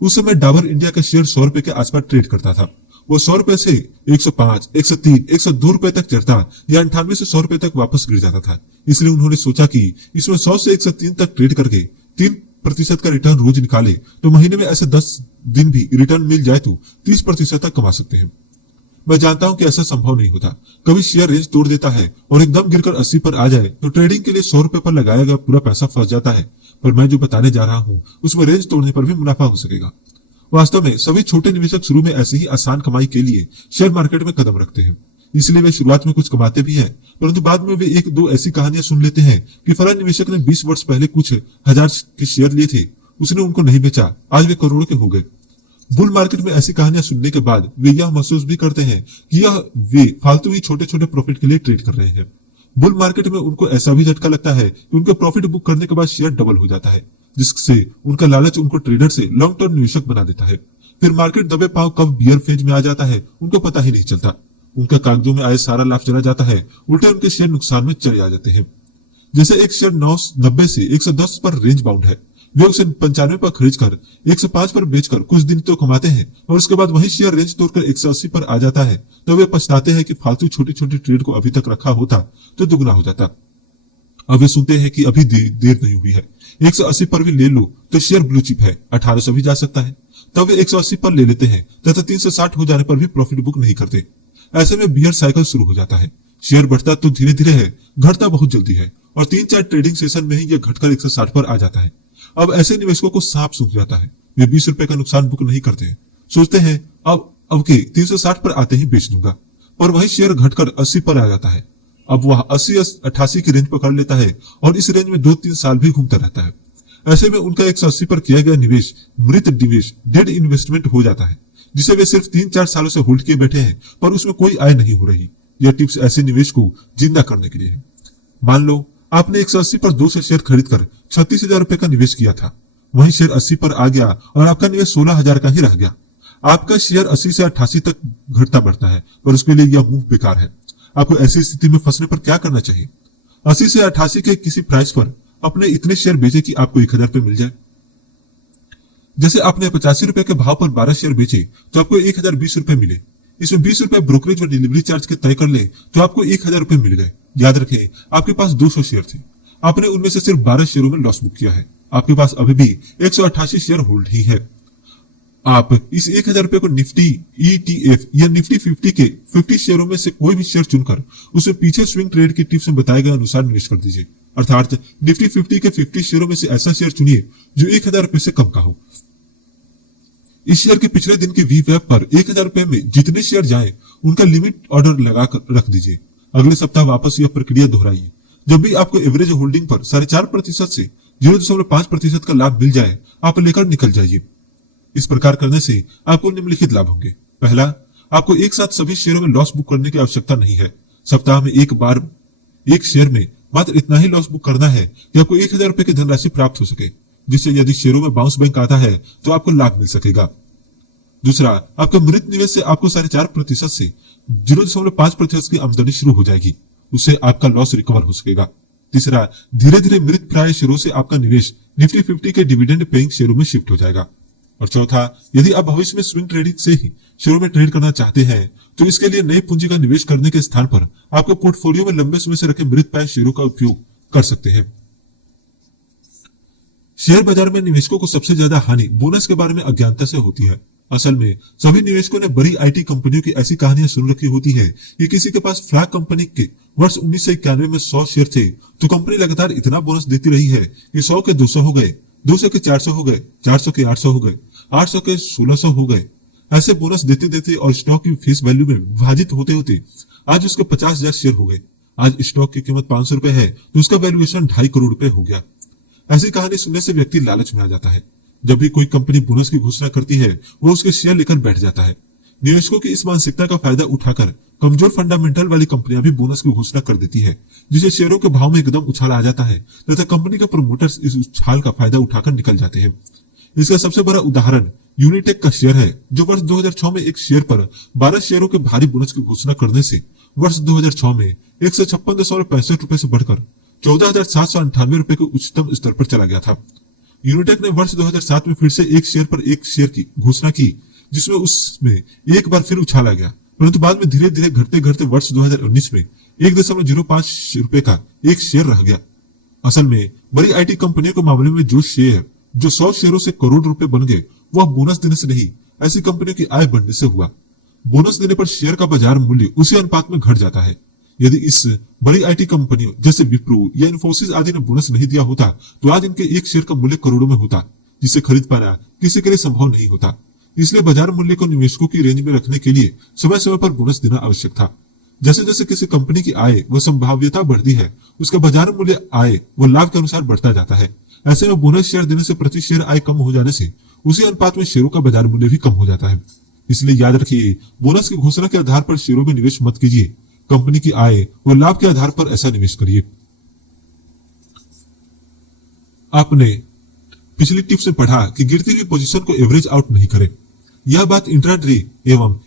उस समय डाबर इंडिया का शेयर 100 रुपए के आसपास ट्रेड करता था। वो 100 रुपए से 105, 103, 102 रुपए तक चढ़ता या 98 से 100 रुपए तक वापस गिर जाता था। इसलिए उन्होंने सोचा कि इसमें 100 से 103 तक ट्रेड करके 3% का रिटर्न रोज निकाले तो महीने में ऐसे 10 दिन भी रिटर्न मिल जाए तो 30% तक कमा सकते हैं। मैं जानता हूं कि ऐसा संभव नहीं होता। कभी शेयर रेंज तोड़ देता है और एकदम गिरकर 80 पर आ जाए तो ट्रेडिंग के लिए 100 रुपए पर लगाया गया पूरा पैसा फंस जाता है। पर मैं जो बताने जा रहा हूं उसमें रेंज तोड़ने पर भी मुनाफा हो सकेगा। वास्तव में सभी छोटे निवेशक शुरू में ऐसी ही आसान कमाई के लिए शेयर मार्केट में कदम रखते हैं। इसलिए वे शुरुआत में कुछ कमाते भी हैं, परंतु बाद में वे 1-2 ऐसी कहानियां सुन लेते हैं कि फला निवेशक ने 20 वर्ष पहले कुछ हजार के शेयर लिए थे, उसने उनको नहीं बेचा, आज वे करोड़ों के हो गए। बुल मार्केट में ऐसी कहानियां सुनने के बाद वे यह महसूस भी करते हैं कि यह वे फालतू ही छोटे छोटे प्रॉफिट के लिए ट्रेड कर रहे हैं। बुल मार्केट में उनको ऐसा भी झटका लगता है कि उनके प्रॉफिट बुक करने के बाद शेयर डबल हो जाता है, जिससे उनका लालच उनको ट्रेडर से लॉन्ग टर्म निवेशक बना देता है। फिर मार्केट दबे पांव कब बियर फेज में आ जाता है उनको पता ही नहीं चलता। उनका कागजों में आए सारा लाभ चला जाता है, उल्टे उनके शेयर नुकसान में चले आ जाते हैं। जैसे एक शेयर 90 से 110 पर रेंज बाउंड है, वे उसे 95 पर खरीद कर 105 पर बेचकर कुछ दिन तो कमाते हैं और उसके बाद वही शेयर रेंज तोड़कर 180 पर आ जाता है तो वे पछताते हैं कि फालतू छोटी छोटी ट्रेड को अभी तक रखा होता तो दुगना हो जाता। अब वे सुनते हैं कि अभी देर नहीं हुई है, 180 पर भी ले लो तो शेयर ब्लू चिप है, 1800 भी जा सकता है। तब वे 180 पर ले लेते हैं तथा 360 हो जाने पर भी प्रॉफिट बुक नहीं करते। ऐसे में बियर साइकिल शुरू हो जाता है। शेयर बढ़ता तो धीरे धीरे है, घटता बहुत जल्दी है और 3-4 ट्रेडिंग सेशन में ही यह घटकर 160 पर आ जाता है। अब ऐसे निवेशकों को सांप सूंघ जाता है। वे 20 रुपए का नुकसान बुक नहीं करते हैं, सोचते हैं अब के 360 पर आते ही बेच दूंगा, पर वही शेयर घटकर 80 पर आ जाता है। अब वह 80-88 की रेंज पकड़ लेता है और इस रेंज में 2-3 साल भी घूमता रहता है। ऐसे में उनका 180 पर किया गया निवेश मृत निवेश, डेड इन्वेस्टमेंट हो जाता है, जिसे वे सिर्फ 3-4 सालों से होल्ड किए बैठे हैं, पर उसमें कोई आय नहीं हो रही। यह टिप्स ऐसे निवेश को जिंदा करने के लिए है। मान लो आपने 180 पर 200 शेयर खरीदकर 36,000 रुपए का निवेश किया था। वही शेयर 80 पर आ गया और आपका निवेश 16,000 का ही रह गया। आपका शेयर 80 से 88 तक घटता बढ़ता है, पर उसके लिए यह मूव बेकार है। आपको ऐसी स्थिति में फंसने पर क्या करना चाहिए? 80 से 88 के किसी प्राइस पर अपने इतने शेयर बेचे कि आपको 1,000 रुपए मिल जाए। जैसे आपने 85 रुपए के भाव पर 12 शेयर बेचे तो आपको 1,020 रुपए मिले। इसमें 20 रुपए ब्रोकरेज और डिलीवरी चार्ज के तय कर ले तो आपको 1,000 रुपए मिल गए। याद रखें, आपके पास 200 शेयर थे, आपने उनमें से सिर्फ 12 शेयरों में लॉस बुक किया है। आपके पास अभी भी 188 शेयर होल्ड ही है। आप इस 1,000 रुपए को निफ्टी ETF या निफ्टी 50 के 50 शेयरों में से कोई भी शेयर चुनकर उसे पीछे स्विंग ट्रेड की टिप्स में बताए गए अनुसार निवेश कर दीजिए। अर्थात निफ्टी 50 के 50 शेयरों में से ऐसा शेयर चुनिए जो 1,000 रुपए से कम का हो। इस शेयर के पिछले दिन के VWAP पर 1,000 रुपए में जितने शेयर जाएं, उनका लिमिट ऑर्डर लगाकर रख दीजिए। अगले सप्ताह वापस यह प्रक्रिया दोहराइए। जब भी आपको एवरेज होल्डिंग पर 4.5% से 0.5% का लाभ मिल जाए, आप लेकर निकल जाइए। इस प्रकार करने से आपको निम्नलिखित लाभ होंगे। पहला, आपको एक साथ सभी शेयरों में लॉस बुक करने की आवश्यकता नहीं है। सप्ताह में एक बार एक शेयर में मात्र इतना ही लॉस बुक करना है कि आपको 1,000 रुपए की धनराशि प्राप्त हो सके, जिससे यदि शेयरों में बाउंस बैक आता है तो आपको लाभ मिल सकेगा। दूसरा, आपके मृत निवेश से आपको 4.5% से 0.5% की आमदनी शुरू हो जाएगी। उससे आपका लॉस रिकवर हो सकेगा। तीसरा, धीरे धीरे मृत प्राय शेयरों से आपका निवेश निफ्टी 50 के डिविडेंड पेइंग शेयरों में शिफ्ट हो जाएगा। और चौथा, यदि आप भविष्य में स्विंग ट्रेडिंग से ही शेयरों में ट्रेड करना चाहते हैं तो इसके लिए नई पूंजी का निवेश करने के स्थान पर आपके पोर्टफोलियो में लंबे समय से रखे मृत प्राय शेयरों का उपयोग कर सकते हैं। शेयर बाजार में निवेशकों को सबसे ज्यादा हानि बोनस के बारे में अज्ञानता से होती है। असल में सभी निवेशकों ने बड़ी IT कंपनियों की ऐसी कहानियां सुन रखी होती है कि किसी के पास फ्लैग कंपनी के वर्ष 1991 में 100 शेयर थे तो कंपनी लगातार इतना बोनस देती रही है कि 100 के 200 हो गए, 200 के 400 हो गए, 400 के 800 हो गए, 800 के 1600 हो गए। ऐसे बोनस देते देते और स्टॉक की फेस वैल्यू में विभाजित होते होते आज उसके 50,000 शेयर हो गए। आज स्टॉक की कीमत 500 रुपए है तो उसका वैल्यूएशन 2.5 करोड़ रुपए हो गया। ऐसी कहानी सुनने से व्यक्ति लालच में आ जाता है। जब भी कोई कंपनी बोनस की घोषणा करती है वो उसके शेयर लेकर बैठ जाता है। निवेशकों की इस मानसिकता का फायदा उठाकर कमजोर फंडामेंटल वाली कंपनियां भी बोनस की घोषणा कर देती है, जिससे शेयरों के भाव में एकदम उछाल आ जाता है तथा कंपनी के प्रमोटर्स इस उछाल का फायदा उठाकर निकल जाते हैं। इसका सबसे बड़ा उदाहरण यूनिटेक का शेयर है, जो वर्ष 2006 में एक शेयर पर 12 शेयरों के भारी बोनस की घोषणा करने से वर्ष 2006 में 156.65 रुपए से बढ़कर 14,798 रुपए के उच्चतम स्तर पर चला गया था। यूनिटेक ने वर्ष 2007 में फिर से एक शेयर पर एक शेयर की घोषणा की, जिसमें उसमें एक बार फिर उछाला गया, परंतु बाद में धीरे धीरे घटते घटते वर्ष 2019 में 1.05 रुपए का एक शेयर रह गया। असल में बड़ी IT कंपनियों के मामले में जो 100 शेयरों से करोड़ रुपए बन गए, वह बोनस देने से नहीं, ऐसी कंपनियों की आय बढ़ने से हुआ। बोनस देने पर शेयर का बाजार मूल्य उसी अनुपात में घट जाता है। यदि इस बड़ी IT कंपनियों जैसे विप्रो या इन्फोसिस आदि ने बोनस नहीं दिया होता तो आज इनके एक शेयर का मूल्य करोड़ों में होता, जिसे खरीद पाना किसी के लिए संभव नहीं होता। इसलिए बाजार मूल्य को निवेशकों की रेंज में रखने के लिए समय समय पर बोनस देना आवश्यक था। जैसे जैसे किसी कंपनी की आय व संभाव्यता बढ़ती है, उसका बाजार मूल्य आय व लाभ के अनुसार बढ़ता जाता है। ऐसे में बोनस शेयर देने से प्रति शेयर आय कम हो जाने से उसी अनुपात में शेयरों का बाजार मूल्य भी कम हो जाता है। इसलिए याद रखिए, बोनस की घोषणा के आधार पर शेयरों में निवेश मत कीजिए। कंपनी की आय और लाभ के आधार पर ऐसा निवेश करिए। आपने पिछली टिप्स में पढ़ा कि गिरती हुई पोजीशन को एवरेज आउट नहीं करें। यह बात इंट्राडे एवं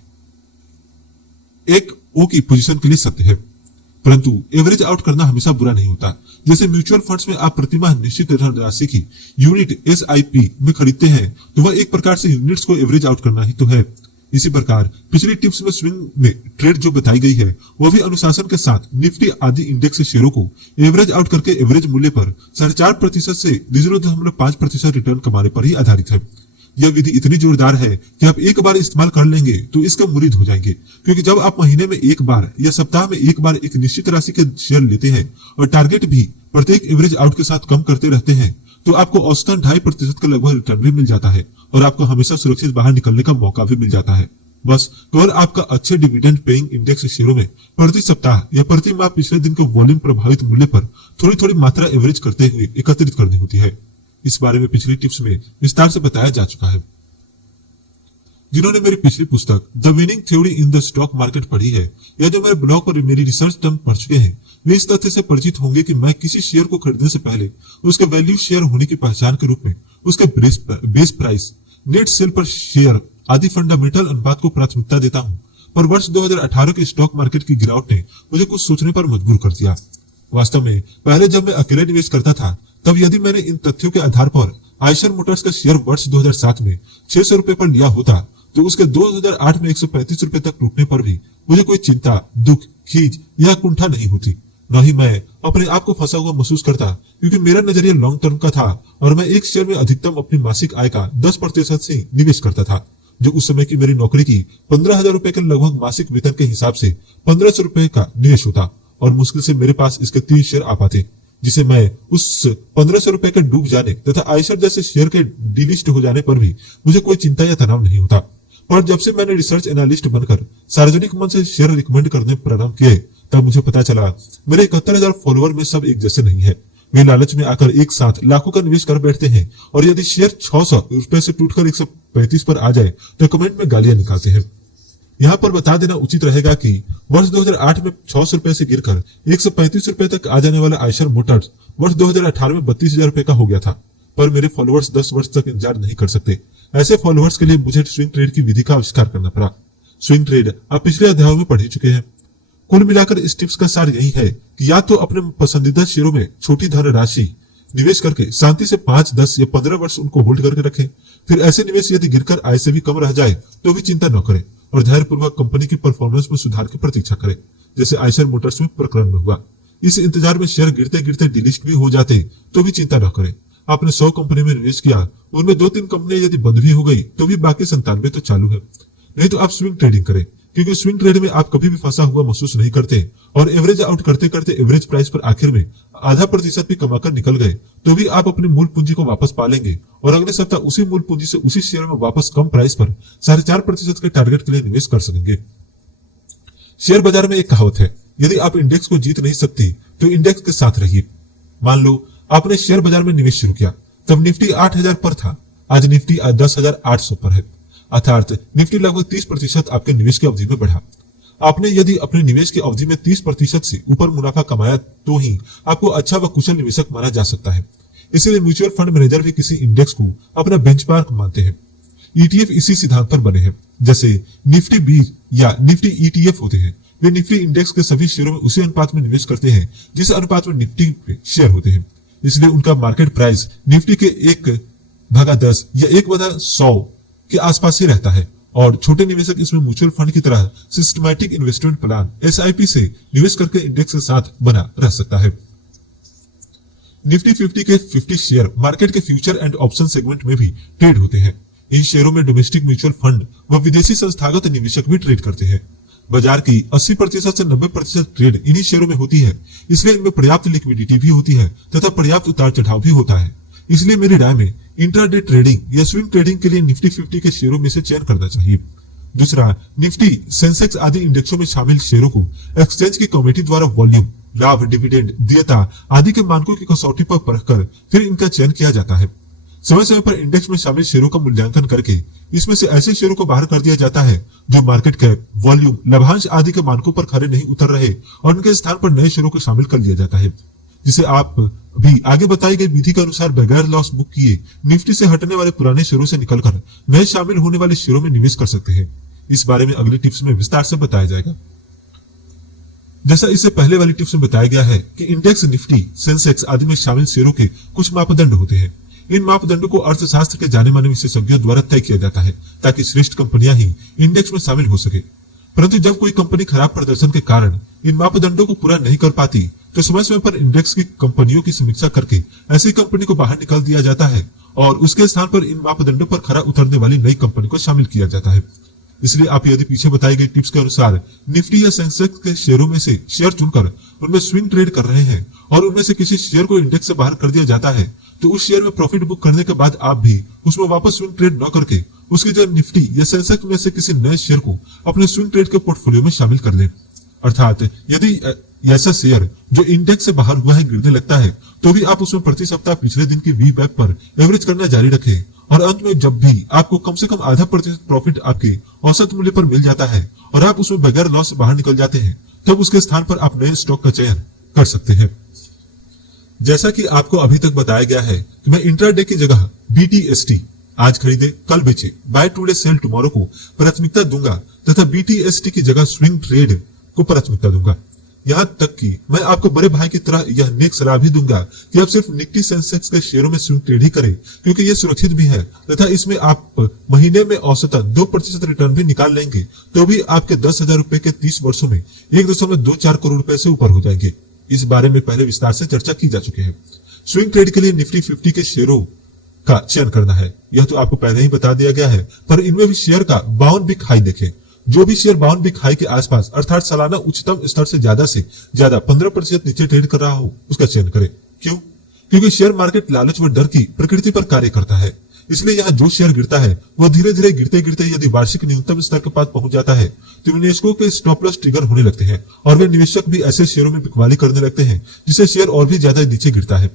एक ओ की पोजीशन के लिए सत्य है, परंतु एवरेज आउट करना हमेशा बुरा नहीं होता। जैसे म्यूचुअल फंड्स में आप प्रतिमाह निश्चित धनराशि की यूनिट SIP में खरीदते हैं तो वह एक प्रकार से यूनिट्स को एवरेज आउट करना ही तो है। इसी प्रकार पिछली टिप्स में स्विंग में ट्रेड जो बताई गई है वह भी अनुशासन के साथ निफ्टी आदि इंडेक्स शेयरों को एवरेज आउट करके एवरेज मूल्य पर 4.5% से 0.5% रिटर्न कमाने पर ही आधारित है। यह विधि इतनी जोरदार है कि आप एक बार इस्तेमाल कर लेंगे तो इसका मुरीद हो जाएंगे, क्योंकि जब आप महीने में एक बार या सप्ताह में एक बार एक निश्चित राशि के शेयर लेते हैं और टारगेट भी प्रत्येक एवरेज आउट के साथ कम करते रहते हैं, तो आपको औसतन 2.5% का लगभग रिटर्न भी मिल जाता है और आपको हमेशा सुरक्षित बाहर निकलने का मौका भी मिल जाता है। बस केवल आपका अच्छे डिविडेंड पेइंग इंडेक्स शेयरों में प्रति सप्ताह या प्रति माह पिछले दिन के वॉल्यूम प्रभावित मूल्य पर थोड़ी थोड़ी मात्रा एवरेज करते हुए एकत्रित करनी होती है। इस बारे में पिछली टिप्स में विस्तार से बताया जा चुका है। जिन्होंने मेरी पिछली पुस्तक the winning theory in the stock market पढ़ी है या जो मेरे ब्लॉग पर मेरी रिसर्च टर्म पढ़ चुके हैं, वे इस तथ्य से परिचित होंगे कि मैं किसी शेयर को खरीदने से पहले उसके वैल्यू शेयर होने की पहचान के रूप में उसके बेस प्राइस, नेट सेल पर शेयर आदि फंडामेंटल अनुपात को प्राथमिकता देता हूं। पर वर्ष 2018 के स्टॉक मार्केट की गिरावट ने मुझे कुछ सोचने पर मजबूर कर दिया। वास्तव में पहले जब मैं अकेले निवेश करता था, तब यदि मैंने इन तथ्यों के आधार पर आयशर मोटर्स का शेयर वर्ष 2007 में 600 रुपए पर लिया होता, तो उसके 2008 में 135 रुपए तक टूटने पर भी मुझे कोई चिंता, दुख, खीज या कुंठा नहीं होती। न ही मैं अपने आप को फंसा हुआ महसूस करता, क्योंकि मेरा नजरिया लॉन्ग टर्म का था और मैं एक शेयर में अधिकतम अपनी मासिक आय का 10% से निवेश करता था, जो उस समय की मेरी नौकरी की 15,000 रुपए के लगभग मासिक वेतन के हिसाब से 1,500 रुपए का निवेश होता और मुश्किल से मेरे पास इसके 3 शेयर आ पाते, जिसे मैं उस 1,500 रुपए के डूब जाने तथा आयशर जैसे शेयर के डिलिस्ट हो जाने पर भी मुझे कोई चिंता या तनाव नहीं होता। पर जब से मैंने रिसर्च एनालिस्ट बनकर सार्वजनिक मन से शेयर रिकमेंड करने प्रारंभ किए, तब मुझे पता चला मेरे 71,000 फॉलोअर में सब एक जैसे नहीं है। वे लालच में आकर एक साथ लाखों का निवेश कर बैठते हैं और यदि शेयर 600 रुपए से टूटकर 135 पर आ जाए तो कमेंट में गालियां निकालते हैं। यहाँ पर बता देना उचित रहेगा कि वर्ष 2008 में 600 रुपए से गिरकर 135 रुपए तक आ जाने वाला आयशर मोटर्स वर्ष 2018 में 32,000 रुपए का हो गया था। पर मेरे फॉलोअर्स 10 वर्ष तक इंतजार नहीं कर सकते। ऐसे फॉलोअर्स के लिए मुझे स्विंग ट्रेड की विधि का आविष्कार करना पड़ा। स्विंग ट्रेड आप पिछले अध्यायों में पढ़ ही चुके हैं। कुल मिलाकर इस टिप्स का सार यही है कि या तो अपने पसंदीदा शेयरों में छोटी धनराशि निवेश करके शांति से 5, 10 या 15 वर्ष उनको होल्ड करके रखें। फिर ऐसे निवेश यदि गिरकर आय से भी कम रह जाए तो भी चिंता न करें और धैर्यपूर्वक कंपनी की परफॉर्मेंस में सुधार की प्रतीक्षा करें, जैसे आयशर मोटर्स में प्रकरण में हुआ। इस इंतजार में शेयर गिरते गिरते डिलिस्ट भी हो जाते तो भी चिंता न करें। आपने 100 कंपनी में निवेश किया, उनमें 2-3 कंपनियां यदि बंद भी हो गई तो भी बाकी 97 तो चालू है। नहीं तो आप स्विंग ट्रेडिंग करें, क्योंकि स्विंग ट्रेड में आप कभी भी फंसा हुआ महसूस नहीं करते और एवरेज आउट करते करते एवरेज प्राइस पर आखिर में आधा प्रतिशत भी कमाकर निकल गए तो भी आप अपनी मूल पूंजी को वापस पा लेंगे और अगले सप्ताह उसी मूल पूंजी से उसी शेयर में वापस कम प्राइस पर 4.5% के टारगेट के लिए निवेश कर सकेंगे। शेयर बाजार में एक कहावत है, यदि आप इंडेक्स को जीत नहीं सकती तो इंडेक्स के साथ रहिए। मान लो आपने शेयर बाजार में निवेश शुरू किया, तब निफ्टी 8,000 पर था, आज निफ्टी 10,800 पर है, अर्थात निफ्टी लगभग 30% आपके निवेश की अवधि में बढ़ा। आपने यदि अपने निवेश की अवधि में 30% से ऊपर मुनाफा कमाया तो ही आपको अच्छा व कुशल निवेशक माना जा सकता है। इसीलिए म्यूचुअल फंड मैनेजर भी किसी इंडेक्स को अपना बेंचमार्क मानते हैं। ईटीएफ इसी सिद्धांत पर बने हैं। जैसे निफ्टी 20 या निफ्टी ईटीएफ होते हैं, वे निफ्टी इंडेक्स के सभी शेयरों में उसी अनुपात में निवेश करते हैं जिस अनुपात में निफ्टी शेयर होते हैं। इसलिए उनका मार्केट प्राइस निफ्टी के 1/10 या 1/100 के आसपास ही रहता है और छोटे निवेशक इसमें म्यूचुअल फंड की तरह सिस्टमैटिक इन्वेस्टमेंट प्लान SIP से निवेश करके इंडेक्स के साथ बना रह सकता है। निफ्टी 50 के 50 शेयर मार्केट के फ्यूचर एंड ऑप्शन सेगमेंट में भी ट्रेड होते हैं। इन शेयरों में डोमेस्टिक म्यूचुअल फंड व विदेशी संस्थागत निवेशक भी ट्रेड करते हैं। बाजार की 80% से 90% ट्रेड इन्हीं शेयरों में होती है, इसलिए इनमें पर्याप्त लिक्विडिटी भी होती है तथा पर्याप्त उतार चढ़ाव भी होता है। इसलिए मेरी राय में इंट्राडे ट्रेडिंग या स्विंग ट्रेडिंग के लिए निफ्टी 50 के शेयरों में से चयन करना चाहिए। दूसरा, निफ्टी, सेंसेक्स आदि इंडेक्सों में शामिल शेयरों को एक्सचेंज की कमेटी द्वारा वॉल्यूम, लाभ, डिविडेंड, देयता आदि के मानकों की कसौटी पर परखकर फिर इनका चयन किया जाता है। समय समय पर इंडेक्स में शामिल शेयरों का मूल्यांकन करके इसमें से ऐसे शेयरों को बाहर कर दिया जाता है जो मार्केट कैप, वॉल्यूम, लाभांश आदि के मानकों पर खरे नहीं उतर रहे और उनके स्थान पर नए शेयरों को शामिल कर लिया जाता है, जिसे आप भी आगे बताई गई विधि के अनुसार बगैर लॉस बुक किए निफ्टी से हटने वाले पुराने शेयरों से निकलकर नए शामिल होने वाले शेयरों में निवेश कर सकते हैं। इस बारे में अगली टिप्स में विस्तार से बताया जाएगा। जैसा इससे पहले वाली टिप्स में बताया गया है कि इंडेक्स, निफ्टी, सेंसेक्स आदि में शामिल शेयरों के कुछ मापदंड होते हैं। इन मापदंडों को अर्थशास्त्र के जाने माने विशेषज्ञों द्वारा तय किया जाता है ताकि श्रेष्ठ कंपनियां ही इंडेक्स में शामिल हो सके। परंतु जब कोई कंपनी खराब प्रदर्शन के कारण इन मापदंडों को पूरा नहीं कर पाती तो समय समय पर इंडेक्स की कंपनियों की समीक्षा करके ऐसी कंपनी को बाहर निकाल दिया जाता है और उसके स्थान पर इन मापदंडों पर खरा उतरने वाली नई कंपनी को शामिल किया जाता है। इसलिए आप यदि पीछे बताई गई टिप्स के अनुसार निफ्टी या सेंसेक्स के शेयरों में से शेयर चुनकर उनमें स्विंग ट्रेड कर रहे हैं और उनमें से किसी शेयर को इंडेक्स से बाहर कर दिया जाता है, तो उस शेयर में प्रॉफिट बुक करने के बाद आप भी उसमें वापस स्विंग ट्रेड न करके उसकी जगह निफ्टी या सेंसेक्स में से किसी नए शेयर को अपने स्विंग ट्रेड के पोर्टफोलियो में शामिल कर लें। अर्थात यदि ऐसा शेयर जो इंडेक्स से बाहर हुआ है गिरने लगता है, तो भी आप उसमें प्रति सप्ताह पिछले दिन की वी बैक पर एवरेज करना जारी रखें और अंत में जब भी आपको कम से कम आधा प्रतिशत प्रॉफिट आपके औसत मूल्य पर मिल जाता है और आप उसमें बगैर लॉस से बाहर निकल जाते हैं, तब उसके स्थान पर आप नए स्टॉक का चयन कर सकते हैं। जैसा कि आपको अभी तक बताया गया है कि मैं इंट्राडे की जगह BTST आज खरीदे कल बेचे, बाय टुडे सेल टुमारो को प्राथमिकता दूंगा तथा BTST की जगह स्विंग ट्रेड को प्राथमिकता दूंगा। यहाँ तक कि मैं आपको बड़े भाई की तरह यह नेक सलाह भी दूंगा कि आप सिर्फ निफ्टी सेंसेक्स के शेयरों में स्विंग ट्रेड ही करें, क्योंकि यह सुरक्षित भी है तथा इसमें आप महीने में औसतन 2% रिटर्न भी निकाल लेंगे, तो भी आपके 10,000 रुपए के 30 वर्षों में 1.24 करोड़ रुपए से ऊपर हो जाएंगे। इस बारे में पहले विस्तार से चर्चा की जा चुकी है। स्विंग ट्रेड के लिए निफ्टी 50 के शेयरों का चयन करना है, यह तो आपको पहले ही बता दिया गया है, पर इनमें भी शेयर का 52 बिग हाई देखें। जो भी शेयर 52 बिग हाई के आसपास अर्थात सालाना उच्चतम स्तर से ज्यादा 15% नीचे ट्रेड कर रहा हो, उसका चयन करें। क्यों? क्योंकि शेयर मार्केट लालच व डर की प्रकृति पर कार्य करता है। इसलिए यहाँ जो शेयर गिरता है वह धीरे धीरे गिरते गिरते यदि वार्षिक न्यूनतम स्तर के पास पहुंच जाता है, तो निवेशकों के स्टॉप लॉस ट्रिगर होने लगते हैं और वे निवेशक भी ऐसे शेयरों में बिकवाली करने लगते हैं जिससे शेयर और भी ज्यादा नीचे गिरता है।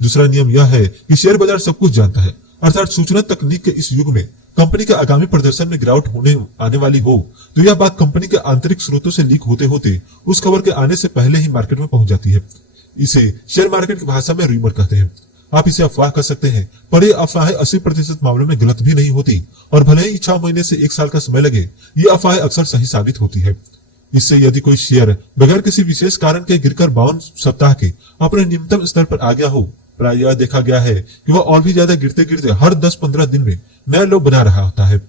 दूसरा नियम यह है कि शेयर बाजार सब कुछ जानता है, अर्थात सूचना तकनीक के इस युग में कंपनी के आगामी प्रदर्शन में गिरावट होने आने वाली हो, तो यह बात कंपनी के आंतरिक स्रोतों से लीक होते होते उस खबर के आने से पहले ही मार्केट में पहुंच जाती है। इसे शेयर मार्केट की भाषा में रूमर कहते हैं। आप इसे अफवाह कर सकते हैं, पर ये अफवाहें 80% मामलों में गलत भी नहीं होती और भले ही 6 महीने से 1 साल का समय लगे, ये अफवाहें अक्सर सही साबित होती है। इससे यदि कोई शेयर बगैर किसी विशेष कारण के गिरकर 52 सप्ताह के अपने न्यूनतम स्तर पर आ गया हो, प्राय यह देखा गया है कि वह और भी ज्यादा गिरते गिरते हर 10-15 दिन में नया लो बना रहा होता है।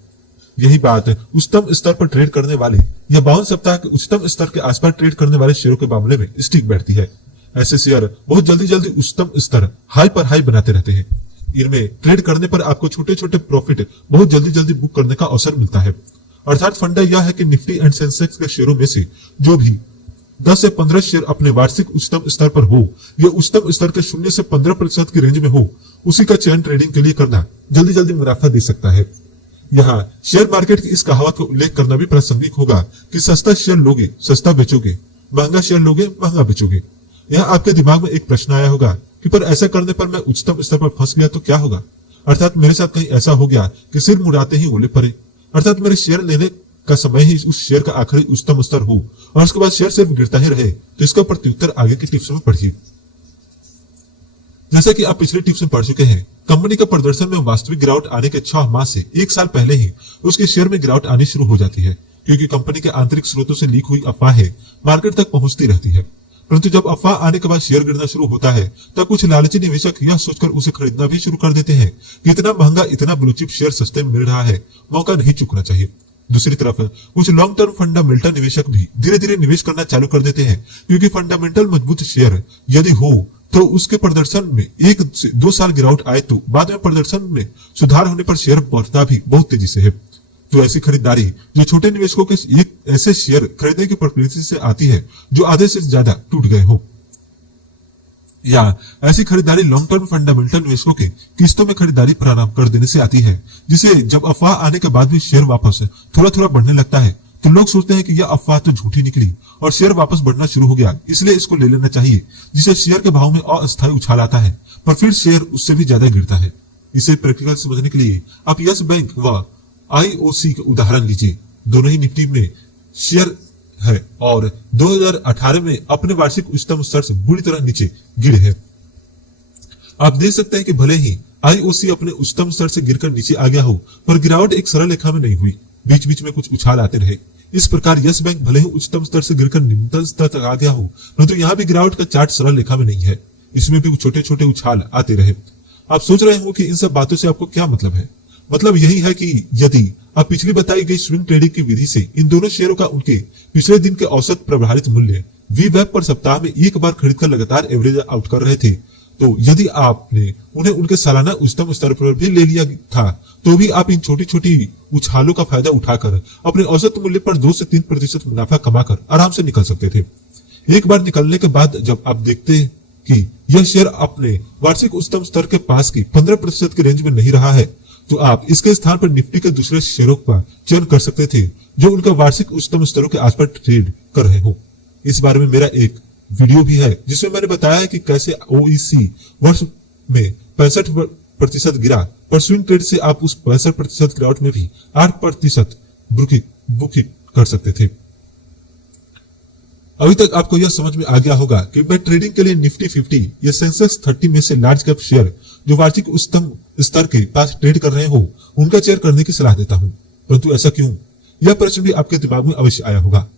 यही बात उच्चतम स्तर पर ट्रेड करने वाले या 52 सप्ताह के उच्चतम स्तर के आसपास ट्रेड करने वाले शेयरों के मामले में स्टिक बैठती है। ऐसे शेयर बहुत जल्दी जल्दी उच्चतम स्तर हाई पर हाई बनाते रहते हैं। इनमें ट्रेड करने पर आपको छोटे छोटे प्रॉफिट बहुत जल्दी जल्दी बुक करने का अवसर मिलता है। अर्थात फंडा यह है कि निफ्टी एंड सेंसेक्स के शेयरों में से जो भी 10 से 15 शेयर अपने वार्षिक उच्चतम स्तर पर हो या उच्चतम स्तर के 0 से 15% की रेंज में हो, उसी का चयन ट्रेडिंग के लिए करना जल्दी जल्दी मुनाफा दे सकता है। यहाँ शेयर मार्केट की इस कहावत का उल्लेख करना भी प्रासंगिक होगा कि सस्ता शेयर लोगे सस्ता बेचोगे, महंगा शेयर लोगे महंगा बेचोगे। यहाँ आपके दिमाग में एक प्रश्न आया होगा कि पर ऐसा करने पर मैं उच्चतम स्तर पर फंस गया तो क्या होगा? अर्थात मेरे साथ कहीं ऐसा हो गया कि सिर मुड़ाते ही ओले पड़े, अर्थात मेरे शेयर लेने का समय ही उस शेयर का आखिरी उच्चतम स्तर हो और उसके बाद शेयर सिर्फ गिरता ही रहे, तो इसका प्रत्युत्तर आगे की टिप्स में पढ़िए। जैसा कि आप पिछले टिप्स में पढ़ चुके हैं, कंपनी का प्रदर्शन में वास्तविक गिरावट आने के 6 माह से 1 साल पहले ही उसके शेयर में गिरावट आनी शुरू हो जाती है, क्योंकि कंपनी के आंतरिक स्रोतों से लीक हुई अफवाहें मार्केट तक पहुंचती रहती है। परंतु जब अफवाह आने के बाद शेयर गिरना शुरू होता है, तब कुछ लालची निवेशक यह सोचकर उसे खरीदना भी शुरू कर देते हैं कि इतना महंगा इतना ब्लूचिप शेयर सस्ते में मिल रहा है, मौका नहीं चूकना चाहिए। दूसरी तरफ कुछ लॉन्ग टर्म फंडामेंटल निवेशक भी धीरे धीरे निवेश करना चालू कर देते हैं, क्योंकि फंडामेंटल मजबूत शेयर यदि हो तो उसके प्रदर्शन में 1 से 2 साल गिरावट आए तो बाद में प्रदर्शन में सुधार होने पर शेयर बढ़ता भी बहुत तेजी से है। तो ऐसी खरीदारी जो छोटे निवेशकों के एक ऐसे शेयर खरीदने की प्रकृति से आती है जो आधे से ज्यादा टूट गए हो, या ऐसी खरीदारी लॉन्ग टर्म फंडामेंटल निवेशकों के किस्तों में खरीदारी प्रारंभ कर देने से आती है, जिसे जब अफवाह आने के बाद भी शेयर वापस थोड़ा थोड़ा बढ़ने लगता है तो लोग सोचते हैं कि यह अफवाह तो झूठी निकली और शेयर वापस बढ़ना शुरू हो गया, इसलिए इसको ले लेना चाहिए, जिससे शेयर के भाव में अस्थायी उछाल आता है, पर फिर शेयर उससे भी ज्यादा गिरता है। इसे प्रैक्टिकल समझने के लिए आप यस बैंक व IOC के उदाहरण लीजिए। दोनों ही निफ्टी में शेयर है और 2018 में अपने वार्षिक उच्चतम स्तर से बुरी तरह नीचे गिरे हैं। आप देख सकते हैं कि भले ही IOC अपने उच्चतम स्तर से गिरकर नीचे आ गया हो, पर गिरावट एक सरल रेखा में नहीं हुई, बीच बीच में कुछ उछाल आते रहे। इस प्रकार यस बैंक भले ही उच्चतम स्तर से गिरकर निम्नतम स्तर तक आ गया हो, परंतु यहाँ भी गिरावट का चार्ट सरल रेखा में नहीं है, इसमें भी छोटे छोटे उछाल आते रहे। आप सोच रहे हो कि इन सब बातों से आपको क्या मतलब है? मतलब यही है कि यदि आप पिछली बताई गई स्विंग ट्रेडिंग की विधि से इन दोनों शेयरों का उनके पिछले दिन के औसत प्रभावित मूल्य वी वेब पर सप्ताह में एक बार खरीदकर लगातार एवरेज आउट कर रहे थे, तो यदि आपने उन्हें उनके सालाना उच्चतम स्तर पर भी ले लिया था, तो भी आप इन छोटी छोटी उछालों का फायदा उठाकर अपने औसत मूल्य पर 2 से 3% मुनाफा कमाकर आराम से निकल सकते थे। एक बार निकलने के बाद जब आप देखते कि यह शेयर अपने वार्षिक उच्चतम स्तर के पास की 15% के रेंज में नहीं रहा है, तो आप इसके स्थान पर निफ्टी के दूसरे शेयरों का चयन कर सकते थे जो उनके वार्षिक उच्चतम स्तरों के आसपास ट्रेड कर रहे हो। इस बारे में मेरा एक वीडियो भी है जिसमें मैंने बताया है कि कैसे ओईसी वर्ष में 65% गिरा, पर स्विंग ट्रेड से आप उस 65% गिरावट में भी 8% बुकिंग कर सकते थे। अभी तक आपको यह समझ में आ गया होगा कि मैं ट्रेडिंग के लिए निफ्टी 50 या सेंसेक्स 30 में से लार्ज कैप शेयर जो वार्षिक उच्चतम स्तर के पास ट्रेड कर रहे हो उनका चयन करने की सलाह देता हूं। परंतु ऐसा क्यों? यह प्रश्न भी आपके दिमाग में अवश्य आया होगा।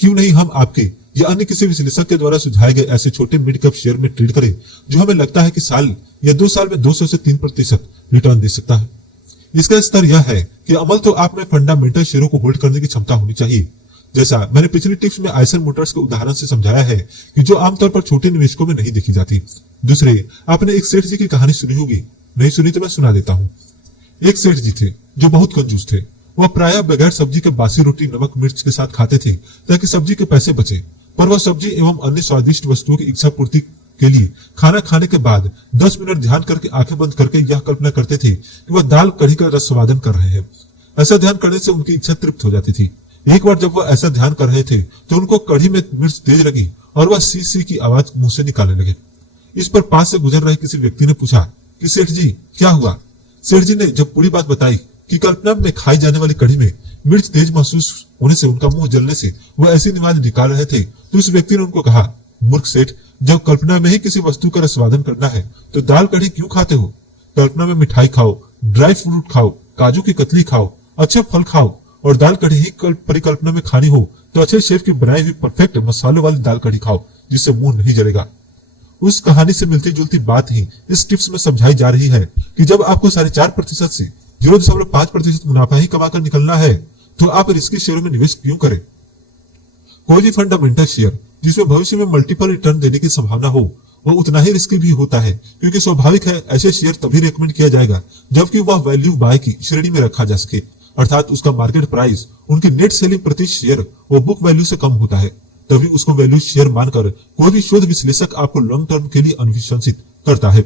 क्यों नहीं हम आपके या अन्य किसी विश्लेषक के द्वारा सुझाए गए ऐसे छोटे मिड कैप शेयर में ट्रेड करें जो हमें लगता है कि साल या 2 साल में 200 से 3% रिटर्न दे सकता है। इसका स्तर यह है कि अमल तो आप में फंडामेंटल शेयरों को होल्ड करने की क्षमता होनी चाहिए। जैसा मैंने पिछली टिप्स में आइसर मोटर्स के उदाहरण से समझाया है कि जो आमतौर पर छोटे निवेशकों में नहीं देखी जाती। दूसरे, आपने एक सेठ जी की कहानी सुनी होगी, नहीं सुनी तो मैं सुना देता हूँ। एक सेठ जी थे जो बहुत कंजूस थे। वह प्रायः बगैर सब्जी के बासी रोटी नमक मिर्च के साथ खाते थे ताकि सब्जी के पैसे बचे, पर वह सब्जी एवं अन्य स्वादिष्ट वस्तुओं की इच्छा पूर्ति के लिए खाना खाने के बाद 10 मिनट ध्यान करके आंखें बंद करके यह कल्पना करते थे कि वह दाल कढ़ी का रस स्वादन कर रहे हैं। ऐसा ध्यान करने से उनकी इच्छा तृप्त हो जाती थी। एक बार जब वह ऐसा ध्यान कर रहे थे तो उनको कढ़ी में मिर्च तेज लगी और वह सी सी की आवाज मुंह से निकालने लगे। इस पर पास से गुजर रहे किसी व्यक्ति ने पूछा कि सेठ जी क्या हुआ? सेठ जी ने जब पूरी बात बताई कि कल्पना में खाई जाने वाली कढ़ी में मिर्च तेज महसूस होने से उनका मुंह जलने से वह ऐसी आवाज निकाल रहे थे, तो उस व्यक्ति ने उनको कहा, मूर्ख सेठ, जब कल्पना में ही किसी वस्तु का रसवादन करना है तो दाल कढ़ी क्यों खाते हो? कल्पना में मिठाई खाओ, ड्राई फ्रूट खाओ, काजू की कतली खाओ, अच्छे फल खाओ, और दाल कढ़ी ही परिकल्पना में खानी हो तो अच्छे शेफ की बनाई हुई परफेक्ट मसालों वाली दाल कढ़ी खाओ जिससे मुंह नहीं जलेगा। उस कहानी से मिलती जुलती बात ही इस टिप्स में समझाई जा रही है कि जब आपको 4.5% से 0.5% मुनाफा ही कमाकर निकलना है तो आप रिस्की शेयरों में निवेश क्यों करें? कोई भी फंडामेंटल शेयर जिसमें भविष्य में मल्टीपल रिटर्न देने की संभावना हो वह उतना ही रिस्की भी होता है, क्योंकि स्वाभाविक है ऐसे शेयर तभी रिकमेंड किया जाएगा जबकि वह वैल्यू बाय की श्रेणी में रखा जा सके, अर्थात उसका मार्केट प्राइस उनकी नेट सेलिंग प्रति शेयर और बुक वैल्यू से कम होता है। तभी उसको वैल्यू शेयर मानकर कोई भी शोध विश्लेषक आपको लॉन्ग टर्म के लिए अनुशंसित करता है।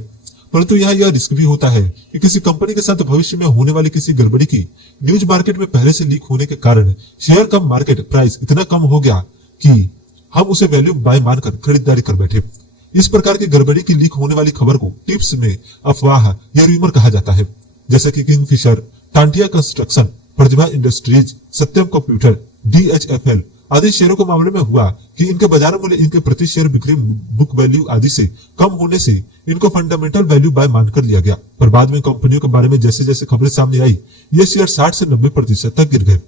परंतु यहाँ यह रिस्क भी होता है कि किसी कंपनी के साथ भविष्य में होने वाली किसी गड़बड़ी की न्यूज मार्केट में पहले से लीक होने के कारण शेयर का मार्केट प्राइस इतना कम हो गया कि हम उसे वैल्यू बाय मानकर खरीदारी कर बैठे। इस प्रकार की गड़बड़ी की लीक होने वाली खबर को टिप्स में अफवाह या रूमर कहा जाता है, जैसा कि किंगफिशर, टांटिया कंस्ट्रक्शन, प्रतिभा इंडस्ट्रीज, सत्यम कंप्यूटर, DHFL आदि शेयरों के मामले में हुआ कि इनके बाजार मूल्य इनके प्रति शेयर बिक्री बुक वैल्यू आदि से कम होने से इनको फंडामेंटल वैल्यू बाय मानकर लिया गया, पर बाद में कंपनियों के बारे में जैसे जैसे खबरें सामने आई ये शेयर 60 से 90% तक गिर गए।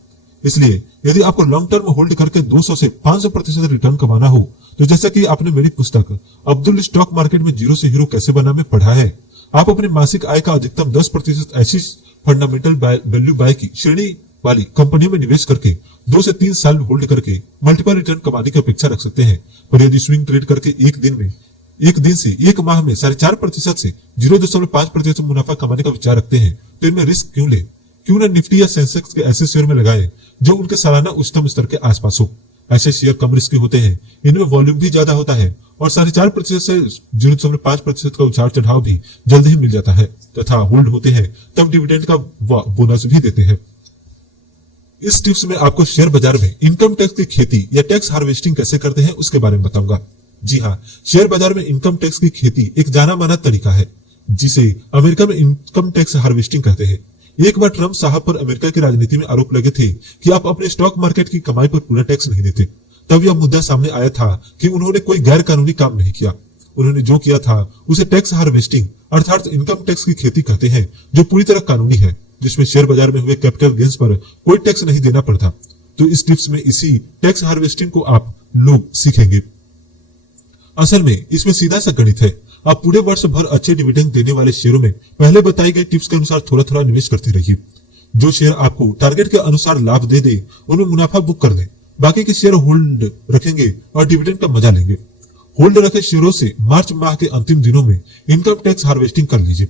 इसलिए यदि आपको लॉन्ग टर्म होल्ड करके 200 से 500% रिटर्न कमाना हो तो जैसा कि आपने मेरी पुस्तक अब्दुल स्टॉक मार्केट में जीरो से हीरो कैसे बना में पढ़ा है, आप अपनी मासिक आय का अधिकतम 10% ऐसी फंडामेंटल वैल्यू बाय की श्रेणी वाली कंपनियों में निवेश करके 2 से 3 साल होल्ड करके मल्टीपल रिटर्न कमाने की अपेक्षा रख सकते हैं। पर यदि स्विंग ट्रेड करके एक दिन से एक माह में 4.5% से 0.5% मुनाफा कमाने का विचार रखते हैं तो इनमें रिस्क क्यों ले? क्यों न निफ्टी या सेंसेक्स के ऐसे शेयर में लगाए जो उनके सालाना उच्चतम स्तर के आसपास हो। ऐसे शेयर कम रिस्की होते हैं, इनमें वॉल्यूम भी ज्यादा होता है और 4.5% से 0.5% का उछाल चढ़ाव भी जल्द ही मिल जाता है तथा होल्ड होते हैं तब डिविडेंड का बोनस भी देते हैं। इस टिप्स में आपको शेयर बाजार में इनकम टैक्स की खेती या टैक्स हार्वेस्टिंग कैसे करते हैं उसके बारे में बताऊंगा। जी हाँ, शेयर बाजार में इनकम टैक्स की खेती एक जाना माना तरीका है जिसे अमेरिका में इनकम टैक्स हार्वेस्टिंग कहते हैं। एक बार ट्रंप साहब पर अमेरिका की राजनीति में आरोप लगे थे कि आप अपने स्टॉक मार्केट की कमाई पर पूरा टैक्स नहीं देते। तब यह मुद्दा सामने आया था कि उन्होंने कोई गैर कानूनी काम नहीं किया। उन्होंने जो किया था उसे टैक्स हार्वेस्टिंग अर्थात इनकम टैक्स की खेती कहते हैं, जो पूरी तरह कानूनी है, जिसमें शेयर बाजार में हुए कैपिटल गेन्स पर कोई टैक्स नहीं देना पड़ता। तो इस टिप्स में इसी टैक्स हार्वेस्टिंग को आप लोग सीखेंगे। असल में इसमें सीधा सा गणित है। आप पूरे वर्ष भर अच्छे डिविडेंड देने वाले शेयरों में पहले बताई गई टिप्स के अनुसार थोड़ा थोड़ा निवेश करते रहिए। जो शेयर आपको टारगेट के अनुसार लाभ दे दे उनमें मुनाफा बुक कर दें। बाकी के शेयर होल्ड रखेंगे और डिविडेंड का मजा लेंगे। होल्ड रखे शेयरों से मार्च माह के अंतिम दिनों में इनकम टैक्स हार्वेस्टिंग कर लीजिए।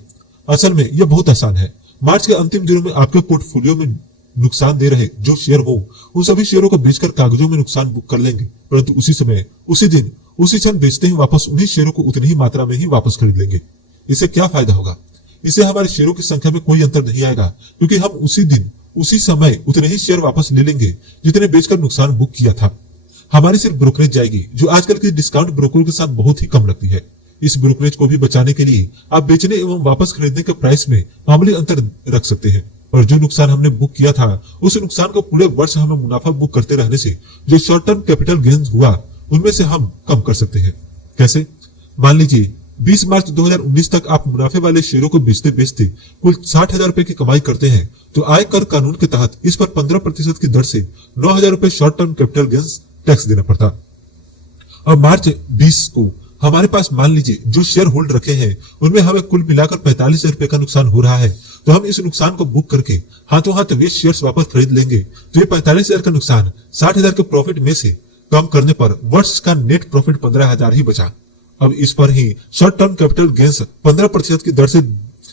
असल में यह बहुत आसान है। मार्च के अंतिम दिनों में आपके पोर्टफोलियो में नुकसान दे रहे जो शेयर हो उन सभी शेयरों को बेचकर कागजों में नुकसान बुक कर लेंगे, परंतु उसी समय, उसी दिन, उसी क्षण बेचते ही वापस उन्हीं शेयरों को उतनी ही मात्रा में ही वापस खरीद लेंगे। इससे क्या फायदा होगा? इससे हमारे शेयरों की संख्या में कोई अंतर नहीं आएगा, क्योंकि हम उसी दिन, उसी समय उतने ही शेयर वापस ले लेंगे जितने बेचकर नुकसान बुक किया था। हमारी सिर्फ ब्रोकरेज जाएगी, जो आजकल के डिस्काउंट ब्रोकर के साथ बहुत ही कम लगती है। इस ब्रोकरेज को भी बचाने के लिए आप बेचने एवं वापस खरीदने के प्राइस में मामूली अंतर रख सकते हैं, और जो नुकसान हमने बुक किया था उस नुकसान को पूरे वर्ष हमें मुनाफा बुक करते रहने से जो शॉर्ट टर्म कैपिटल गेन हुआ उनमें से हम कम कर सकते हैं। कैसे? मान लीजिए 20 मार्च 2019 तक आप मुनाफे वाले शेयरों को बेचते बेचते कुल 60,000 रुपए की कमाई करते हैं, तो आयकर कानून के तहत इस पर 15% की दर से 9,000 रुपए short term capital gains tax देना पड़ता। अब मार्च 20 को हमारे पास मान लीजिए जो शेयर होल्ड रखे हैं उनमें हमें कुल मिलाकर 45,000 रुपए का नुकसान हो रहा है, तो हम इस नुकसान को बुक करके हाथों हाथ वे शेयर्स वापस खरीद लेंगे, तो ये 45,000 का नुकसान 60,000 के प्रॉफिट में से कम करने पर वर्ष का नेट प्रॉफिट 15,000 ही बचा। अब इस पर ही शॉर्ट टर्म कैपिटल गेन्स 15% की दर से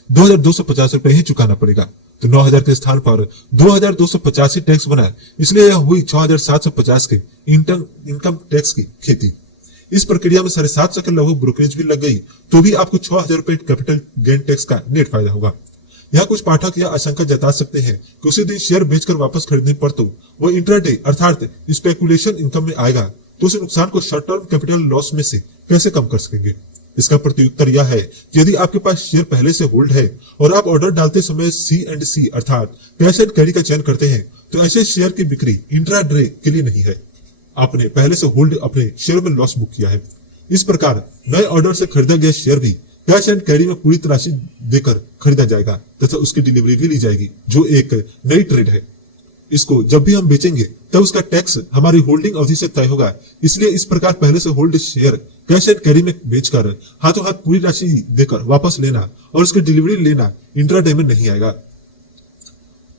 2,250 रुपए ही चुकाना पड़ेगा, तो 9,000 के स्थान पर 2,250 ही टैक्स बना, इसलिए यह हुई 6,750 के इनकम टैक्स की खेती। इस प्रक्रिया में 750 के लगभग ब्रोकरेज भी लग गई, तो भी आपको 6,000 रुपए कैपिटल गेन टैक्स का नेट फायदा होगा। यहाँ कुछ पाठक यह आशंका जता सकते हैं कि उसी दिन शेयर बेचकर वापस खरीदने पर तो वो इंट्राडे अर्थात स्पेकुलेशन इनकम में आएगा, तो उस नुकसान को शॉर्ट टर्म कैपिटल लॉस में से कैसे कम कर सकेंगे? इसका प्रत्युत्तर यह है कि यदि आपके पास शेयर पहले से होल्ड है और आप ऑर्डर डालते समय C&C अर्थात कैश एंड कैरी का चयन करते हैं, तो ऐसे शेयर की बिक्री इंट्राडे के लिए नहीं है। आपने पहले से होल्ड अपने शेयर में लॉस बुक किया है। इस प्रकार नए ऑर्डर से खरीदा गया शेयर भी कैश एंड कैरी में पूरी राशि देकर खरीदा जाएगा तथा उसकी डिलीवरी भी ली जाएगी, जो एक नई ट्रेड है। इसको जब भी हम बेचेंगे तब उसका टैक्स हमारी होल्डिंग अवधि से तय होगा, इसलिए इस प्रकार पहले से hold share cash and carry में बेचकर हाथों हाथ पूरी राशि देकर वापस लेना और उसकी डिलीवरी लेना इंट्राडे में नहीं आएगा।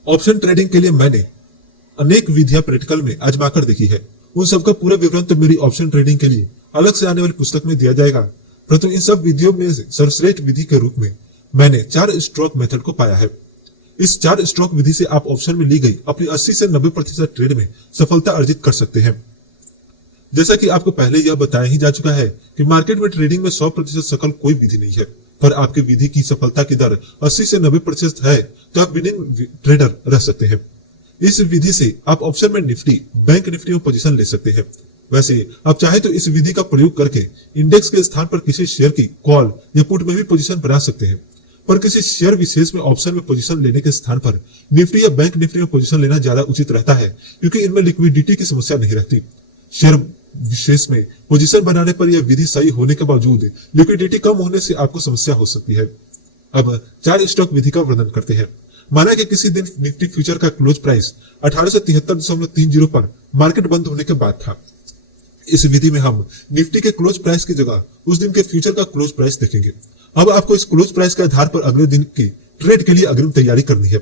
ऑप्शन ट्रेडिंग के लिए मैंने अनेक विधियां प्रैक्टिकल में आजमाकर देखी है। उन सबका पूरा विवरण तो मेरी ऑप्शन ट्रेडिंग के लिए अलग से आने वाली पुस्तक में दिया जाएगा, परंतु इन सब विधियों में सर्वश्रेष्ठ विधि के रूप में मैंने 4 स्ट्रोक मेथड को पाया है। इस 4 स्ट्रोक विधि से आप ऑप्शन में ली गई अपनी 80 से 90% ट्रेड में सफलता अर्जित कर सकते हैं। जैसा कि आपको पहले यह बताया ही जा चुका है कि मार्केट में ट्रेडिंग में 100% सफल कोई विधि नहीं है, पर आपकी विधि की सफलता की दर 80 से 90% है, तो आप विनिंग ट्रेडर रह सकते हैं। इस विधि से आप ऑप्शन में निफ्टी, बैंक निफ्टी में पोजीशन ले सकते हैं। वैसे आप चाहे तो इस विधि का प्रयोग करके इंडेक्स के स्थान पर किसी शेयर की कॉल या पुट में भी पोजीशन बना सकते हैं, पर किसी शेयर विशेष में ऑप्शन में पोजीशन लेने के स्थान पर निफ्टी या बैंक निफ्टी में पोजीशन लेना ज्यादा उचित रहता है, क्योंकि इनमें लिक्विडिटी की समस्या नहीं रहती। शेयर विशेष में पोजीशन बनाने पर यह विधि सही होने के बावजूद लिक्विडिटी कम होने से आपको समस्या हो सकती है। अब 4 स्टॉक विधि का वर्णन करते हैं। माना कि किसी दिन निफ्टी फ्यूचर का क्लोज प्राइस 1873.30 पर मार्केट बंद होने के बाद था। इस विधि में हम निफ्टी के क्लोज प्राइस की जगह उस दिन के फ्यूचर का क्लोज प्राइस देखेंगे। अब आपको इस क्लोज प्राइस के आधार पर अगले दिन की ट्रेड के लिए अग्रिम तैयारी करनी है।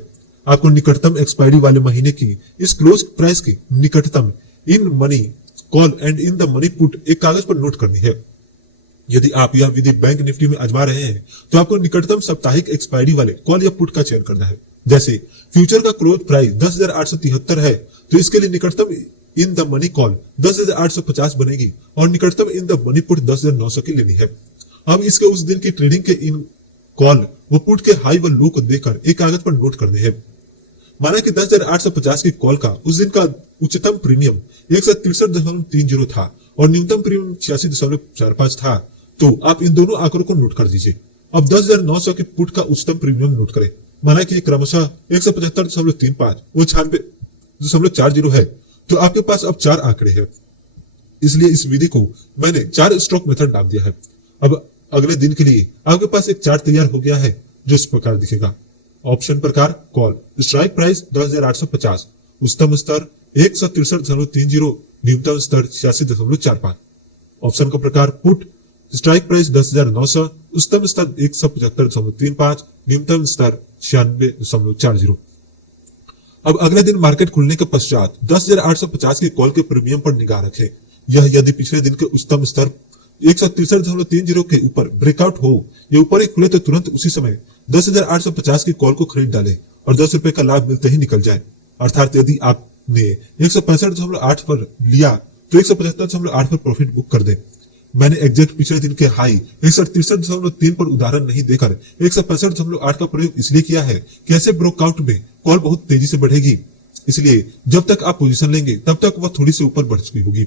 आपको निकटतम एक्सपायरी वाले महीने की इस क्लोज प्राइस की निकटतम in money call and in the money put एक कागज पर नोट करनी है। यदि आप यह विधि बैंक निफ्टी में आजमा रहे हैं, तो आपको निकटतम साप्ताहिक एक्सपायरी वाले कॉल या पुट का चयन करना है। जैसे फ्यूचर का क्लोज प्राइस 10,873 है, तो इसके लिए निकटतम इन द मनी कॉल 10,850 बनेगी और निकटतम इन द मनी पुट 10,900 की लेनी है। अब इसके उस दिन की ट्रेडिंग के इन कॉल व पुट के हाई व लो को देखकर एक कागज पर नोट करने हैं। माना कि 10,850 की कॉल का उस दिन का उच्चतम प्रीमियम 163.30 था और न्यूनतम प्रीमियम 86.45 था, तो आप इन दोनों आंकड़ों को नोट कर दीजिए। अब 10,900 के पुट का उच्चतम प्रीमियम नोट करें। माना कि क्रमशः 175.35 वो 96.40 है, तो आपके पास अब 4 आंकड़े हैं। इसलिए इस विधि को मैंने 4 स्ट्रोक मेथड नाम दिया है। अब अगले दिन के लिए आपके पास एक चार्ट तैयार हो गया है, जो इस प्रकार दिखेगा। ऑप्शन प्रकार कॉल, स्ट्राइक प्राइस 10,850, उच्चतम स्तर 163.30, न्यूनतम स्तर 86.45। ऑप्शन का प्रकार पुट, स्ट्राइक प्राइस 10,900, उच्चतम स्तर 175.35, न्यूनतम स्तर 96.40। अब अगले दिन मार्केट खुलने के पश्चात 10,850 की कॉल के प्रीमियम पर निगाह रखें। यह यदि पिछले दिन के उच्चतम स्तर 163.30 के ऊपर ब्रेकआउट हो या ऊपर ही खुले तो तुरंत उसी समय 10,850 की कॉल को खरीद डालें और 10 रुपए का लाभ मिलते ही निकल जाए। अर्थात यदि आपने 165.8 पर लिया तो 175.8 पर प्रॉफिट बुक कर दे। मैंने एग्जैक्ट पिछले दिन के हाई 163.3 पर उदाहरण नहीं देकर 165.8 का प्रयोग इसलिए किया है कि ऐसे ब्रेकआउट में कॉल बहुत तेजी से बढ़ेगी, इसलिए जब तक आप पोजीशन लेंगे तब तक वह थोड़ी सी ऊपर बढ़ चुकी होगी।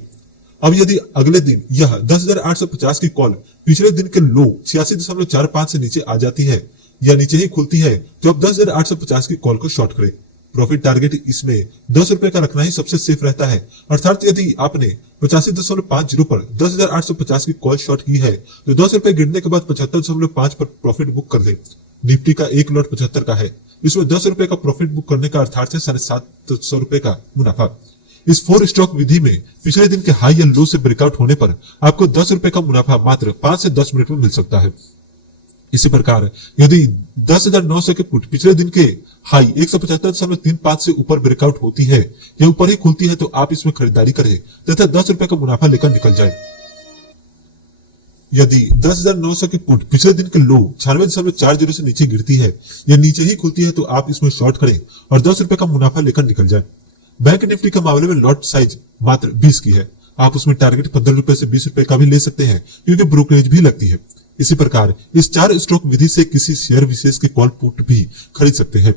अब यदि अगले दिन यह 10,850 की कॉल पिछले दिन के लो 86.45 से नीचे आ जाती है या नीचे ही खुलती है तो अब 10,850 की कॉल को शॉर्ट करें। प्रॉफिट टारगेट इसमें 10 रुपए का रखना ही सबसे सेफ रहता है। अर्थात यदि आपने 85.50 पर 10,850 की कॉल शॉर्ट की है तो 10 रुपए गिरने के बाद 75.5 पर प्रॉफिट बुक कर दे। निफ्टी का एक लॉट 75 का है, इसमें 10 रुपए का प्रॉफिट बुक करने का अर्थात है 750 रुपए का मुनाफा। इस 4 स्टॉक विधि में पिछले दिन के हाई या लो से ब्रेकआउट होने पर आपको 10 रुपए का मुनाफा मात्र 5 से 10 मिनट में मिल सकता है। इसी प्रकार यदि 10,900 के पुट पिछले दिन के हाई 175.35 से ऊपर ब्रेकआउट होती है या ऊपर ही खुलती है तो आप इसमें खरीदारी करें तथा 10 रुपए का मुनाफा लेकर निकल जाए। यदि 10,900 की पुट पिछले दिन के लो 96.40 से नीचे गिरती है या नीचे ही खुलती है तो आप इसमें शॉर्ट करें और 10 रुपए का मुनाफा लेकर निकल जाए। बैंक निफ्टी के मामले में लॉट साइज मात्र 20 की है। आप उसमें टारगेट 15 रुपए से 20 रुपए का भी ले सकते हैं क्योंकि ब्रोकरेज भी लगती है। इसी प्रकार इस 4 स्टॉक विधि से किसी शेयर विशेष के कॉल पुट भी खरीद सकते हैं।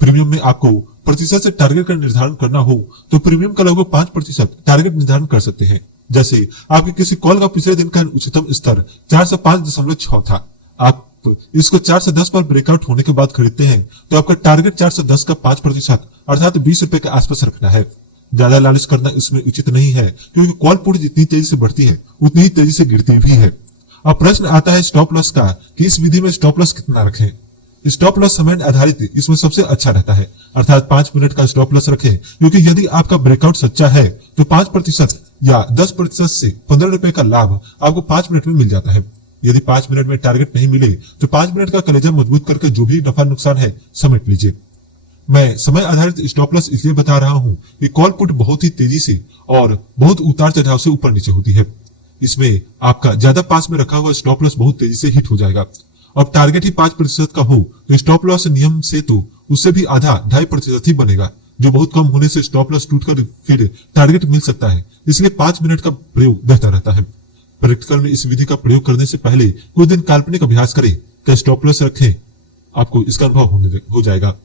प्रीमियम में आपको प्रतिशत से टारगेट का निर्धारण करना हो तो प्रीमियम का लगभग 5% टारगेट निर्धारण कर सकते हैं। जैसे आपके किसी कॉल का पिछले दिन का उच्चतम स्तर 405.6 था, आप इसको 4 से 10 पर ब्रेकआउट होने के बाद खरीदते हैं तो आपका टारगेट 4 से 10 का 5% अर्थात 20 रुपए के आसपास रखना है। ज्यादा लालच करना इसमें उचित नहीं है क्योंकि कॉल पुट जितनी तेजी से बढ़ती है उतनी ही तेजी से गिरती भी है। अब प्रश्न आता है स्टॉप लॉस का कि इस विधि में स्टॉप लॉस कितना रखें। स्टॉप लॉस समय आधारित इसमें सबसे अच्छा रहता है, अर्थात 5 मिनट का स्टॉप लॉस रखें क्योंकि यदि आपका ब्रेकआउट सच्चा है तो 5% या 10% से 15 रुपए का लाभ आपको 5 मिनट में मिल जाता है। यदि 5 मिनट में टारगेट नहीं मिले तो 5 मिनट का कलेजा मजबूत करके जो भी नफा नुकसान है समेट लीजिए। मैं समय आधारित स्टॉप लॉस इसलिए बता रहा हूं कि कॉल पुट बहुत ही तेजी से और बहुत उतार चढ़ाव से ऊपर नीचे होती है। इसमें आपका ज्यादा पास में रखा हुआ स्टॉप लॉस बहुत तेजी से हिट हो जाएगा। अब टारगेट ही 5% का हो तो स्टॉप लॉस नियम से तो उससे भी आधा 2.5% ही बनेगा, जो बहुत कम होने से स्टॉप लॉस टूटकर फिर टारगेट मिल सकता है। इसलिए 5 मिनट का प्रयोग बेहतर रहता है। प्रैक्टिकल में इस विधि का प्रयोग करने से पहले कुछ दिन काल्पनिक अभ्यास करें, क्या स्टॉप लॉस रखें, आपको इसका अनुभव हो जाएगा।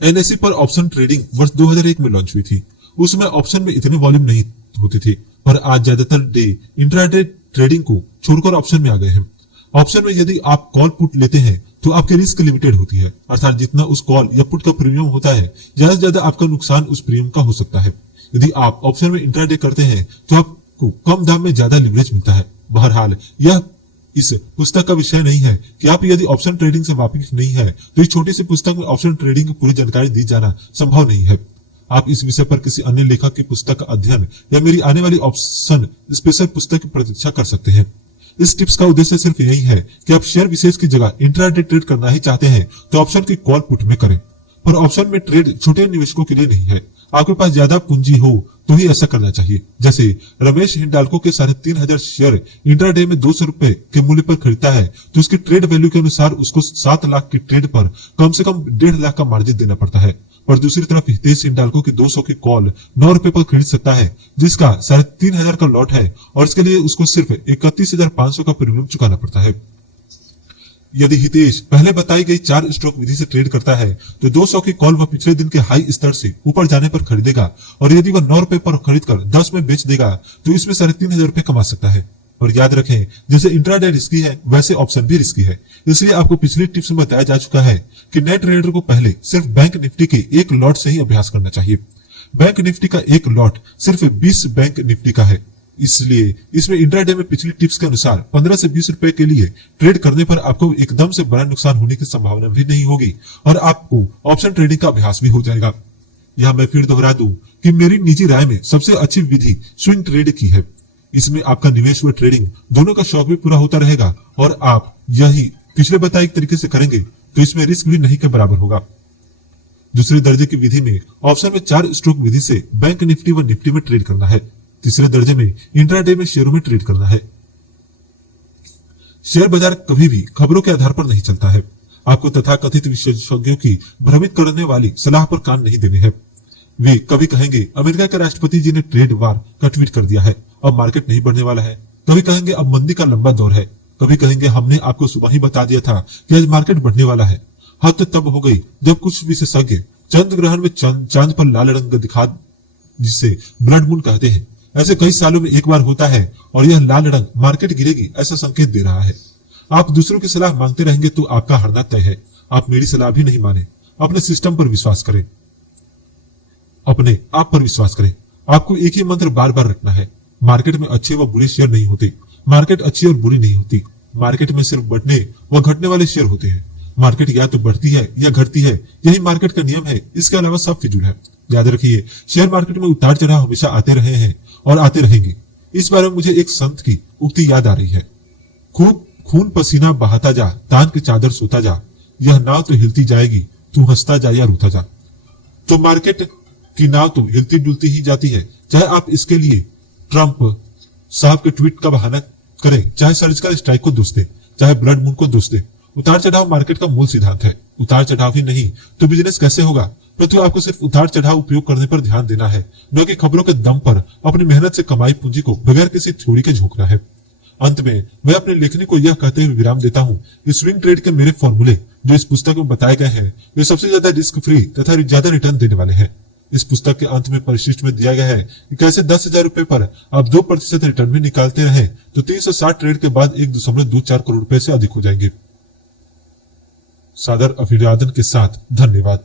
एनएसई पर ऑप्शन ट्रेडिंग वर्ष 2001 में लॉन्च हुई थी। उसमें ऑप्शन में इतने वॉल्यूम नहीं होती थी, पर आज ज्यादातर डे इंट्राडे ट्रेडिंग को छोड़कर ऑप्शन में आ गए हैं। ऑप्शन में यदि आप कॉल पुट लेते हैं तो आपकी रिस्क लिमिटेड होती है, अर्थात जितना उस कॉल या पुट का प्रीमियम होता है ज्यादा से ज्यादा आपका नुकसान उस प्रीमियम का हो सकता है। यदि आप ऑप्शन में इंट्राडे करते हैं तो आपको कम दाम में ज्यादा लिवरेज मिलता है। बहरहाल यह इस पुस्तक का विषय नहीं है कि आप यदि ऑप्शन ट्रेडिंग से वाकिफ नहीं है तो इस छोटी सी पुस्तक में ऑप्शन ट्रेडिंग की पूरी जानकारी दी जाना संभव नहीं है। आप इस विषय पर किसी अन्य लेखक की पुस्तक का अध्ययन या मेरी आने वाली ऑप्शन स्पेशल पुस्तक की प्रतीक्षा कर सकते हैं। इस टिप्स का उद्देश्य सिर्फ यही है कि आप शेयर विशेष की जगह इंट्राडे ट्रेड करना ही चाहते हैं तो ऑप्शन की कॉल पुट में करें, पर ऑप्शन में ट्रेड छोटे निवेशकों के लिए नहीं है। आपके पास ज्यादा पूंजी हो तो ही ऐसा करना चाहिए। जैसे रमेश हिंडाल्को के 3,500 शेयर इंट्राडे में 200 रुपए के मूल्य पर खरीदता है तो उसकी ट्रेड वैल्यू के अनुसार उसको 7 लाख की ट्रेड पर कम से कम 1.5 लाख का मार्जिन देना पड़ता है। पर दूसरी तरफ हितेश हिंडाल्को की 200 की कॉल 9 रुपए पर खरीद सकता है, जिसका 3,500 का लॉट है और इसके लिए उसको सिर्फ 31,500 का प्रीमियम चुकाना पड़ता है। यदि हितेश पहले बताई गई 4 स्ट्रोक विधि से ट्रेड करता है तो 200 की कॉल वह पिछले दिन के हाई स्तर से ऊपर जाने पर खरीदेगा और यदि वह 9 रुपए पर खरीदकर 10 में बेच देगा तो इसमें 3,500 रुपए कमा सकता है। और याद रखें, जैसे इंट्राडे रिस्की है वैसे ऑप्शन भी रिस्की है। इसलिए आपको पिछली टिप्स में बताया जा चुका है कि नए ट्रेडर को पहले सिर्फ बैंक निफ्टी के एक लॉट से ही अभ्यास करना चाहिए। बैंक निफ्टी का एक लॉट सिर्फ 20 बैंक निफ्टी का है, इसलिए इसमें इंट्राडे में पिछली टिप्स के अनुसार 15 से 20 रुपए के लिए ट्रेड करने पर आपको एकदम से बड़ा नुकसान होने की संभावना भी नहीं होगी और आपको ऑप्शन ट्रेडिंग का अभ्यास भी हो जाएगा। यहां मैं फिर दोहरा दूं कि मेरी निजी राय में सबसे अच्छी विधि स्विंग ट्रेड की है। इसमें आपका निवेश व ट्रेडिंग दोनों का शौक भी पूरा होता रहेगा और आप यही पिछले बताए तरीके से करेंगे तो इसमें रिस्क भी नहीं के बराबर होगा। दूसरे दर्जे की विधि में ऑप्शन में 4 स्ट्रोक विधि से बैंक निफ्टी व निफ्टी में ट्रेड करना है। तीसरे दर्जे में इंट्राडे में शेयरों में ट्रेड करना है। शेयर बाजार कभी भी खबरों के आधार पर नहीं चलता है। आपको तथाकथित विशेषज्ञों की भ्रमित करने वाली सलाह पर कान नहीं देने हैं। वे कभी कहेंगे अमेरिका के राष्ट्रपति जी ने ट्रेड वार का ट्वीट कर दिया है, अब मार्केट नहीं बढ़ने वाला है। कभी कहेंगे अब मंदी का लंबा दौर है। कभी कहेंगे हमने आपको सुबह ही बता दिया था कि आज मार्केट बढ़ने वाला है। हद तब हो गई जब कुछ विशेषज्ञ चंद्र ग्रहण में चांद पर लाल रंग दिखा, जिसे ब्लड मून कहते हैं, ऐसे कई सालों में एक बार होता है और यह लाल रंग मार्केट गिरेगी ऐसा संकेत दे रहा है। आप दूसरों की सलाह मांगते रहेंगे तो आपका हारना तय है। आप मेरी सलाह भी नहीं माने। अपने सिस्टम पर विश्वास करें, अपने आप पर विश्वास करें। आपको एक ही मंत्र बार बार रखना है, मार्केट में अच्छे व बुरे शेयर नहीं होते। मार्केट अच्छी और बुरी नहीं होती। मार्केट में सिर्फ बढ़ने व घटने वाले शेयर होते हैं। मार्केट या तो बढ़ती है या घटती है, यही मार्केट का नियम है। इसके अलावा सब फिजूल है। याद रखिए, शेयर मार्केट में उतार चढ़ाव हमेशा आते रहे हैं और आते रहेंगे। इस बारे में मुझे एक संत की उक्ति याद आ रही है, खूब खून पसीना बहाता जा, तान की चादर सोता जा, यह नाव तो हिलती जाएगी, तू हंसता जा या रोता जा। तो मार्केट की नाव तो हिलती डुलती ही जाती है, चाहे आप इसके लिए ट्रंप साहब के ट्वीट का बहाना करें, चाहे सर्जिकल स्ट्राइक को दोष दे, चाहे ब्लड मून को दोष दे। उतार चढ़ाव मार्केट का मूल सिद्धांत है। उतार चढ़ाव ही नहीं तो बिजनेस कैसे होगा? परंतु आपको सिर्फ उतार चढ़ाव उपयोग करने पर ध्यान देना है, न कि खबरों के दम पर अपनी मेहनत से कमाई पूंजी को बगैर किसी थ्योरी के झोंकना है। अंत में मैं अपने लेखनी को यह कहते हुए विराम देता हूँ, स्विंग ट्रेड के मेरे फॉर्मूले जो इस पुस्तक में बताए गए हैं, वे सबसे ज्यादा रिस्क फ्री तथा ज्यादा रिटर्न देने वाले हैं। इस पुस्तक के अंत में परिशिष्ट में दिया गया है कि कैसे 10,000 रुपए पर आप 2% रिटर्न में निकालते रहे तो 360 ट्रेड के बाद 1.24 करोड़ रुपए से अधिक हो जाएंगे। सादर अभिवादन के साथ धन्यवाद।